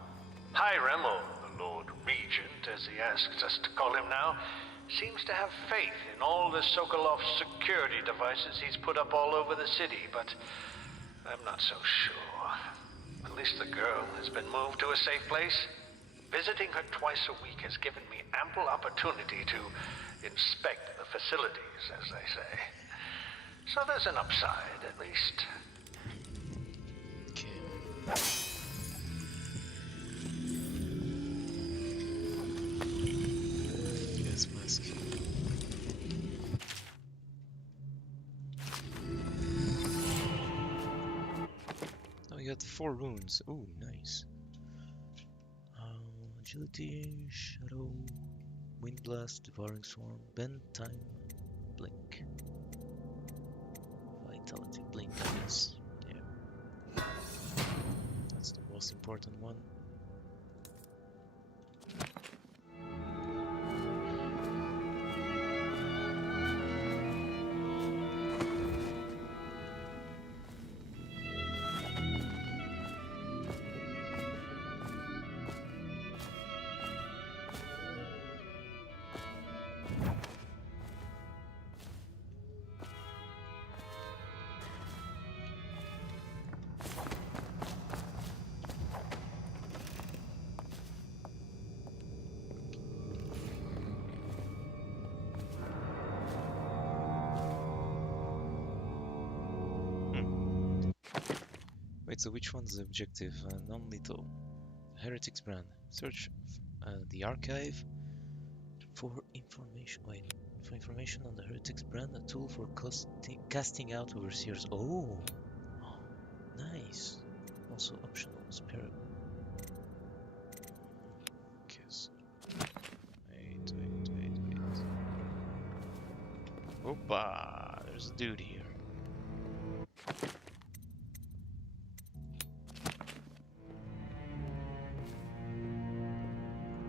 Hiram, or the Lord Regent, as he asks us to call him now, seems to have faith in all the Sokolov security devices he's put up all over the city, but I'm not so sure. At least the girl has been moved to a safe place. Visiting her twice a week has given me ample opportunity to inspect the facilities, as they say. So there's an upside, at least. Gas mask. Now we got 4 runes. Ooh, nice. Agility, Shadow, Wind Blast, Devouring Swarm, Bend, Time, Blink. Vitality, Blink, I guess. Yeah. That's the most important one. Wait, so which one's the objective? Non-lethal. Heretics brand. Search the archive for information. Wait, for information on the Heretics brand, a tool for casting out overseers. Oh, nice. Also optional. Spare. Guess. Wait. Opa! There's a dude here.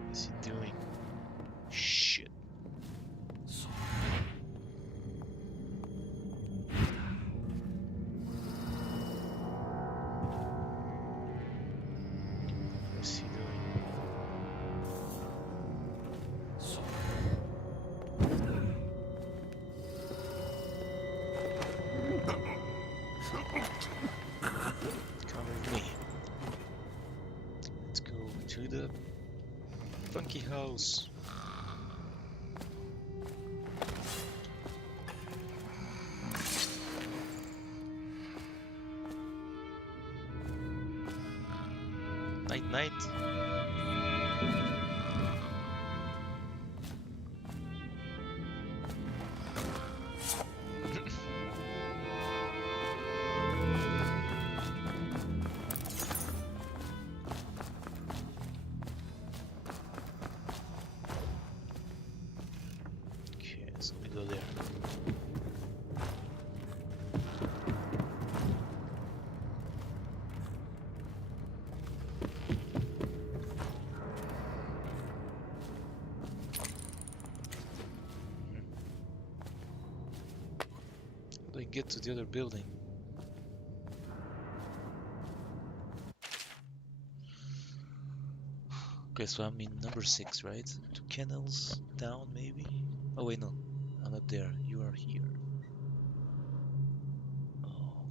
What's he doing? Shit. What's he doing? Come with me. Let's go to the funky house. Night. Okay, so we go there. How do I get to the other building? Okay, so I'm in number 6, right? 2 kennels down, maybe? Oh wait, no. I'm up there. You are here.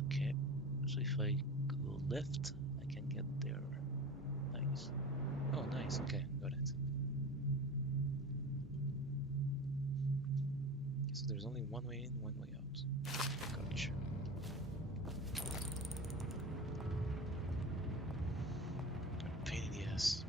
Okay. So if I go left, I can get there. Nice. Oh, nice. Okay, got it. So there's only one way in, one way out. Gotcha. Pain in the ass.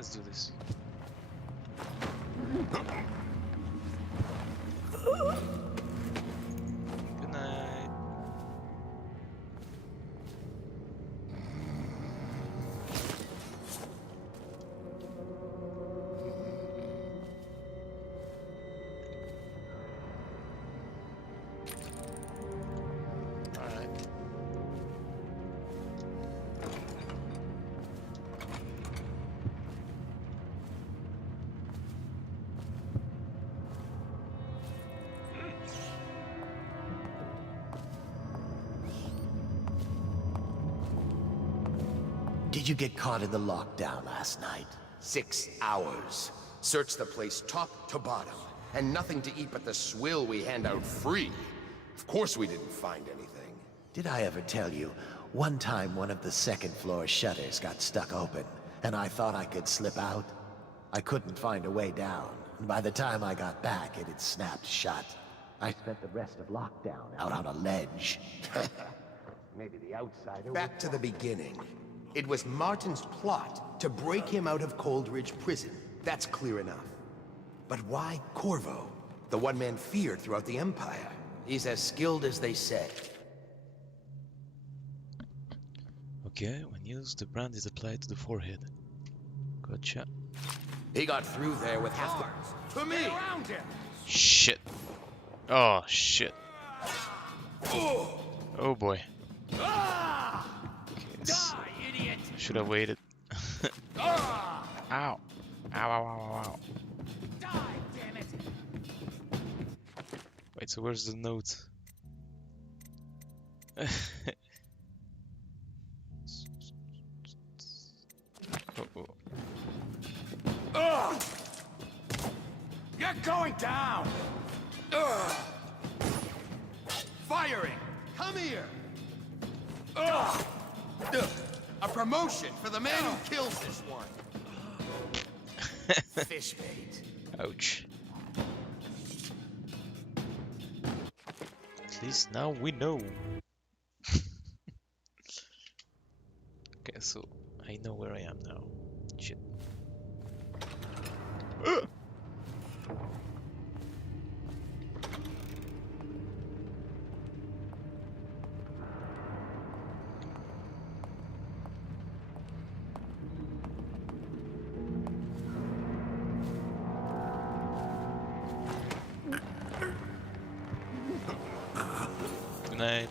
Let's do this. Good night. Alright. Did you get caught in the lockdown last night? 6 hours. Search the place top to bottom. And nothing to eat but the swill we hand out free. Of course we didn't find anything. Did I ever tell you, one time one of the second floor shutters got stuck open, and I thought I could slip out? I couldn't find a way down, and by the time I got back, it had snapped shut. I spent the rest of lockdown out on a ledge. Maybe the outsider... Back to the beginning. It was Martin's plot to break him out of Coldridge Prison. That's clear enough. But why Corvo? The one man feared throughout the Empire. He's as skilled as they said. Okay, when used, the brand is applied to the forehead. Gotcha. He got through there with half the... To me! Around him! Shit. Oh, shit. Oh boy. Okay, should have waited. Ow. Ow, ow, ow, ow. Die, damn it! Wait, so where's the note? Ugh! You're going down! Ugh! Firing! Come here! Ugh! A promotion for the man who kills this one. Fish bait. Ouch. At least now we know. Okay, so I know where I am now. Shit. Good night.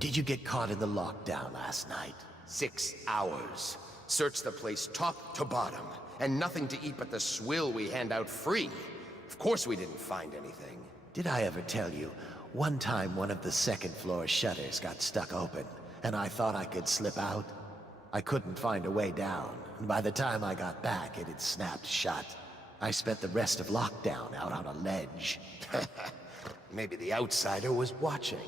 Did you get caught in the lockdown last night? 6 hours. Search the place top to bottom. And nothing to eat but the swill we hand out free. Of course we didn't find anything. Did I ever tell you, one time one of the second floor shutters got stuck open, and I thought I could slip out? I couldn't find a way down, and by the time I got back, it had snapped shut. I spent the rest of lockdown out on a ledge. Maybe the outsider was watching.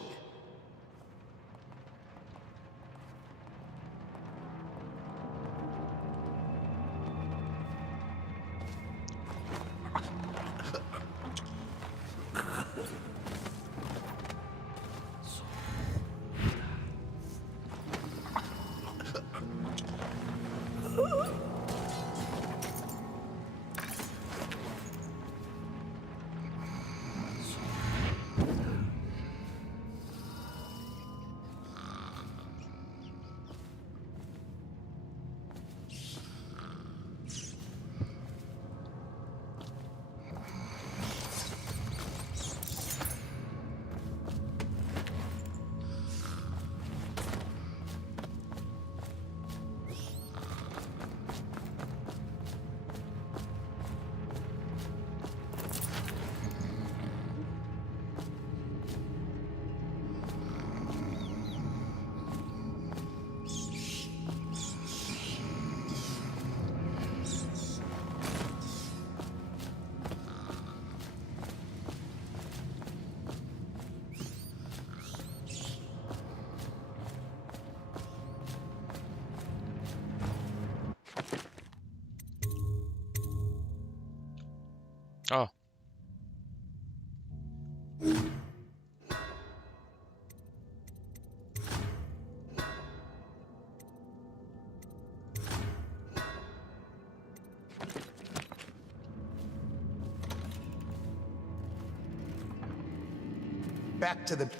Back to the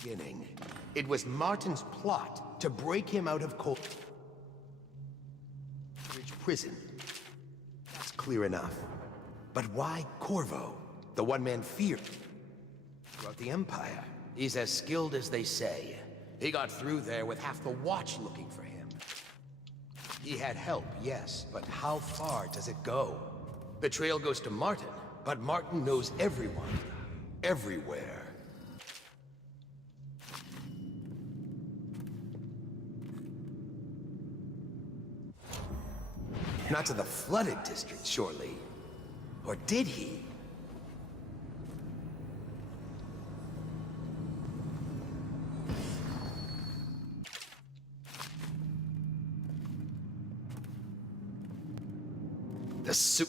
beginning. It was Martin's plot to break him out of Coldridge prison. That's clear enough. But why Corvo? The one man feared throughout the Empire. He's as skilled as they say. He got through there with half the watch looking for him. He had help, yes, but how far does it go? The trail goes to Martin, but Martin knows everyone. Everywhere. Not to the flooded district, surely. Or did he? The soup.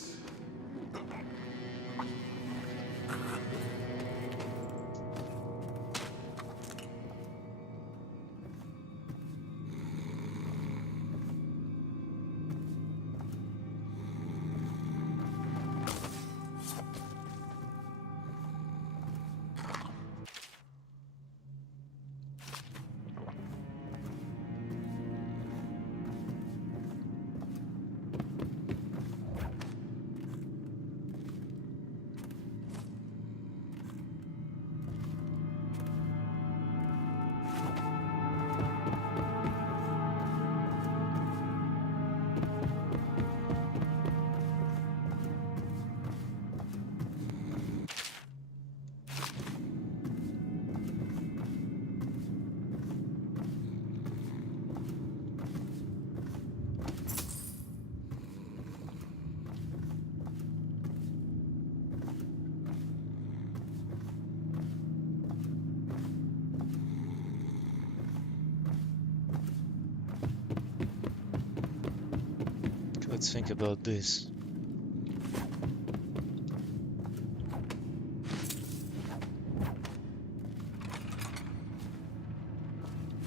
Let's think about this.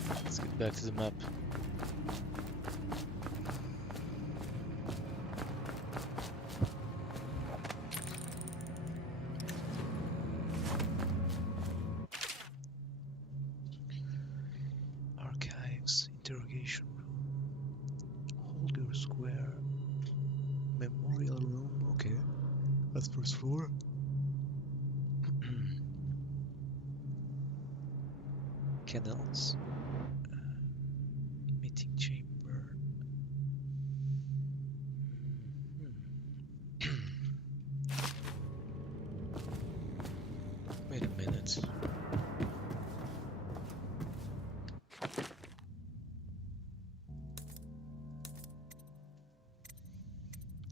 Let's get back to the map. Archives, interrogation room, Holger Square. Memorial room, okay. That's first floor. Canals. Meeting chamber. Wait a minute.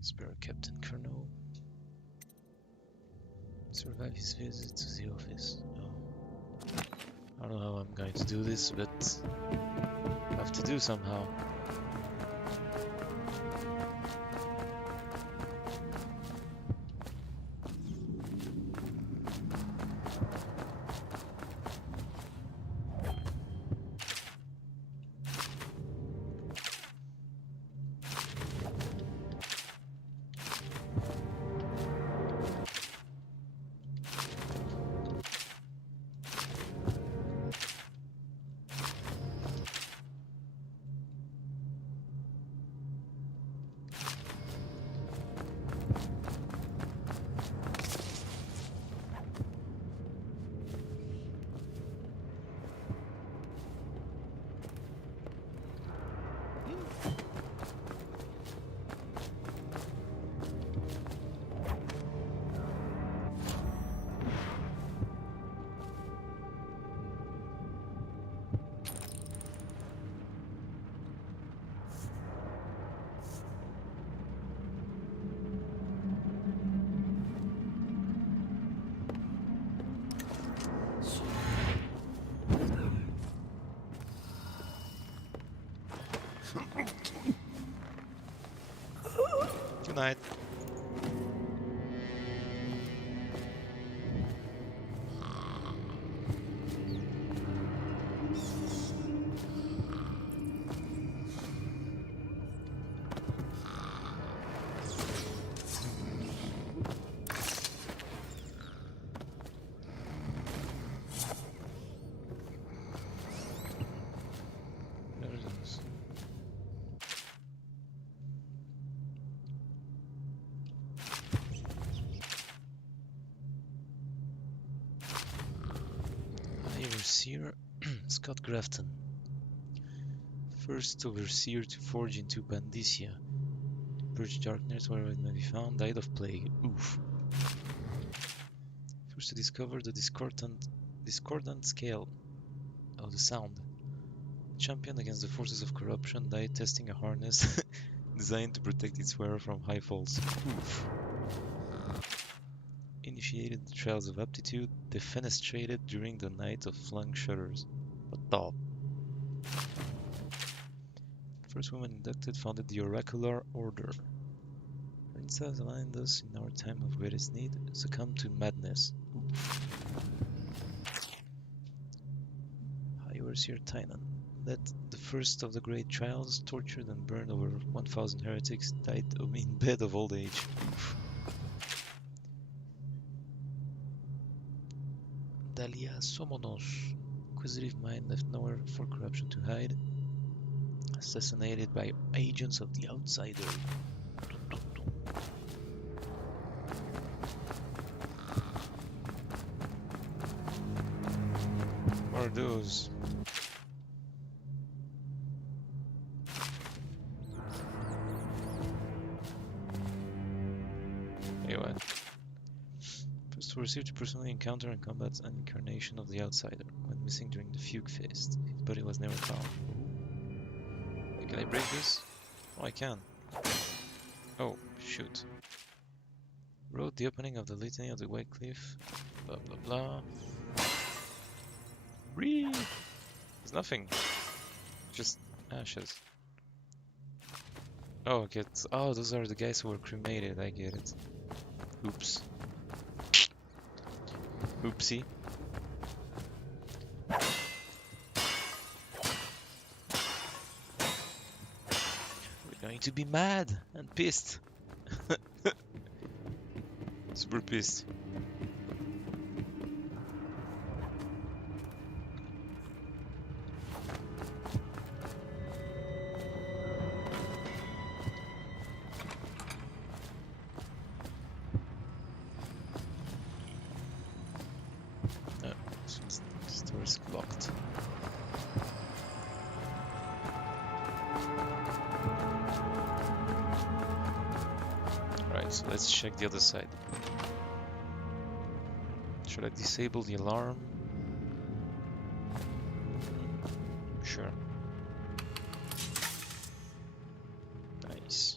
Spare Captain Colonel. Survive his visit to the office. Oh. I don't know how I'm going to do this, but I have to do somehow. Good night. Overseer Scott Grafton. First overseer to forge into Pandicia. Purge darkness wherever it may be found, died of plague. Oof. First to discover the discordant scale of the sound. Champion against the forces of corruption, died testing a harness designed to protect its wearer from high falls. Oof. Initiated the trials of aptitude, defenestrated during the night of flung shutters. What the? First woman inducted founded the Oracular Order. Her insights aligned us in our time of greatest need, succumbed to madness. Oof. High Overseer Tynan led the first of the great trials, tortured and burned over 1,000 heretics, died in bed of old age. Oof. Dalia Somonos, inquisitive mind left nowhere for corruption to hide, assassinated by agents of the Outsider. What are those? Hey, what? First to receive to personally encounter and combat an incarnation of the Outsider. Went missing during the Fugue Feast. His body was never found. Can I break this? Oh, I can. Oh, shoot. Wrote the opening of the Litany of the White Cliff. Blah blah blah. Read! There's nothing. Just ashes. Oh, okay. Oh, those are the guys who were cremated. I get it. Oops. Oopsie. We're going to be mad and pissed. Super pissed. This door is locked. Alright, so let's check the other side. Should I disable the alarm? Sure. Nice.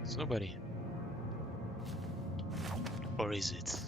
There's nobody. Or is it?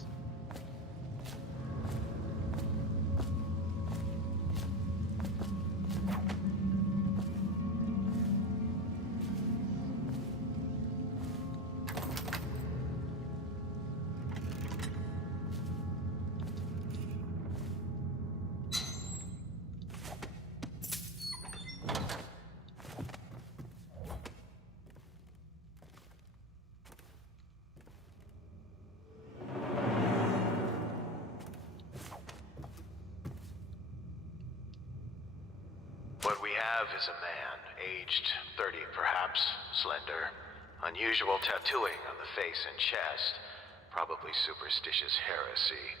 Is a man, aged 30 perhaps, slender, unusual tattooing on the face and chest, probably superstitious heresy,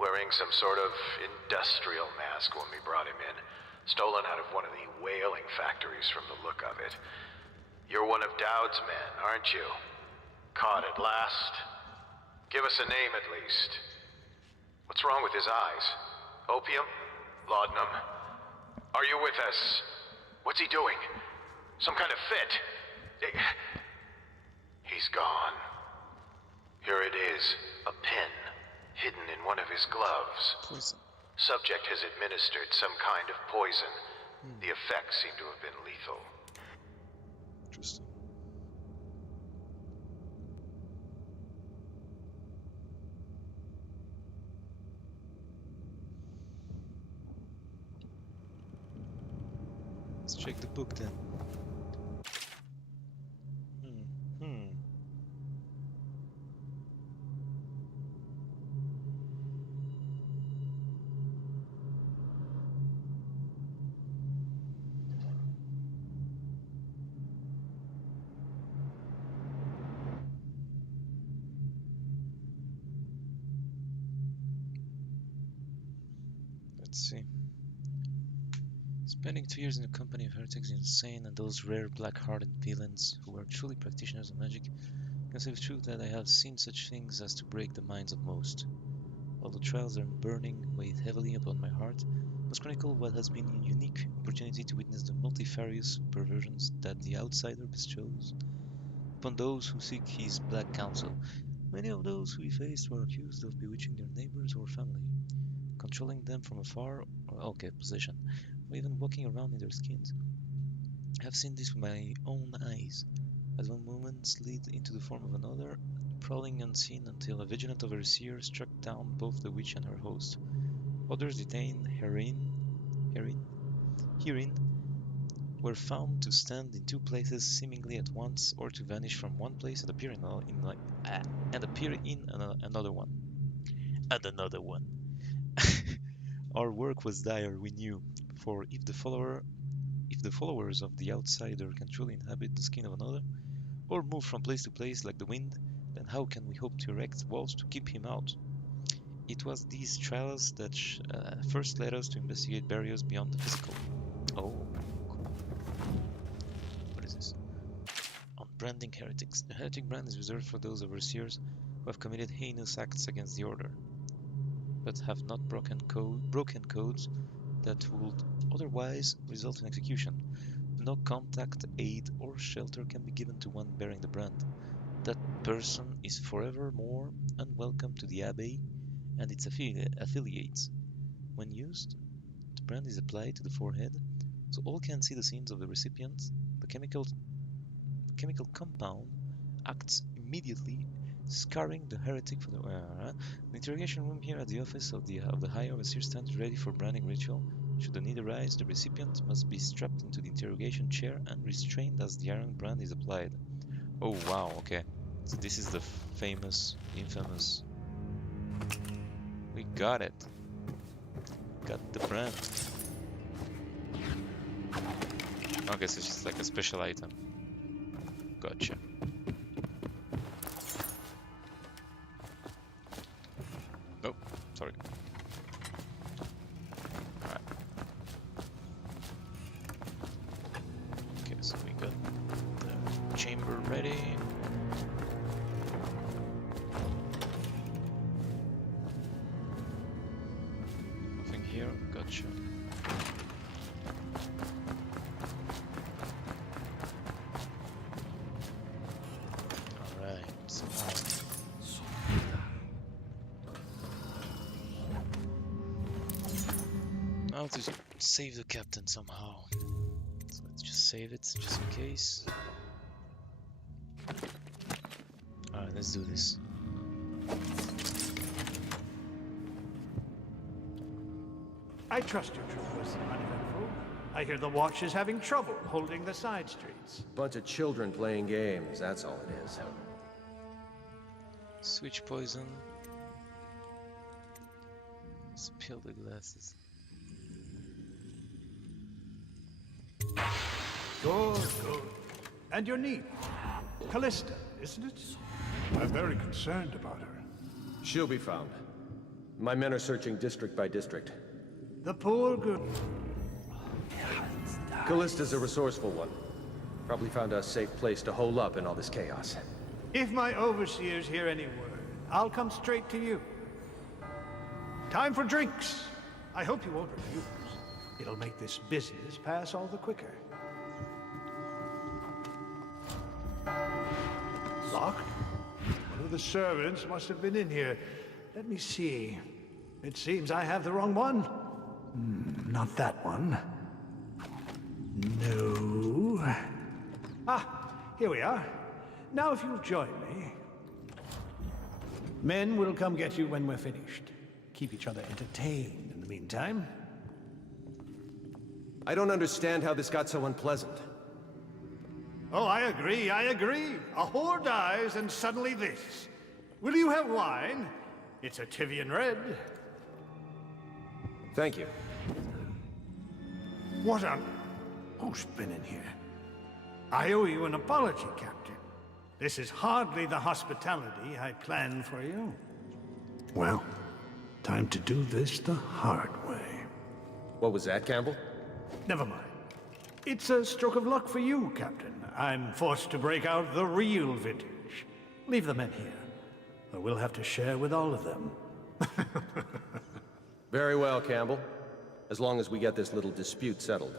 wearing some sort of industrial mask when we brought him in, stolen out of one of the whaling factories from the look of it. You're one of Dowd's men, aren't you? Caught at last? Give us a name at least. What's wrong with his eyes? Opium? Laudanum? Are you with us? What's he doing? Some kind of fit? He's gone. Here it is, a pin, hidden in one of his gloves. Poison. Subject has administered some kind of poison. The effects seem to have been lethal. Interesting. Let's check the book then. Hmm. Let's see. Spending 2 years in the company of heretics, insane, and those rare black-hearted villains who are truly practitioners of magic, I can say with truth that I have seen such things as to break the minds of most. While the trials are burning weigh heavily upon my heart, I must chronicle what has been a unique opportunity to witness the multifarious perversions that the outsider bestows upon those who seek his black counsel. Many of those who he faced were accused of bewitching their neighbors or family, controlling them from afar, or possession, or even walking around in their skins. I have seen this with my own eyes, as one woman slid into the form of another, prowling unseen until a vigilant overseer struck down both the witch and her host. Others detained herein were found to stand in two places seemingly at once, or to vanish from one place and appear in another one. And another one. Our work was dire, we knew, for if the followers of the outsider can truly inhabit the skin of another, or move from place to place like the wind, then how can we hope to erect walls to keep him out? It was these trials that first led us to investigate barriers beyond the physical. Oh, cool. What is this? On branding heretics. The heretic brand is reserved for those overseers who have committed heinous acts against the order, but have not broken codes that would otherwise result in execution. No contact, aid, or shelter can be given to one bearing the brand. That person is forevermore unwelcome to the abbey and its affiliates. When used, the brand is applied to the forehead, so all can see the scenes of the recipient. The chemical compound acts immediately, scarring the heretic for the interrogation room here at the office of the High Overseer stands ready for branding ritual. Should the need arise, the recipient must be strapped into the interrogation chair and restrained as the iron brand is applied. Oh wow, okay. So this is the infamous. We got it. Got the brand. Okay, so it's just like a special item. Gotcha. Oh, sorry. Alright. Okay, so we got the chamber ready. Nothing here, gotcha. Now to save the captain somehow. So let's just save it, just in case. Alright, let's do this. I trust your truth was uneventful. I hear the watch is having trouble holding the side streets. Bunch of children playing games, that's all it is. Switch poison. Spill the glasses. Good, good. And your niece, Callista, isn't it? I'm very concerned about her. She'll be found. My men are searching district by district. The poor girl. Callista's a resourceful one. Probably found a safe place to hole up in all this chaos. If my overseers hear any word, I'll come straight to you. Time for drinks. I hope you won't refuse. It'll make this business pass all the quicker. Locked? One of the servants must have been in here. Let me see. It seems I have the wrong one. Not that one. No. Ah, here we are. Now if you'll join me. Men will come get you when we're finished. Keep each other entertained in the meantime. I don't understand how this got so unpleasant. Oh, I agree, I agree. A whore dies and suddenly this. Will you have wine? It's a Tivian red. Thank you. What on... Who's been in here? I owe you an apology, Captain. This is hardly the hospitality I planned for you. Well, time to do this the hard way. What was that, Campbell? Never mind. It's a stroke of luck for you, Captain. I'm forced to break out the real vintage. Leave the men here, or we'll have to share with all of them. Very well, Campbell. As long as we get this little dispute settled.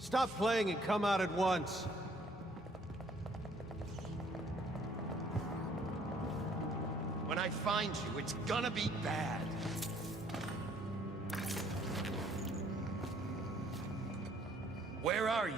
Stop playing and come out at once. When I find you, it's gonna be bad. Where are you?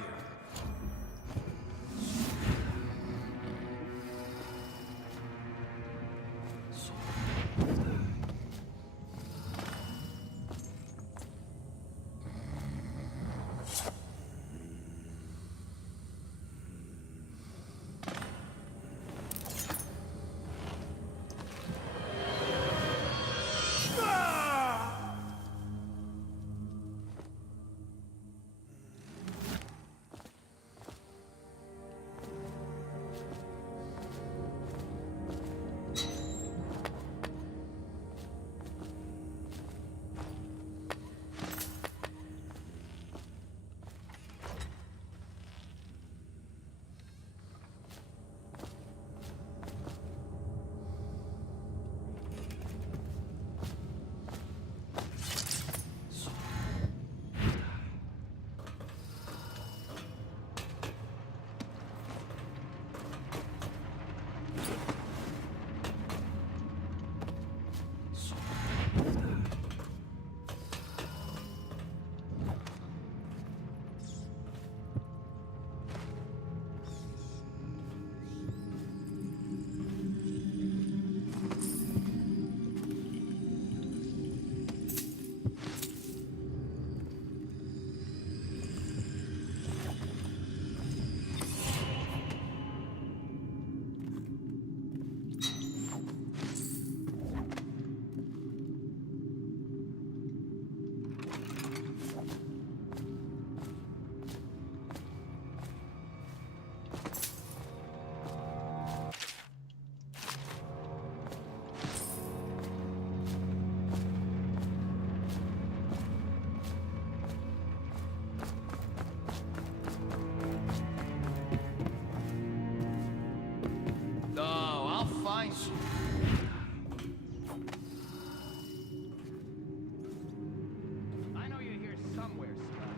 I know you're here somewhere, Scott.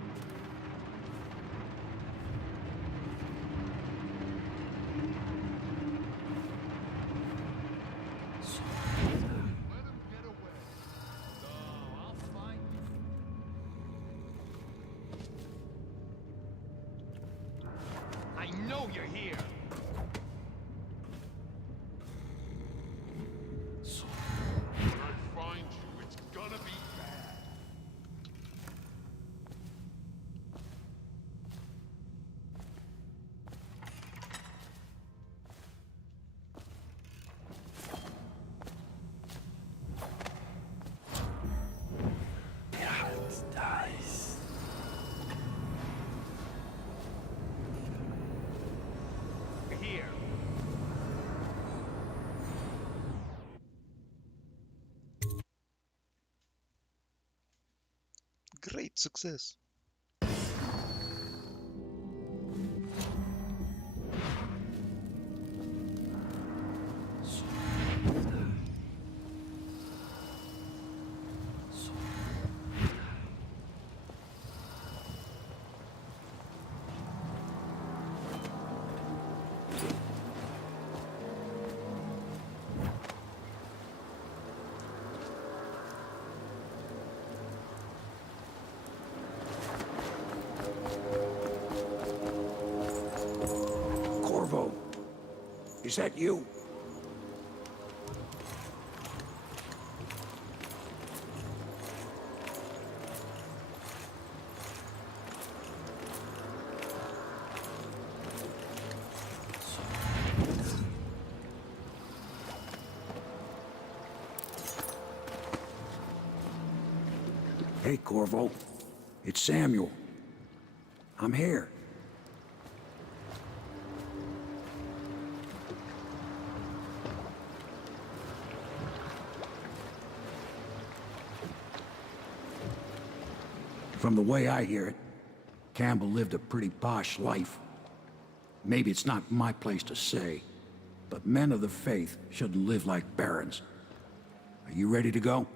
Let him get away. No, I'll find you. I know you're here. When I find you, it's gonna be bad. Dice. Here. Great success. Is that you? Hey, Corvo. It's Samuel. I'm here. From the way I hear it, Campbell lived a pretty posh life. Maybe it's not my place to say, but men of the faith shouldn't live like barons. Are you ready to go?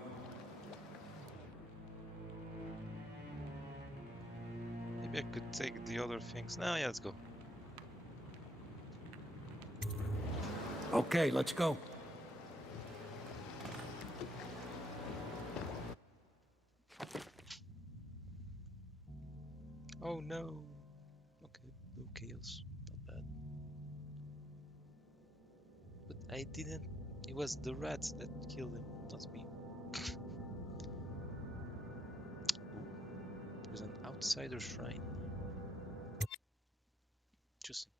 Maybe I could take the other things. No, yeah, let's go. Okay, let's go. Oh no. Okay, no chaos. Not bad. But I didn't. It was the rats that killed him, not me. Ooh, there's an outsider shrine. Interesting.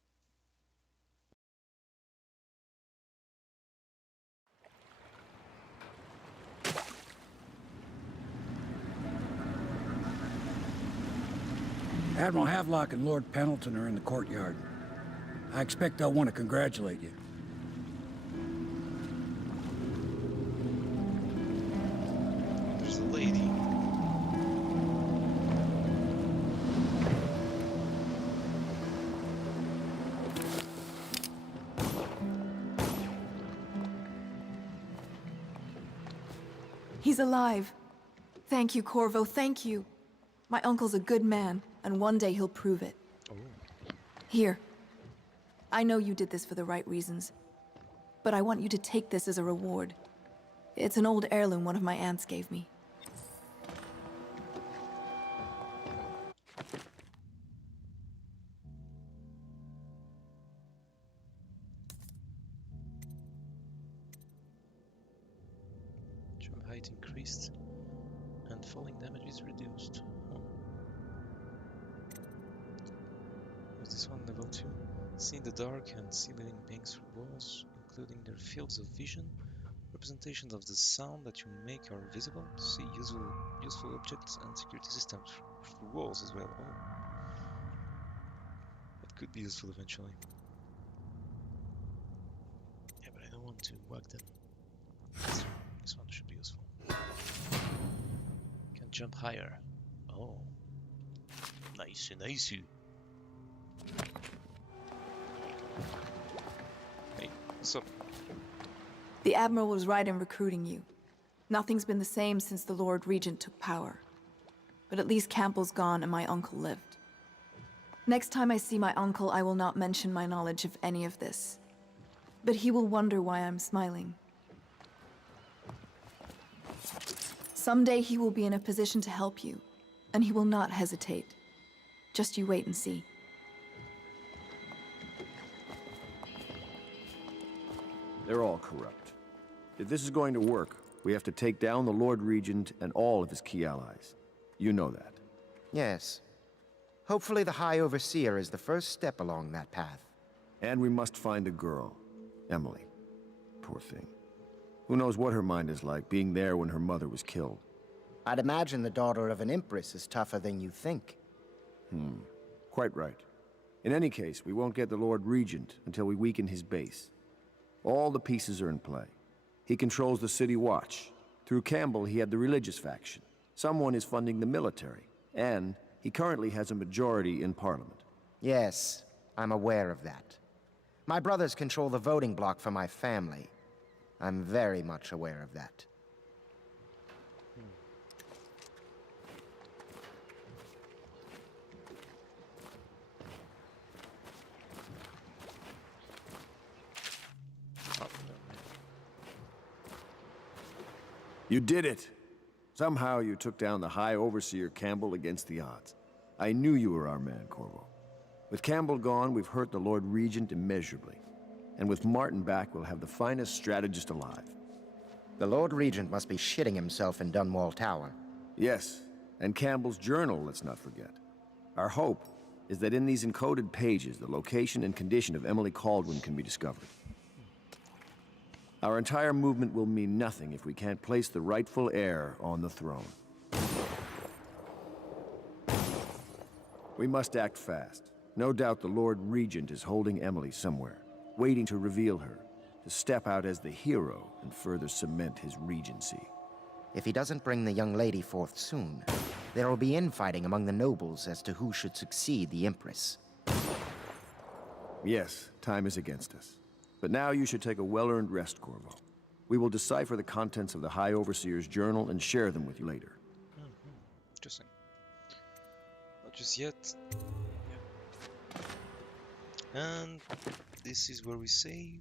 Admiral Havelock and Lord Pendleton are in the courtyard. I expect they'll want to congratulate you. There's a lady. He's alive. Thank you, Corvo, thank you. My uncle's a good man, and one day he'll prove it. Oh. Here. I know you did this for the right reasons, but I want you to take this as a reward. It's an old heirloom one of my aunts gave me. Jump height increased and falling damage is reduced. Oh. Was this one level 2? See in the dark and see living beings through walls, including their fields of vision. Representations of the sound that you make are visible. See useful objects and security systems through walls as well. Oh. That could be useful eventually. Yeah, but I don't want to whack them. This one should be useful. Can jump higher. Oh. Nice, nice. Hey, what's up? The Admiral was right in recruiting you. Nothing's been the same since the Lord Regent took power. But at least Campbell's gone and my uncle lived. Next time I see my uncle, I will not mention my knowledge of any of this. But he will wonder why I'm smiling. Someday he will be in a position to help you, and he will not hesitate. Just you wait and see. They're all corrupt. If this is going to work, we have to take down the Lord Regent and all of his key allies. You know that. Yes. Hopefully the High Overseer is the first step along that path. And we must find a girl. Emily. Poor thing. Who knows what her mind is like, being there when her mother was killed. I'd imagine the daughter of an empress is tougher than you think. Quite right. In any case, we won't get the Lord Regent until we weaken his base. All the pieces are in play. He controls the City Watch. Through Campbell, he had the religious faction. Someone is funding the military. And he currently has a majority in Parliament. Yes, I'm aware of that. My brothers control the voting bloc for my family. I'm very much aware of that. You did it! Somehow you took down the High Overseer Campbell against the odds. I knew you were our man, Corvo. With Campbell gone, we've hurt the Lord Regent immeasurably. And with Martin back, we'll have the finest strategist alive. The Lord Regent must be shitting himself in Dunwall Tower. Yes, and Campbell's journal, let's not forget. Our hope is that in these encoded pages, the location and condition of Emily Kaldwin can be discovered. Our entire movement will mean nothing if we can't place the rightful heir on the throne. We must act fast. No doubt the Lord Regent is holding Emily somewhere, waiting to reveal her, to step out as the hero and further cement his regency. If he doesn't bring the young lady forth soon, there will be infighting among the nobles as to who should succeed the Empress. Yes, time is against us. But now you should take a well-earned rest, Corvo. We will decipher the contents of the High Overseer's journal and share them with you later. Interesting. Not just yet. And this is where we save.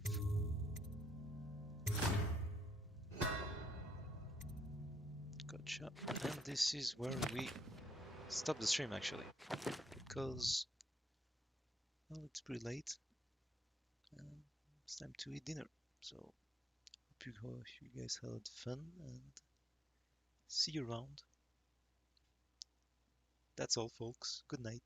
Gotcha. And this is where we stop the stream actually, because well, it's pretty late and it's time to eat dinner. So hope you guys had fun and see you around. That's all, folks. Good night.